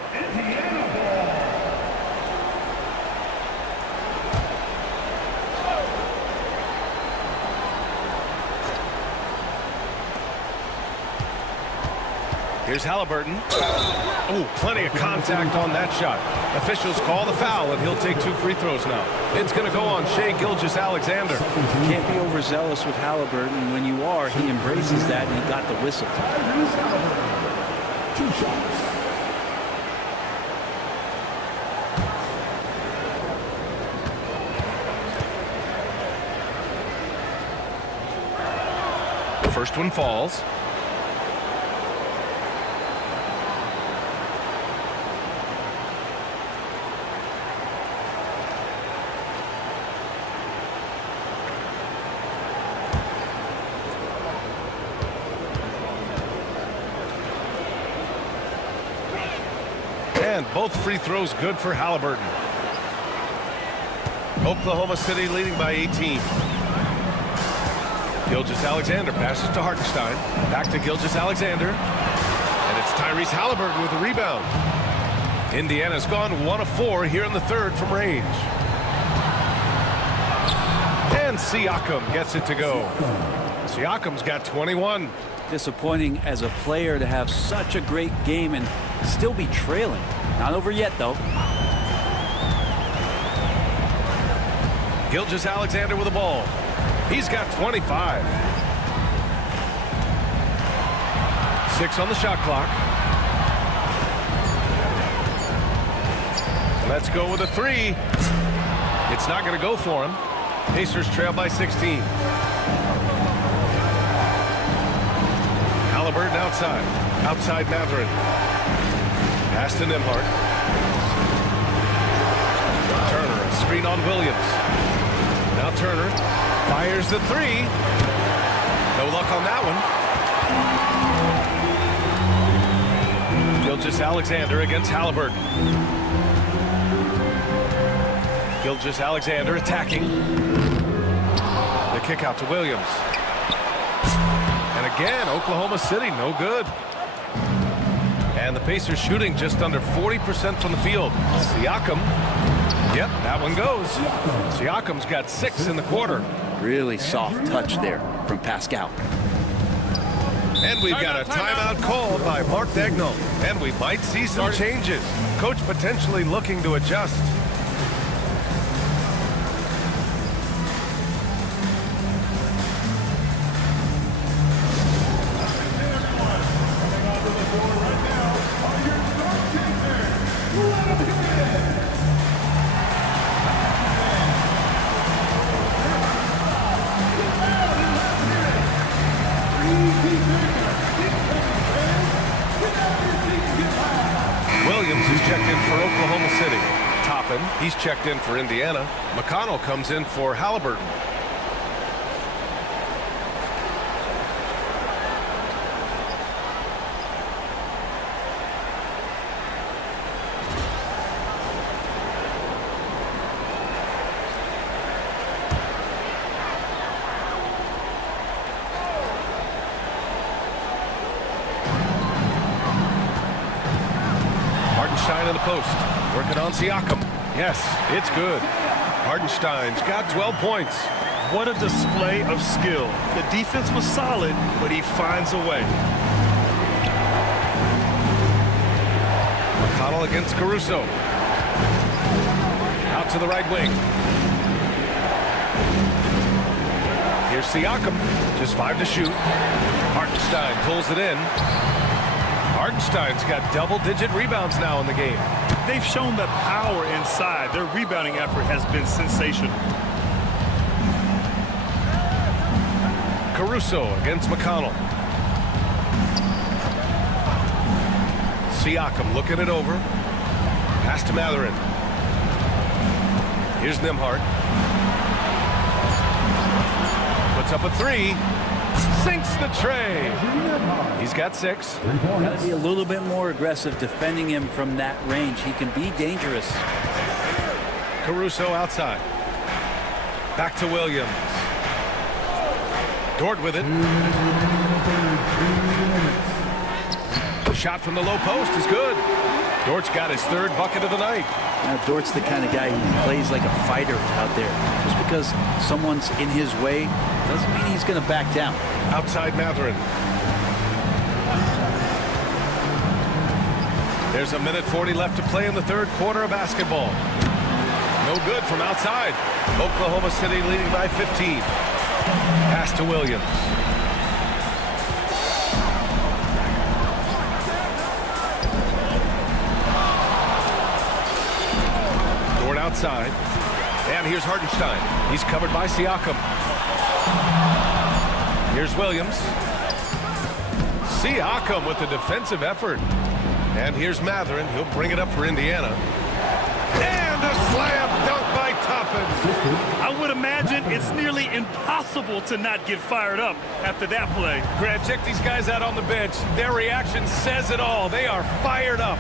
Here's Halliburton. Oh, plenty of contact on that shot. Officials call the foul, and he'll take 2 free throws now. It's going to go on Shai Gilgeous-Alexander. Can't be overzealous with Halliburton. When you are, he embraces that, and he got the whistle. 2 shots. The first one falls. And both free throws good for Halliburton. Oklahoma City leading by 18. Gilgeous-Alexander passes to Hartenstein. Back to Gilgeous-Alexander. And it's Tyrese Halliburton with a rebound. Indiana's gone 1 of 4 here in the third from range. And Siakam gets it to go. Siakam's got 21. Disappointing as a player to have such a great game and still be trailing. Not over yet, though. Gilgeous-Alexander with the ball. He's got 25. 6 on the shot clock. Let's go with a 3. It's not going to go for him. Pacers trail by 16. Halliburton outside. Outside Mathurin. Pass to Nembhard. Turner, a screen on Williams. Now Turner fires the 3. No luck on that one. Gilgeous-Alexander against Halliburton. Gilgeous-Alexander attacking. The kick out to Williams. And again, Oklahoma City, no good. And the Pacers shooting just under 40% from the field. Siakam. Yep, that one goes. Siakam's got 6 in the quarter. Really soft touch there from Pascal. And we've got a timeout called by Mark Daigneault. And we might see some changes. Coach potentially looking to adjust. Williams is checked in for Oklahoma City. Toppin, he's checked in for Indiana. McConnell comes in for Halliburton. Hartenstein in the post. Working on Siakam. Yes, it's good. Hartenstein's got 12 points. What a display of skill. The defense was solid, but he finds a way. McConnell against Caruso. Out to the right wing. Here's Siakam. Just 5 to shoot. Hartenstein pulls it in. Hartenstein's got double-digit rebounds now in the game. They've shown the power inside. Their rebounding effort has been sensational. Caruso against McConnell. Siakam looking it over. Pass to Mathurin. Here's Nembhard. Puts up a 3. Sinks the tray. He's got 6. Got to be a little bit more aggressive defending him from that range. He can be dangerous. Caruso outside. Back to Williams. Dort with it. The shot from the low post is good. Dort's got his 3rd bucket of the night. Now, Dort's the kind of guy who plays like a fighter out there. Just because someone's in his way doesn't mean he's going to back down. Outside Mathurin. There's a minute 40 left to play in the third quarter of basketball. No good from outside. Oklahoma City leading by 15. Pass to Williams. Dort outside. And here's Hartenstein. He's covered by Siakam. Here's Williams. Siakam with the defensive effort. And here's Mathurin. He'll bring it up for Indiana. And a slam dunk by Toppin. I would imagine it's nearly impossible to not get fired up after that play. Grant, check these guys out on the bench. Their reaction says it all. They are fired up.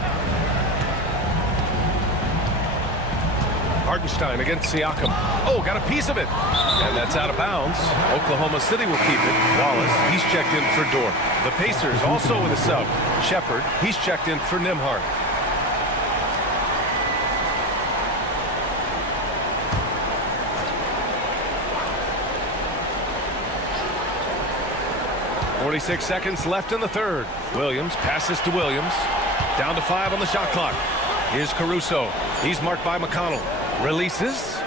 Hartenstein against Siakam. Oh, got a piece of it. And that's out of bounds. Oklahoma City will keep it. Wallace, he's checked in for Dort. The Pacers also with a sub. Shepard, he's checked in for Nimhart. .46 seconds left in the third. Williams passes to Williams. Down to 5 on the shot clock. Here's Caruso. He's marked by McConnell. Releases.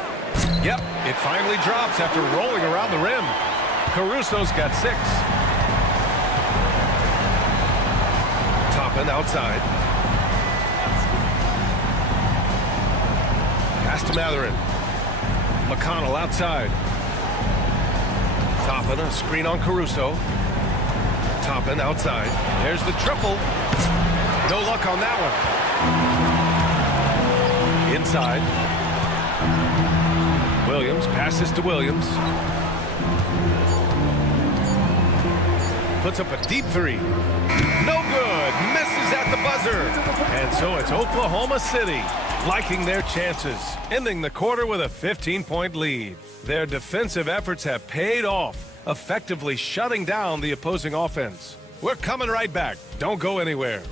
Yep, it finally drops after rolling around the rim. Caruso's got 6. Toppin outside. Pass to Mathurin. McConnell outside. Toppin, a screen on Caruso. Toppin outside. There's the triple. No luck on that one. Inside. Williams passes to Williams. Puts up a deep 3. No good. Misses at the buzzer. And so it's Oklahoma City liking their chances, ending the quarter with a 15-point lead. Their defensive efforts have paid off, effectively shutting down the opposing offense. We're coming right back. Don't go anywhere.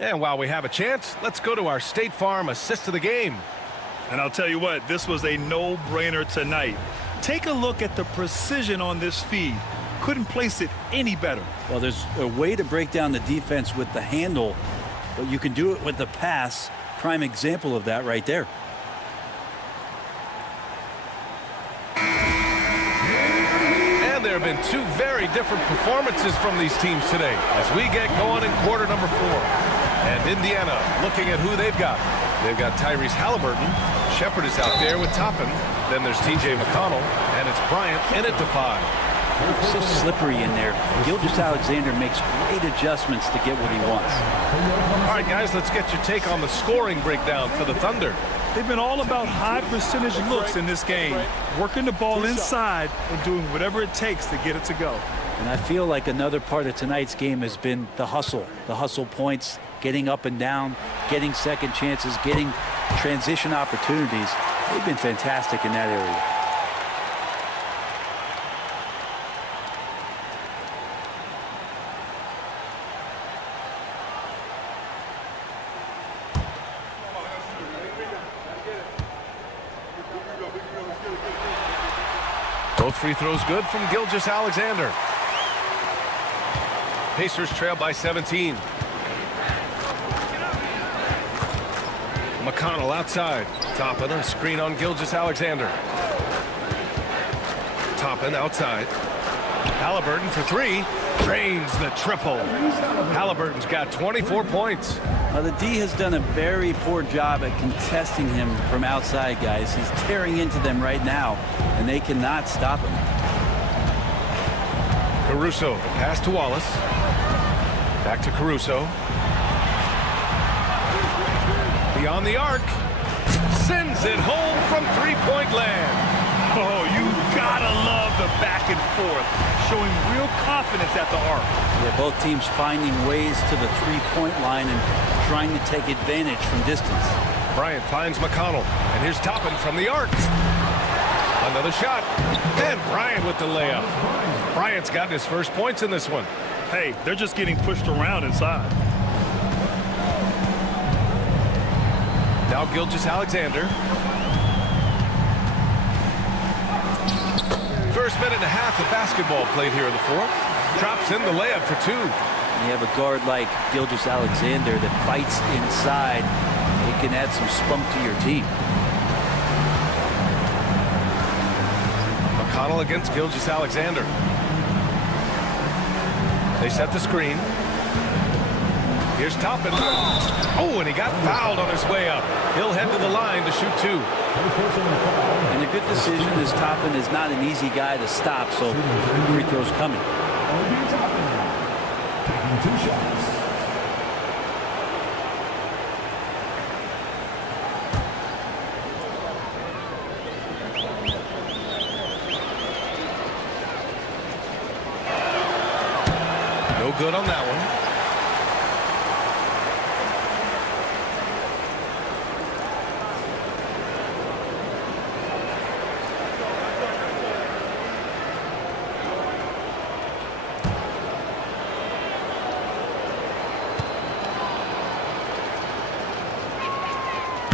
And while we have a chance, let's go to our State Farm assist of the game. And I'll tell you what, this was a no-brainer tonight. Take a look at the precision on this feed. Couldn't place it any better. Well, there's a way to break down the defense with the handle, but you can do it with the pass. Prime example of that right there. And there have been 2 very different performances from these teams today as we get going in quarter number 4. And Indiana looking at who they've got. They've got Tyrese Halliburton. Shepard is out there with Toppin. Then there's T.J. McConnell. And it's Bryant in at the 5. So slippery in there. Gilgeous-Alexander makes great adjustments to get what he wants. All right, guys, let's get your take on the scoring breakdown for the Thunder. They've been all about high percentage looks in this game, working the ball inside and doing whatever it takes to get it to go. And I feel like another part of tonight's game has been the hustle points, getting up and down, getting second chances, getting transition opportunities. They've been fantastic in that area. Both free throws good from Gilgeous-Alexander. Pacers trail by 17. McConnell outside. Toppin, a screen on Gilgeous-Alexander. Toppin outside. Halliburton for 3. Drains the triple. Halliburton's got 24 points. The D has done a very poor job at contesting him from outside, guys. He's tearing into them right now, and they cannot stop him. Caruso, the pass to Wallace. Back to Caruso. Beyond the arc. Sends it home from three-point land. Oh, you gotta love the back and forth, showing real confidence at the arc. Yeah, both teams finding ways to the three-point line and trying to take advantage from distance. Bryant finds McConnell, and here's Toppin from the arc. Another shot, and Bryant with the layup. Bryant's got his first points in this one. Hey, they're just getting pushed around inside. Now Gilgeous-Alexander. First minute and a half of basketball played here in the fourth. Drops in the layup for two. You have a guard like Gilgeous-Alexander that fights inside. It can add some spunk to your team. McConnell against Gilgeous-Alexander. They set the screen. Here's Toppin. Oh, and he got fouled on his way up. He'll head to the line to shoot two. And a good decision as Toppin is not an easy guy to stop, so free throws coming. Taking 2 shots. No good on that one.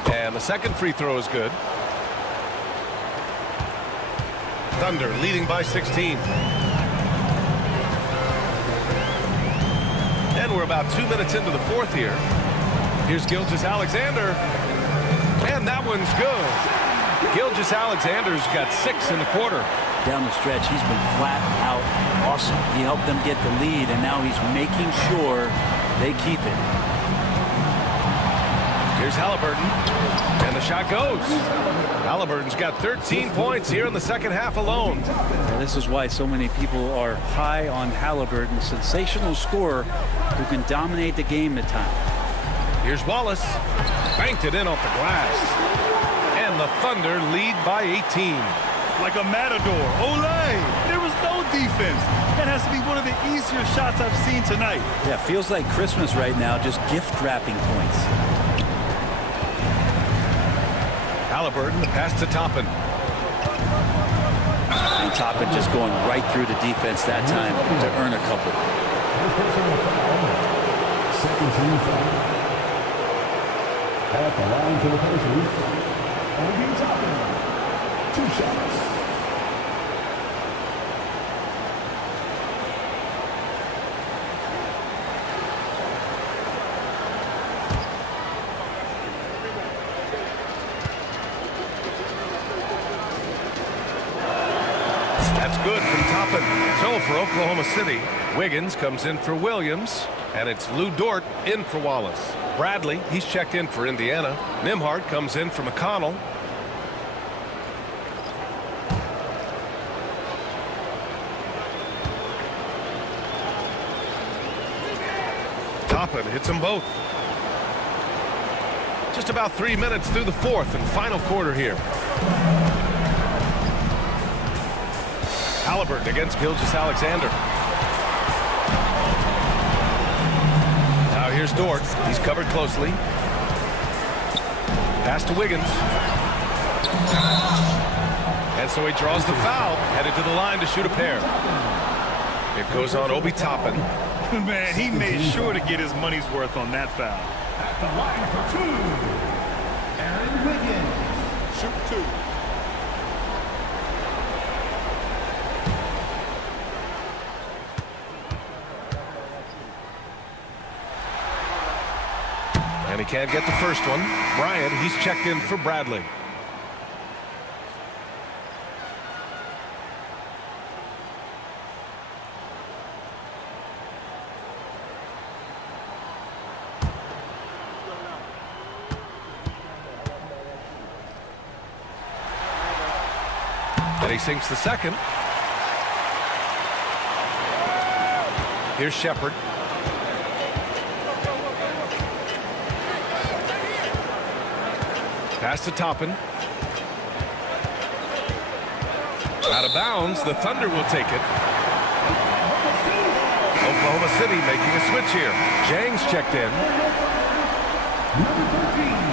And the second free throw is good. Thunder leading by 16. And we're about 2 minutes into the fourth here. Here's Gilgeous-Alexander. And that one's good. Gilgeous-Alexander's got 6 in the quarter. Down the stretch, he's been flat out awesome. He helped them get the lead, and now he's making sure they keep it. Here's Halliburton, and the shot goes. Halliburton's got 13 points here in the second half alone. Well, this is why so many people are high on Halliburton. Sensational scorer who can dominate the game at times. Here's Wallace. Banked it in off the glass. And the Thunder lead by 18. Like a matador. Olay! There was no defense. That has to be one of the easier shots I've seen tonight. Yeah, feels like Christmas right now, just gift wrapping points. Halliburton, the pass to Toppin. And Toppin just going right through the defense that time to earn a couple. Second team foul. At the line for the Pacers, Obi Toppin. 2 shots. That's good from Toppin. So for Oklahoma City, Wiggins comes in for Williams, and it's Lou Dort in for Wallace. Bradley, he's checked in for Indiana. Nembhard comes in for McConnell. Toppin hits them both. Just about 3 minutes through the fourth and final quarter here. Halliburton against Gilgeous-Alexander. Now here's Dort. He's covered closely. Pass to Wiggins. And so he draws the foul, headed to the line to shoot a pair. It goes on Obi Toppin. Man, he made sure to get his money's worth on that foul. At the line for 2, Aaron Wiggins. Shoot 2. And he can't get the first one. Bryant, he's checked in for Bradley. And he sinks the second. Here's Shepard. Pass to Toppin. Out of bounds. The Thunder will take it. Oklahoma City making a switch here. Jang's checked in. Number 13,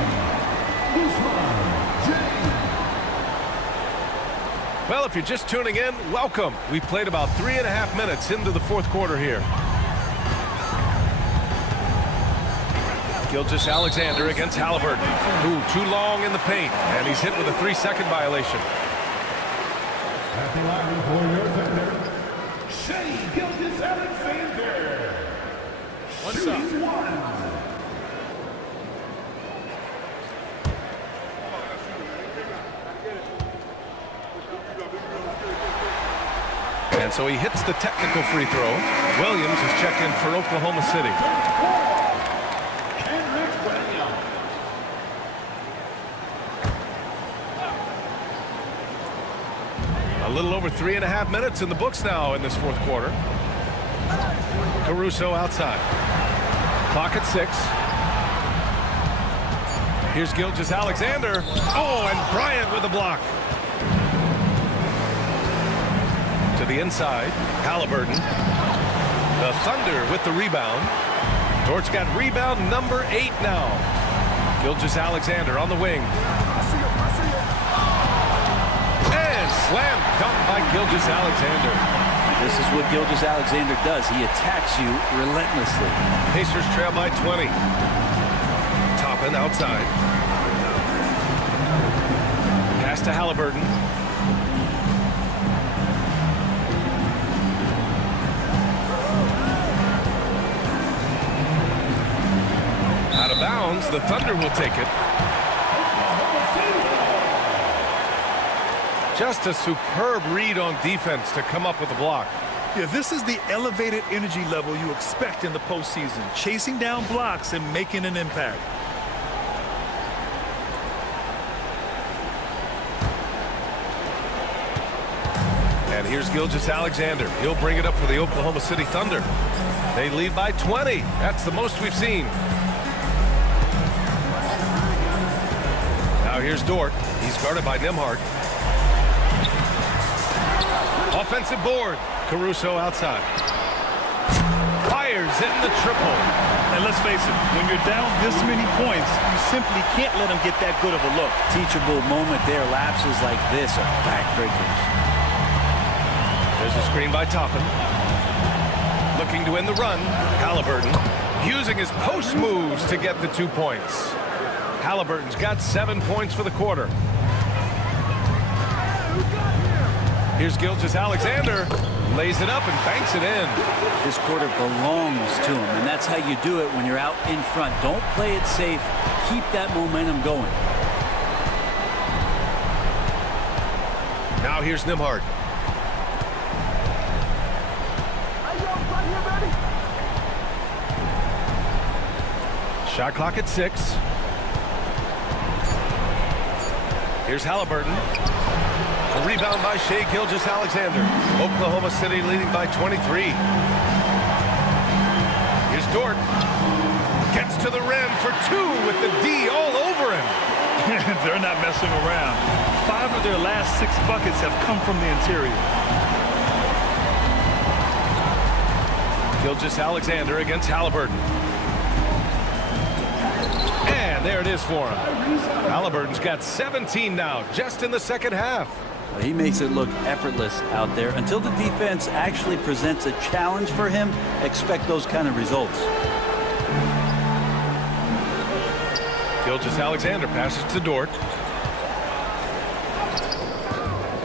Well, if you're just tuning in, welcome. We've played about 3.5 minutes into the fourth quarter here. Gilgeous-Alexander against Halliburton. Ooh, too long in the paint, and he's hit with a 3-second violation. At the line for your defender, Gilgeous-Alexander. Shooting one. And so he hits the technical free throw. Williams is checked in for Oklahoma City. A little over 3.5 minutes in the books now in this fourth quarter. Caruso outside. Clock at 6. Here's Gilgeous-Alexander. Oh, and Bryant with a block. To the inside, Halliburton. The Thunder with the rebound. Dort's got rebound number 8 now. Gilgeous-Alexander on the wing. And slam dunk by Gilgeous-Alexander. This is what Gilgeous-Alexander does. He attacks you relentlessly. Pacers trail by 20. Toppin outside. Pass to Halliburton. Out of bounds, the Thunder will take it. Just a superb read on defense to come up with a block. Yeah, this is the elevated energy level you expect in the postseason, chasing down blocks and making an impact. And here's Gilgeous-Alexander. He'll bring it up for the Oklahoma City Thunder. They lead by 20. That's the most we've seen. Now here's Dort. He's guarded by Nembhard. Offensive board. Caruso outside. Fires in the triple. And let's face it, when you're down this many points, you simply can't let them get that good of a look. Teachable moment there. Lapses like this are backbreakers. There's a screen by Toppin. Looking to win the run. Halliburton using his post moves to get the 2 points. Halliburton's got 7 points for the quarter. Here's Gilgeous-Alexander. Lays it up and banks it in. This quarter belongs to him, and that's how you do it when you're out in front. Don't play it safe. Keep that momentum going. Now here's Nembhard. Shot clock at 6. Here's Halliburton. A rebound by Shai Gilgeous-Alexander. Oklahoma City leading by 23. Here's Dort. Gets to the rim for 2 with the D all over him. They're not messing around. 5 of their last 6 buckets have come from the interior. Gilgeous-Alexander against Halliburton. And there it is for him. Halliburton's got 17 now, just in the second half. He makes it look effortless out there. Until the defense actually presents a challenge for him, expect those kind of results. Gilgeous-Alexander passes to Dort.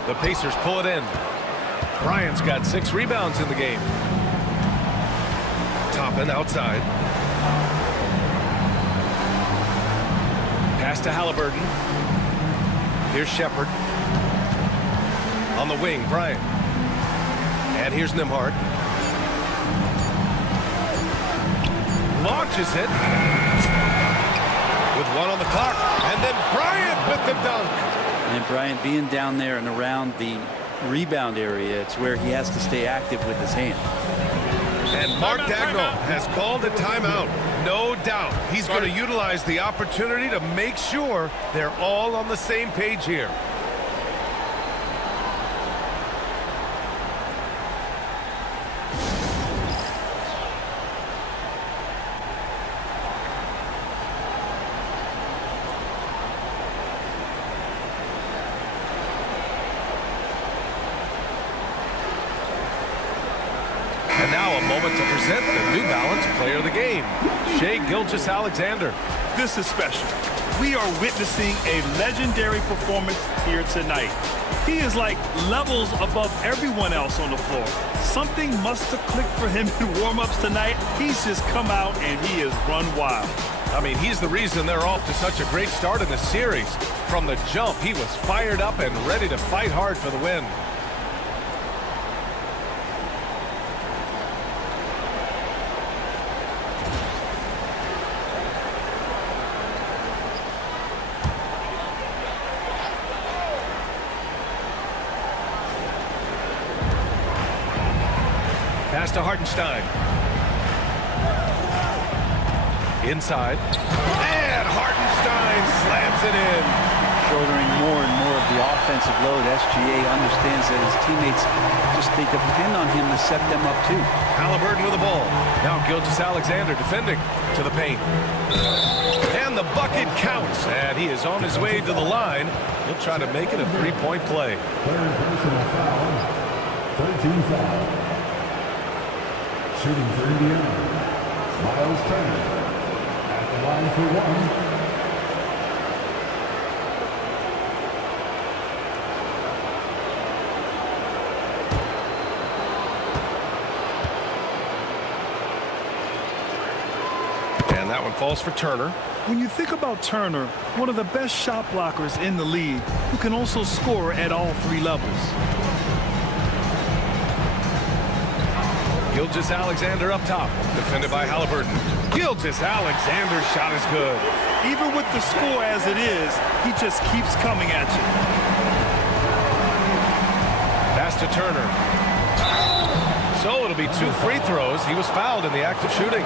The Pacers pull it in. Bryant's got 6 rebounds in the game. Toppin outside. Pass to Halliburton. Here's Shepherd. On the wing, Bryant. And here's Nembhard. Launches it. With 1 on the clock. And then Bryant with the dunk. And Bryant being down there and around the rebound area, it's where he has to stay active with his hand. And Mark Dagnall has called a timeout. No doubt he's going to utilize the opportunity to make sure they're all on the same page here. And now a moment to present the New Balance Player of the Game, Shai Gilgeous-Alexander. This is special. We are witnessing a legendary performance here tonight. He is like levels above everyone else on the floor. Something must have clicked for him in warm-ups tonight. He's just come out and he has run wild. I mean, he's the reason they're off to such a great start in the series. From the jump, he was fired up and ready to fight hard for the win. Pass to Hartenstein. Inside. And Hartenstein slams it in. Shouldering more and more of the offensive load, SGA understands that his teammates they depend on him to set them up too. Halliburton with the ball. Now Gilgeous-Alexander defending to the paint. And the bucket counts. And he is on his way to the line. He'll try to make it a three-point play. Third personal foul. 13 foul. Shooting for Indiana, Miles Turner at the line for one. And that one falls for Turner. When you think about Turner, one of the best shot blockers in the league, who can also score at all three levels. Gilgeous-Alexander up top, defended by Halliburton. Gilgeous-Alexander's shot is good. Even with the score as it is, he just keeps coming at you. Pass to Turner. So it'll be 2 free throws. He was fouled in the act of shooting.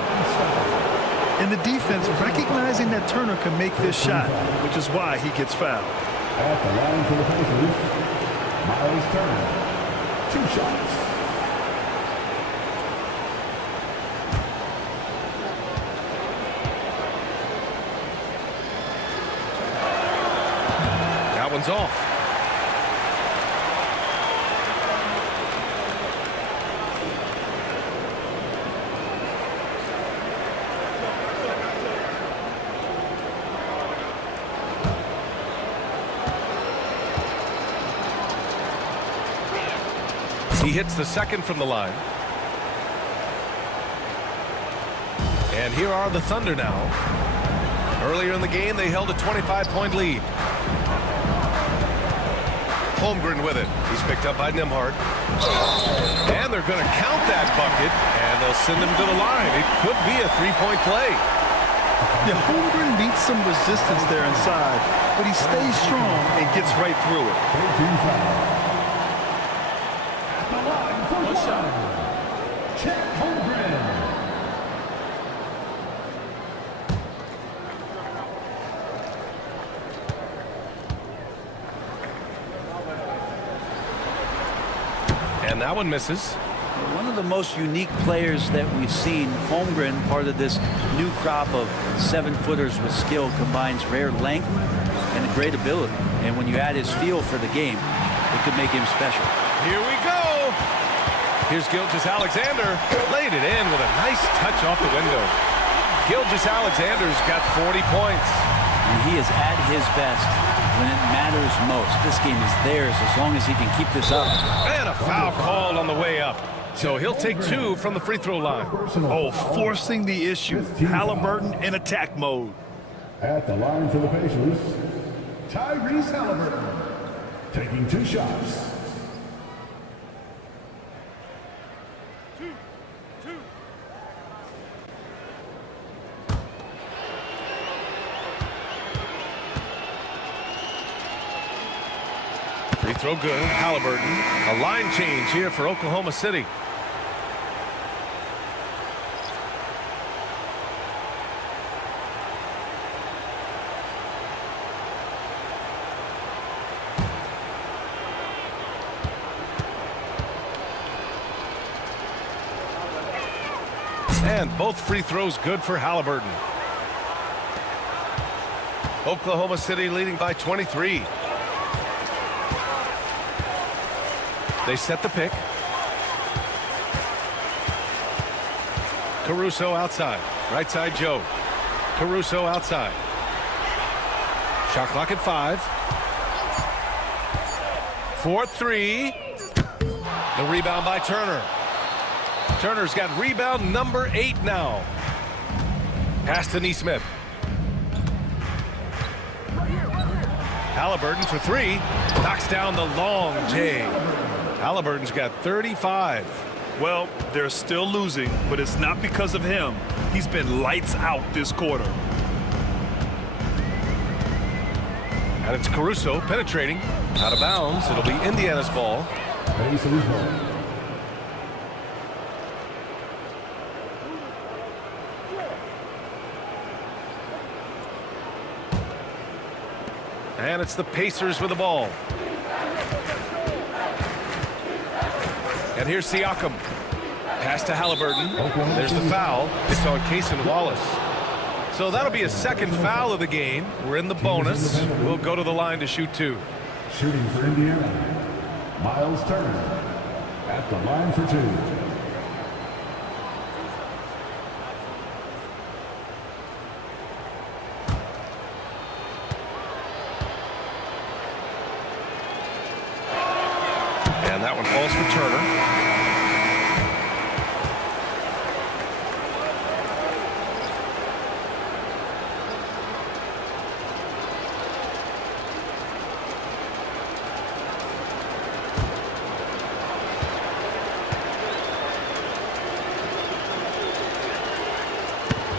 And the defense recognizing that Turner can make this shot, which is why he gets fouled. At the line for the Pacers, Miles Turner. 2 shots. That one's off. He hits the second from the line. And here are the Thunder now. Earlier in the game, they held a 25-point lead. Holmgren with it. He's picked up by Nembhard. And they're going to count that bucket, and they'll send him to the line. It could be a three-point play. Yeah, Holmgren meets some resistance there inside, but he stays strong and gets right through it. 13 foul. At the line for one. Chet Holmgren. And that one misses. One of the most unique players that we've seen, Holmgren, part of this new crop of 7-footers with skill, combines rare length and a great ability. And when you add his feel for the game, it could make him special. Here we go. Here's Gilgeous-Alexander. Laid it in with a nice touch off the window. Gilgeous-Alexander's got 40 points. And he is at his best when it matters most. This game is theirs as long as he can keep this up. And a foul called on the way up. So he'll take 2 from the free throw line. Oh, forcing the issue. Halliburton in attack mode. At the line for the Pacers, Tyrese Halliburton taking 2 shots. Free throw good. Halliburton. A line change here for Oklahoma City. And both free throws good for Halliburton. Oklahoma City leading by 23. They set the pick. Caruso outside. Right side, Joe. Caruso outside. Shot clock at 5. 4-3. The rebound by Turner. Turner's got rebound number 8 now. Pass to Nesmith. Halliburton for 3. Knocks down the long J. Halliburton's got 35. Well, they're still losing, but it's not because of him. He's been lights out this quarter. And it's Caruso penetrating. Out of bounds. It'll be Indiana's ball. And it's the Pacers with the ball. And here's Siakam. Pass to Halliburton. There's the foul. It's on Cason Wallace. So that'll be a second foul of the game. We're in the bonus. We'll go to the line to shoot 2. Shooting for Indiana, Miles Turner at the line for 2. And that one falls for Turner.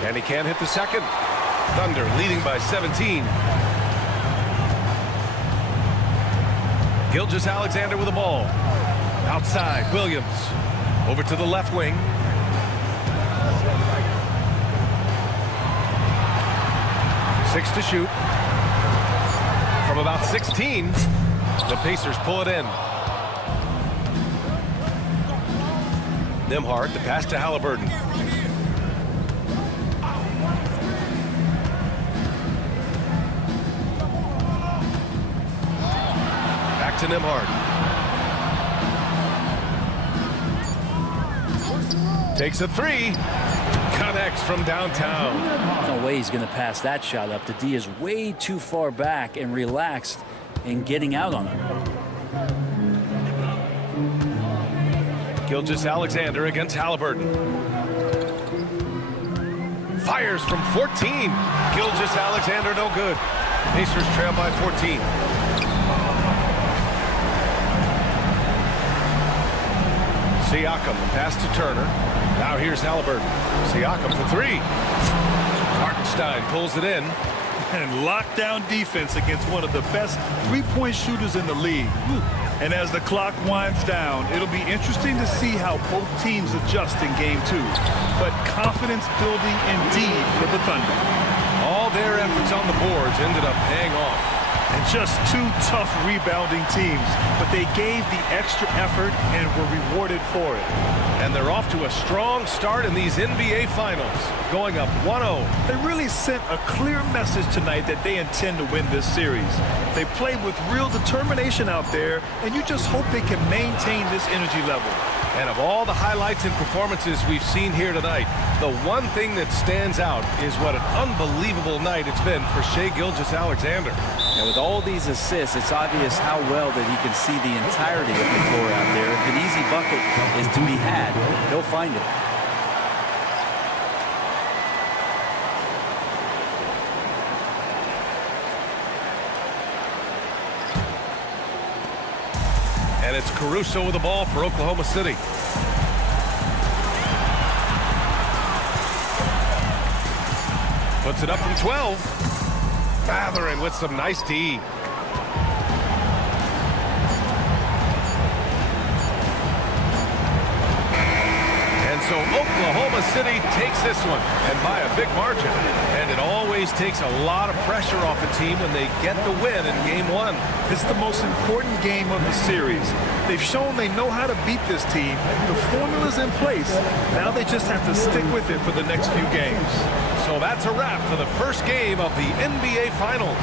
And he can't hit the second. Thunder leading by 17. Gilgeous-Alexander with the ball. Outside, Williams. Over to the left wing. Six to shoot. From about 16, the Pacers pull it in. Nembhard, the pass to Halliburton. Back to Nembhard. Takes a 3. Connects from downtown. No way he's going to pass that shot up. The D is way too far back and relaxed in getting out on him. Gilgeous-Alexander against Halliburton. Fires from 14. Gilgeous-Alexander no good. Pacers trail by 14. Siakam, the pass to Turner. Now here's Halliburton. Siakam for 3. Hartenstein pulls it in. And lockdown defense against one of the best three-point shooters in the league. And as the clock winds down, it'll be interesting to see how both teams adjust in game 2. But confidence building indeed for the Thunder. All their efforts on the boards ended up paying off. And just 2 tough rebounding teams, but they gave the extra effort and were rewarded for it. And they're off to a strong start in these NBA Finals, going up 1-0. They really sent a clear message tonight that they intend to win this series. They played with real determination out there, and you just hope they can maintain this energy level. And of all the highlights and performances we've seen here tonight, the one thing that stands out is what an unbelievable night it's been for Shai Gilgeous-Alexander. And with all these assists, it's obvious how well that he can see the entirety of the floor out there. If an easy bucket is to be had, he'll find it. And it's Caruso with the ball for Oklahoma City. Puts it up from 12. Mathurin with some nice D. And so Oklahoma City takes this one, and by a big margin. And it always takes a lot of pressure off a team when they get the win in game 1. It's the most important game of the series. They've shown they know how to beat this team. The formula's in place. Now they just have to stick with it for the next few games. So that's a wrap for the first game of the NBA Finals.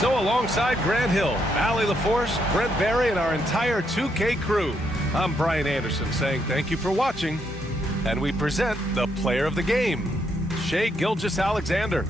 So alongside Grant Hill, Allie LaForce, Brent Barry, and our entire 2K crew, I'm Brian Anderson saying thank you for watching And we present the player of the game, Shai Gilgeous-Alexander.